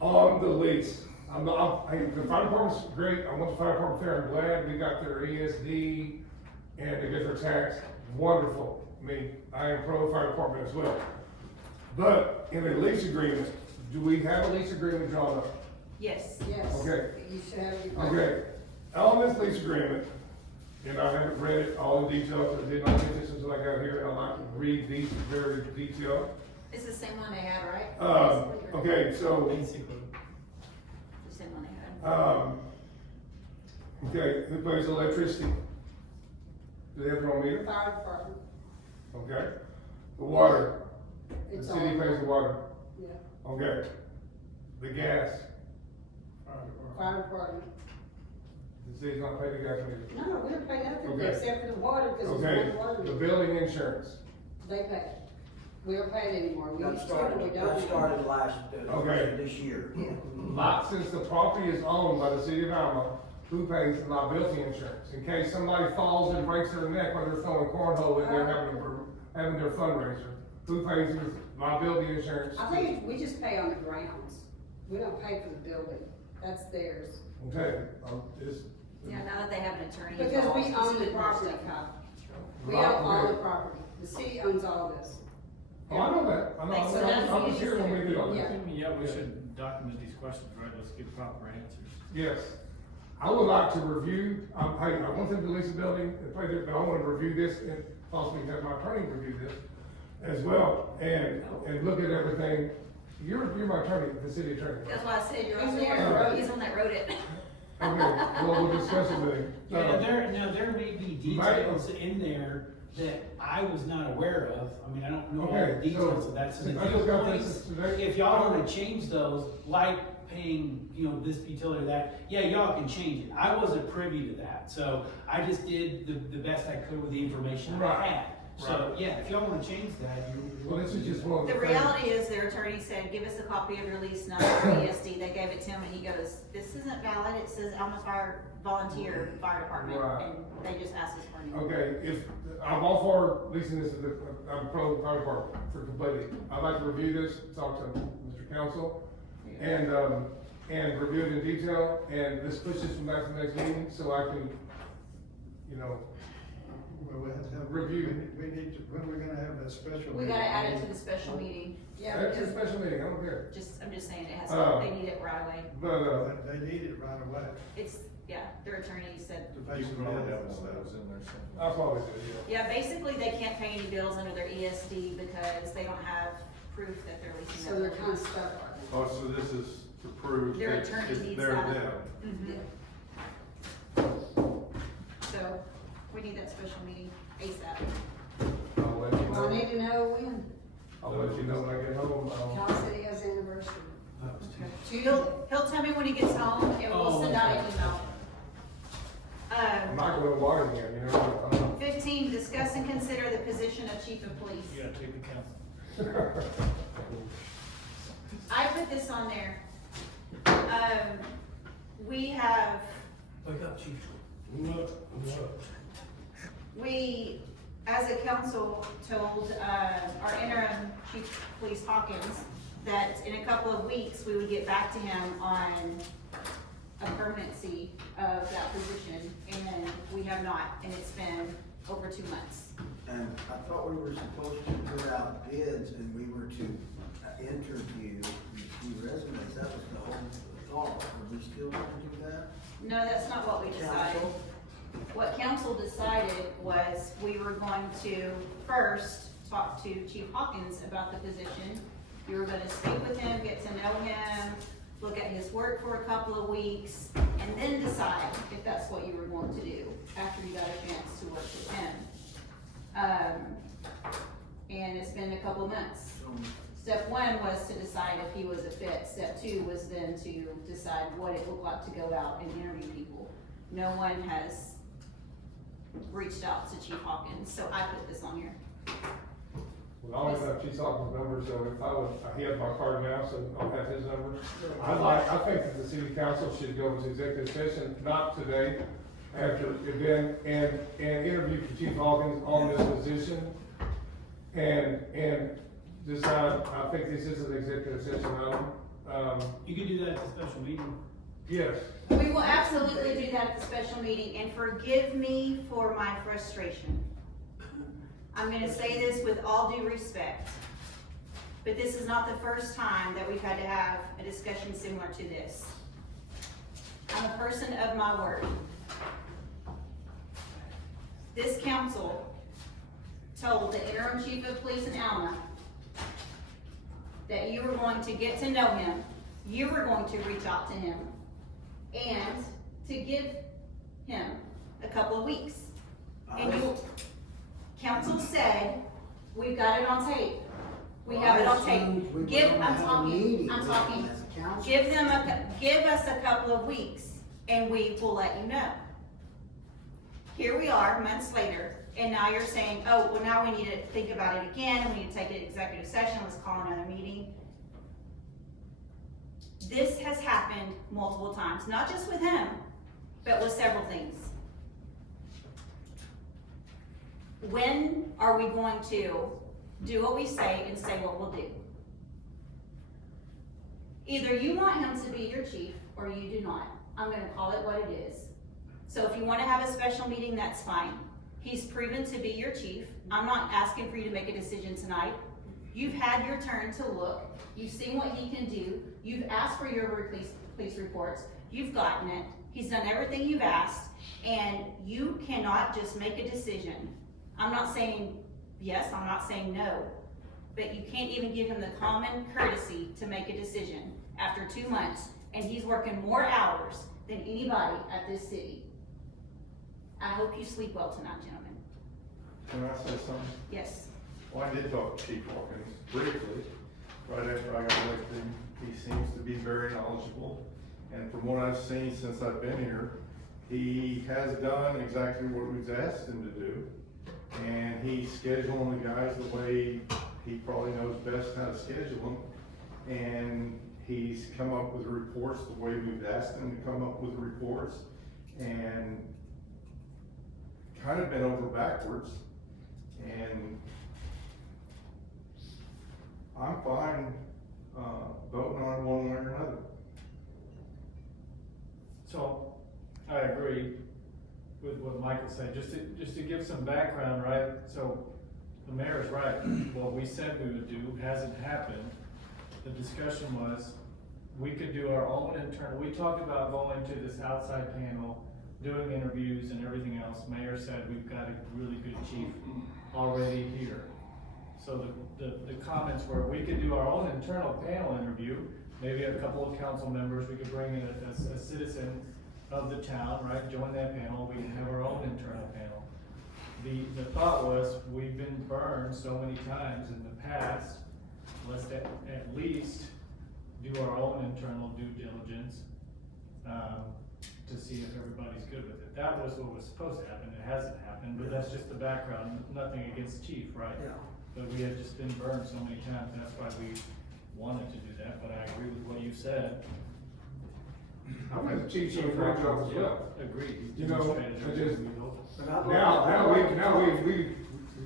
on the lease, hey, the fire department's great, I want the fire department there, I'm glad we got their ESD and they get their tax, wonderful. I mean, I am pro fire department as well. But in a lease agreement, do we have a lease agreement drawn up? Yes. Yes. Okay. You should have. Okay, on this lease agreement, and I haven't read it all in detail, because I did not get this until I got here, and I like to read these very detailed. It's the same one they had, right? Okay, so, Basically. The same one they had. okay, who pays electricity? Do they have their own meter? Fire department. Okay, the water, the It's city all- pays the water, Yeah, okay. The gas, fire department. the city's not paying the gas meter. No, we don't pay nothing Okay. except for the water, because it's Okay, one water. the building insurance, They pay. We don't pay it anymore. We That used to, but we started, don't. that started Okay. this year. since the property is owned by the city of Alma, who pays the liability insurance? In case somebody falls and breaks their neck when they're throwing cornhole in there having their fundraiser, who pays the liability insurance? I think we just pay on the grounds. We don't pay for the building. That's theirs. Okay, it's. Yeah, now that they have an attorney. Because we involved, own the it's property, good. Kyle. We Right, own all okay. the property. The city owns all this. Oh, I know that, I Thanks, so know, that's I was here when we did all Yeah. that. Yeah, we should document these questions, right? Let's give proper answers. Yes, I would like to review, hey, I want them to lease a building and pay their, but I wanna review this and possibly have my attorney review this as well, and look at everything. You're my attorney, the city attorney. That's why I said you're He's on the one there, that wrote he's it. the one that wrote it. Okay, well, we'll discuss it with him. Yeah, there may be details in there that I was not aware of. I mean, I don't know all the Okay, details so, of that. So if the I just got points, this today. if y'all wanna change those, like paying, this utility, that, yeah, y'all can change it. I wasn't privy to that, so I just did the best I could with the information I Right, had. So, yeah, if y'all wanna change that, Well, this is just one of the The things. reality is, their attorney said, give us a copy of your lease number for ESD, they gave it to him, and he goes, this isn't valid, it says Alma Fire Volunteer Fire Department, Right. and they just asked us for a new. Okay, if, I'm all for leasing this, I'm pro fire department for completely. I'd like to review this, talk to Mr. Council, and review it in detail, and let's push this from back to the next meeting, so I can, Well, we have to have. Review. We need to, when we're gonna have that special. We gotta meeting? add it to the special meeting. Yeah, That's a because special meeting, I don't care. I'm just saying it has, Oh. they need it right away. But, They need it right away. It's, yeah, their attorney said, To You pay some probably have bills. one of those in there somewhere. I'll probably do, yeah. yeah, basically they can't pay any bills under their ESD because they don't have proof that they're leasing so that they're building. kind of stuck on it. Oh, so this is to prove Their that attorney it's needs their that. them. Mhm. So, we need that special meeting ASAP. I'll let you Well, I need know, to know when. I'll let you know when I get home. Cal said he has anniversary. He'll tell me when he gets home and we'll send out an email. I'm not gonna water here, you know, I don't know. 15, discuss and consider the position of chief of police. You gotta take the council. I put this on there. We have, Wake up, chief. we, as a council, told, our interim chief of police Hawkins that in a couple of weeks, we would get back to him on a permanency of that position, and we have not, and it's been over 2 months. And I thought we were supposed to put out bids and we were to interview a few resumes. That was the whole thought. Are we still gonna do that? No, that's not what we decided. Council? What council decided was we were going to first talk to Chief Hawkins about the position. You were gonna speak with him, get to know him, look at his work for a couple of weeks, and then decide if that's what you were going to do after you got a chance to work with him. And it's been a couple of months. Step 1 was to decide if he was a fit. Step 2 was then to decide what it looked like to go out and interview people. No one has reached out to Chief Hawkins, so I put this on here. Well, I always have Chief Hawkins' number, so if I would, he has my card now, so I'll have his number. I think that the city council should go into executive session, not today, after event, and interview Chief Hawkins on this position. And decide, I think this is an executive session item. You can do that at the special meeting. Yes, We will absolutely do that at the special meeting, and forgive me for my frustration. I'm gonna say this with all due respect, but this is not the first time that we've had to have a discussion similar to this. I'm a person of my word. This council told the interim chief of police in Alma that you were going to get to know him, you were going to reach out to him, and to give him a couple of weeks. And you, council said, we've got it on tape. We have it on tape. Give, I'm talking, give us a couple of weeks, and we will let you know. Here we are, months later, and now you're saying, oh, well, now we need to think about it again, we need to take an executive session, let's call another meeting. This has happened multiple times, not just with him, but with several things. When are we going to do what we say and say what we'll do? Either you want him to be your chief, or you do not. I'm gonna call it what it is. So if you wanna have a special meeting, that's fine. He's proven to be your chief. I'm not asking for you to make a decision tonight. You've had your turn to look. You've seen what he can do. You've asked for your police reports. You've gotten it. He's done everything you've asked, and you cannot just make a decision. I'm not saying yes, I'm not saying no, but you can't even give him the common courtesy to make a decision after 2 months, and he's working more hours than anybody at this city. I hope you sleep well tonight, gentlemen. Can I say something? Yes. Well, I did talk to Chief Hawkins briefly, right after I got elected. He seems to be very knowledgeable, and from what I've seen since I've been here, he has done exactly what we've asked him to do, and he's scheduling the guys the way he probably knows best how to schedule them, and he's come up with reports the way we've asked him to come up with reports, and kind of been over backwards, and I'm fine, voting on it one way or another. So, I agree. with what Michael said, just to give some background, right? So, the mayor's right, what we said we would do hasn't happened. The discussion was, we could do our own internal, we talked about going to this outside panel, doing interviews and everything else. Mayor said we've got a really good chief already here. So the comments were, we could do our own internal panel interview, maybe a couple of council members, we could bring in a citizen of the town, right, join that panel, we can have our own internal panel. The thought was, we've been burned so many times in the past, let's at least do our own internal due diligence, to see if everybody's good with it. That was what was supposed to happen, it hasn't happened, but that's just the background, nothing against chief, right? Yeah. But we have just been burned so many times, that's why we wanted to do that, but I agree with what you said. I think the chief's doing a great job as well. Agreed. You know, Demonstrated I just- everything we hoped. But I'd like Now to-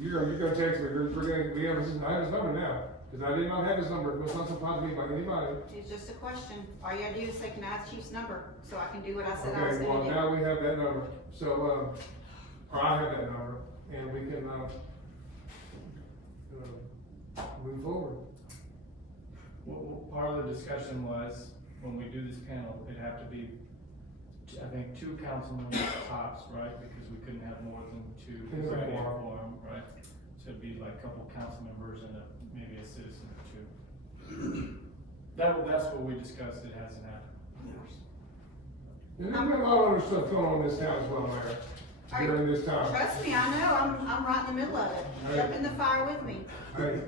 you're gonna text me, we have his number now, because I did not have his number, it was not supposed to be by anybody. It's just a question. All you gotta do is say, can I have the chief's number, so I can do what I said I was Okay, well, gonna do. now we have that number, so, or I have that number, and we can, move forward. Well, part of the discussion was, when we do this panel, it'd have to be, I think, 2 council members tops, right? Because we couldn't have more than 2, because it'd be a quorum, right? So it'd be like a couple council members and maybe a citizen or 2. That's what we discussed, it hasn't happened, of course. And there's been a lot of other stuff going on in this town as well, Mayor, during this time. Trust me, I know, I'm right in the middle of it. Jump in the fire with me. Hey,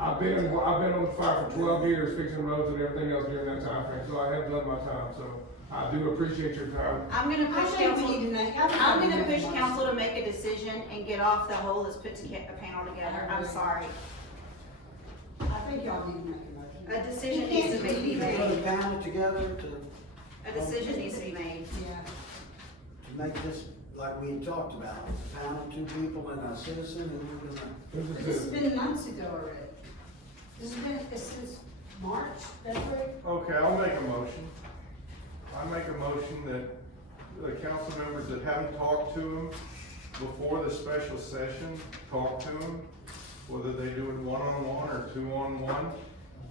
I've been on the fire for 12 years, fixing roads and everything else during that time frame, so I have done my time, so I do appreciate your time. I'm gonna I push think we council, need to make. I'm gonna push council to make a decision and get off the whole let's put a panel together. I'm sorry. I think y'all need to make a motion. A decision needs to be Put a made. panel together to A decision needs to be made. Yeah. make this, like we had talked about, a panel, 2 people and a citizen, and we're gonna. This has been months ago already. This has been, since March, February. Okay, I'll make a motion. I make a motion that the council members that haven't talked to him before the special session, talk to him, whether they do it 1-on-1 or 2-on-1,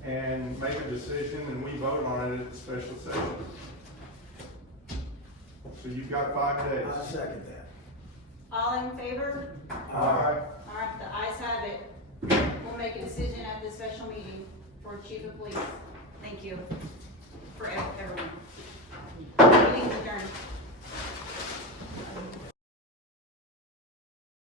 and make a decision, and we vote on it at the special session. So you've got 5 days. I second that. All in favor? Aye. All right, the ayes have it. We'll make a decision at the special meeting for chief of police. Thank you for everyone. Meeting's adjourned.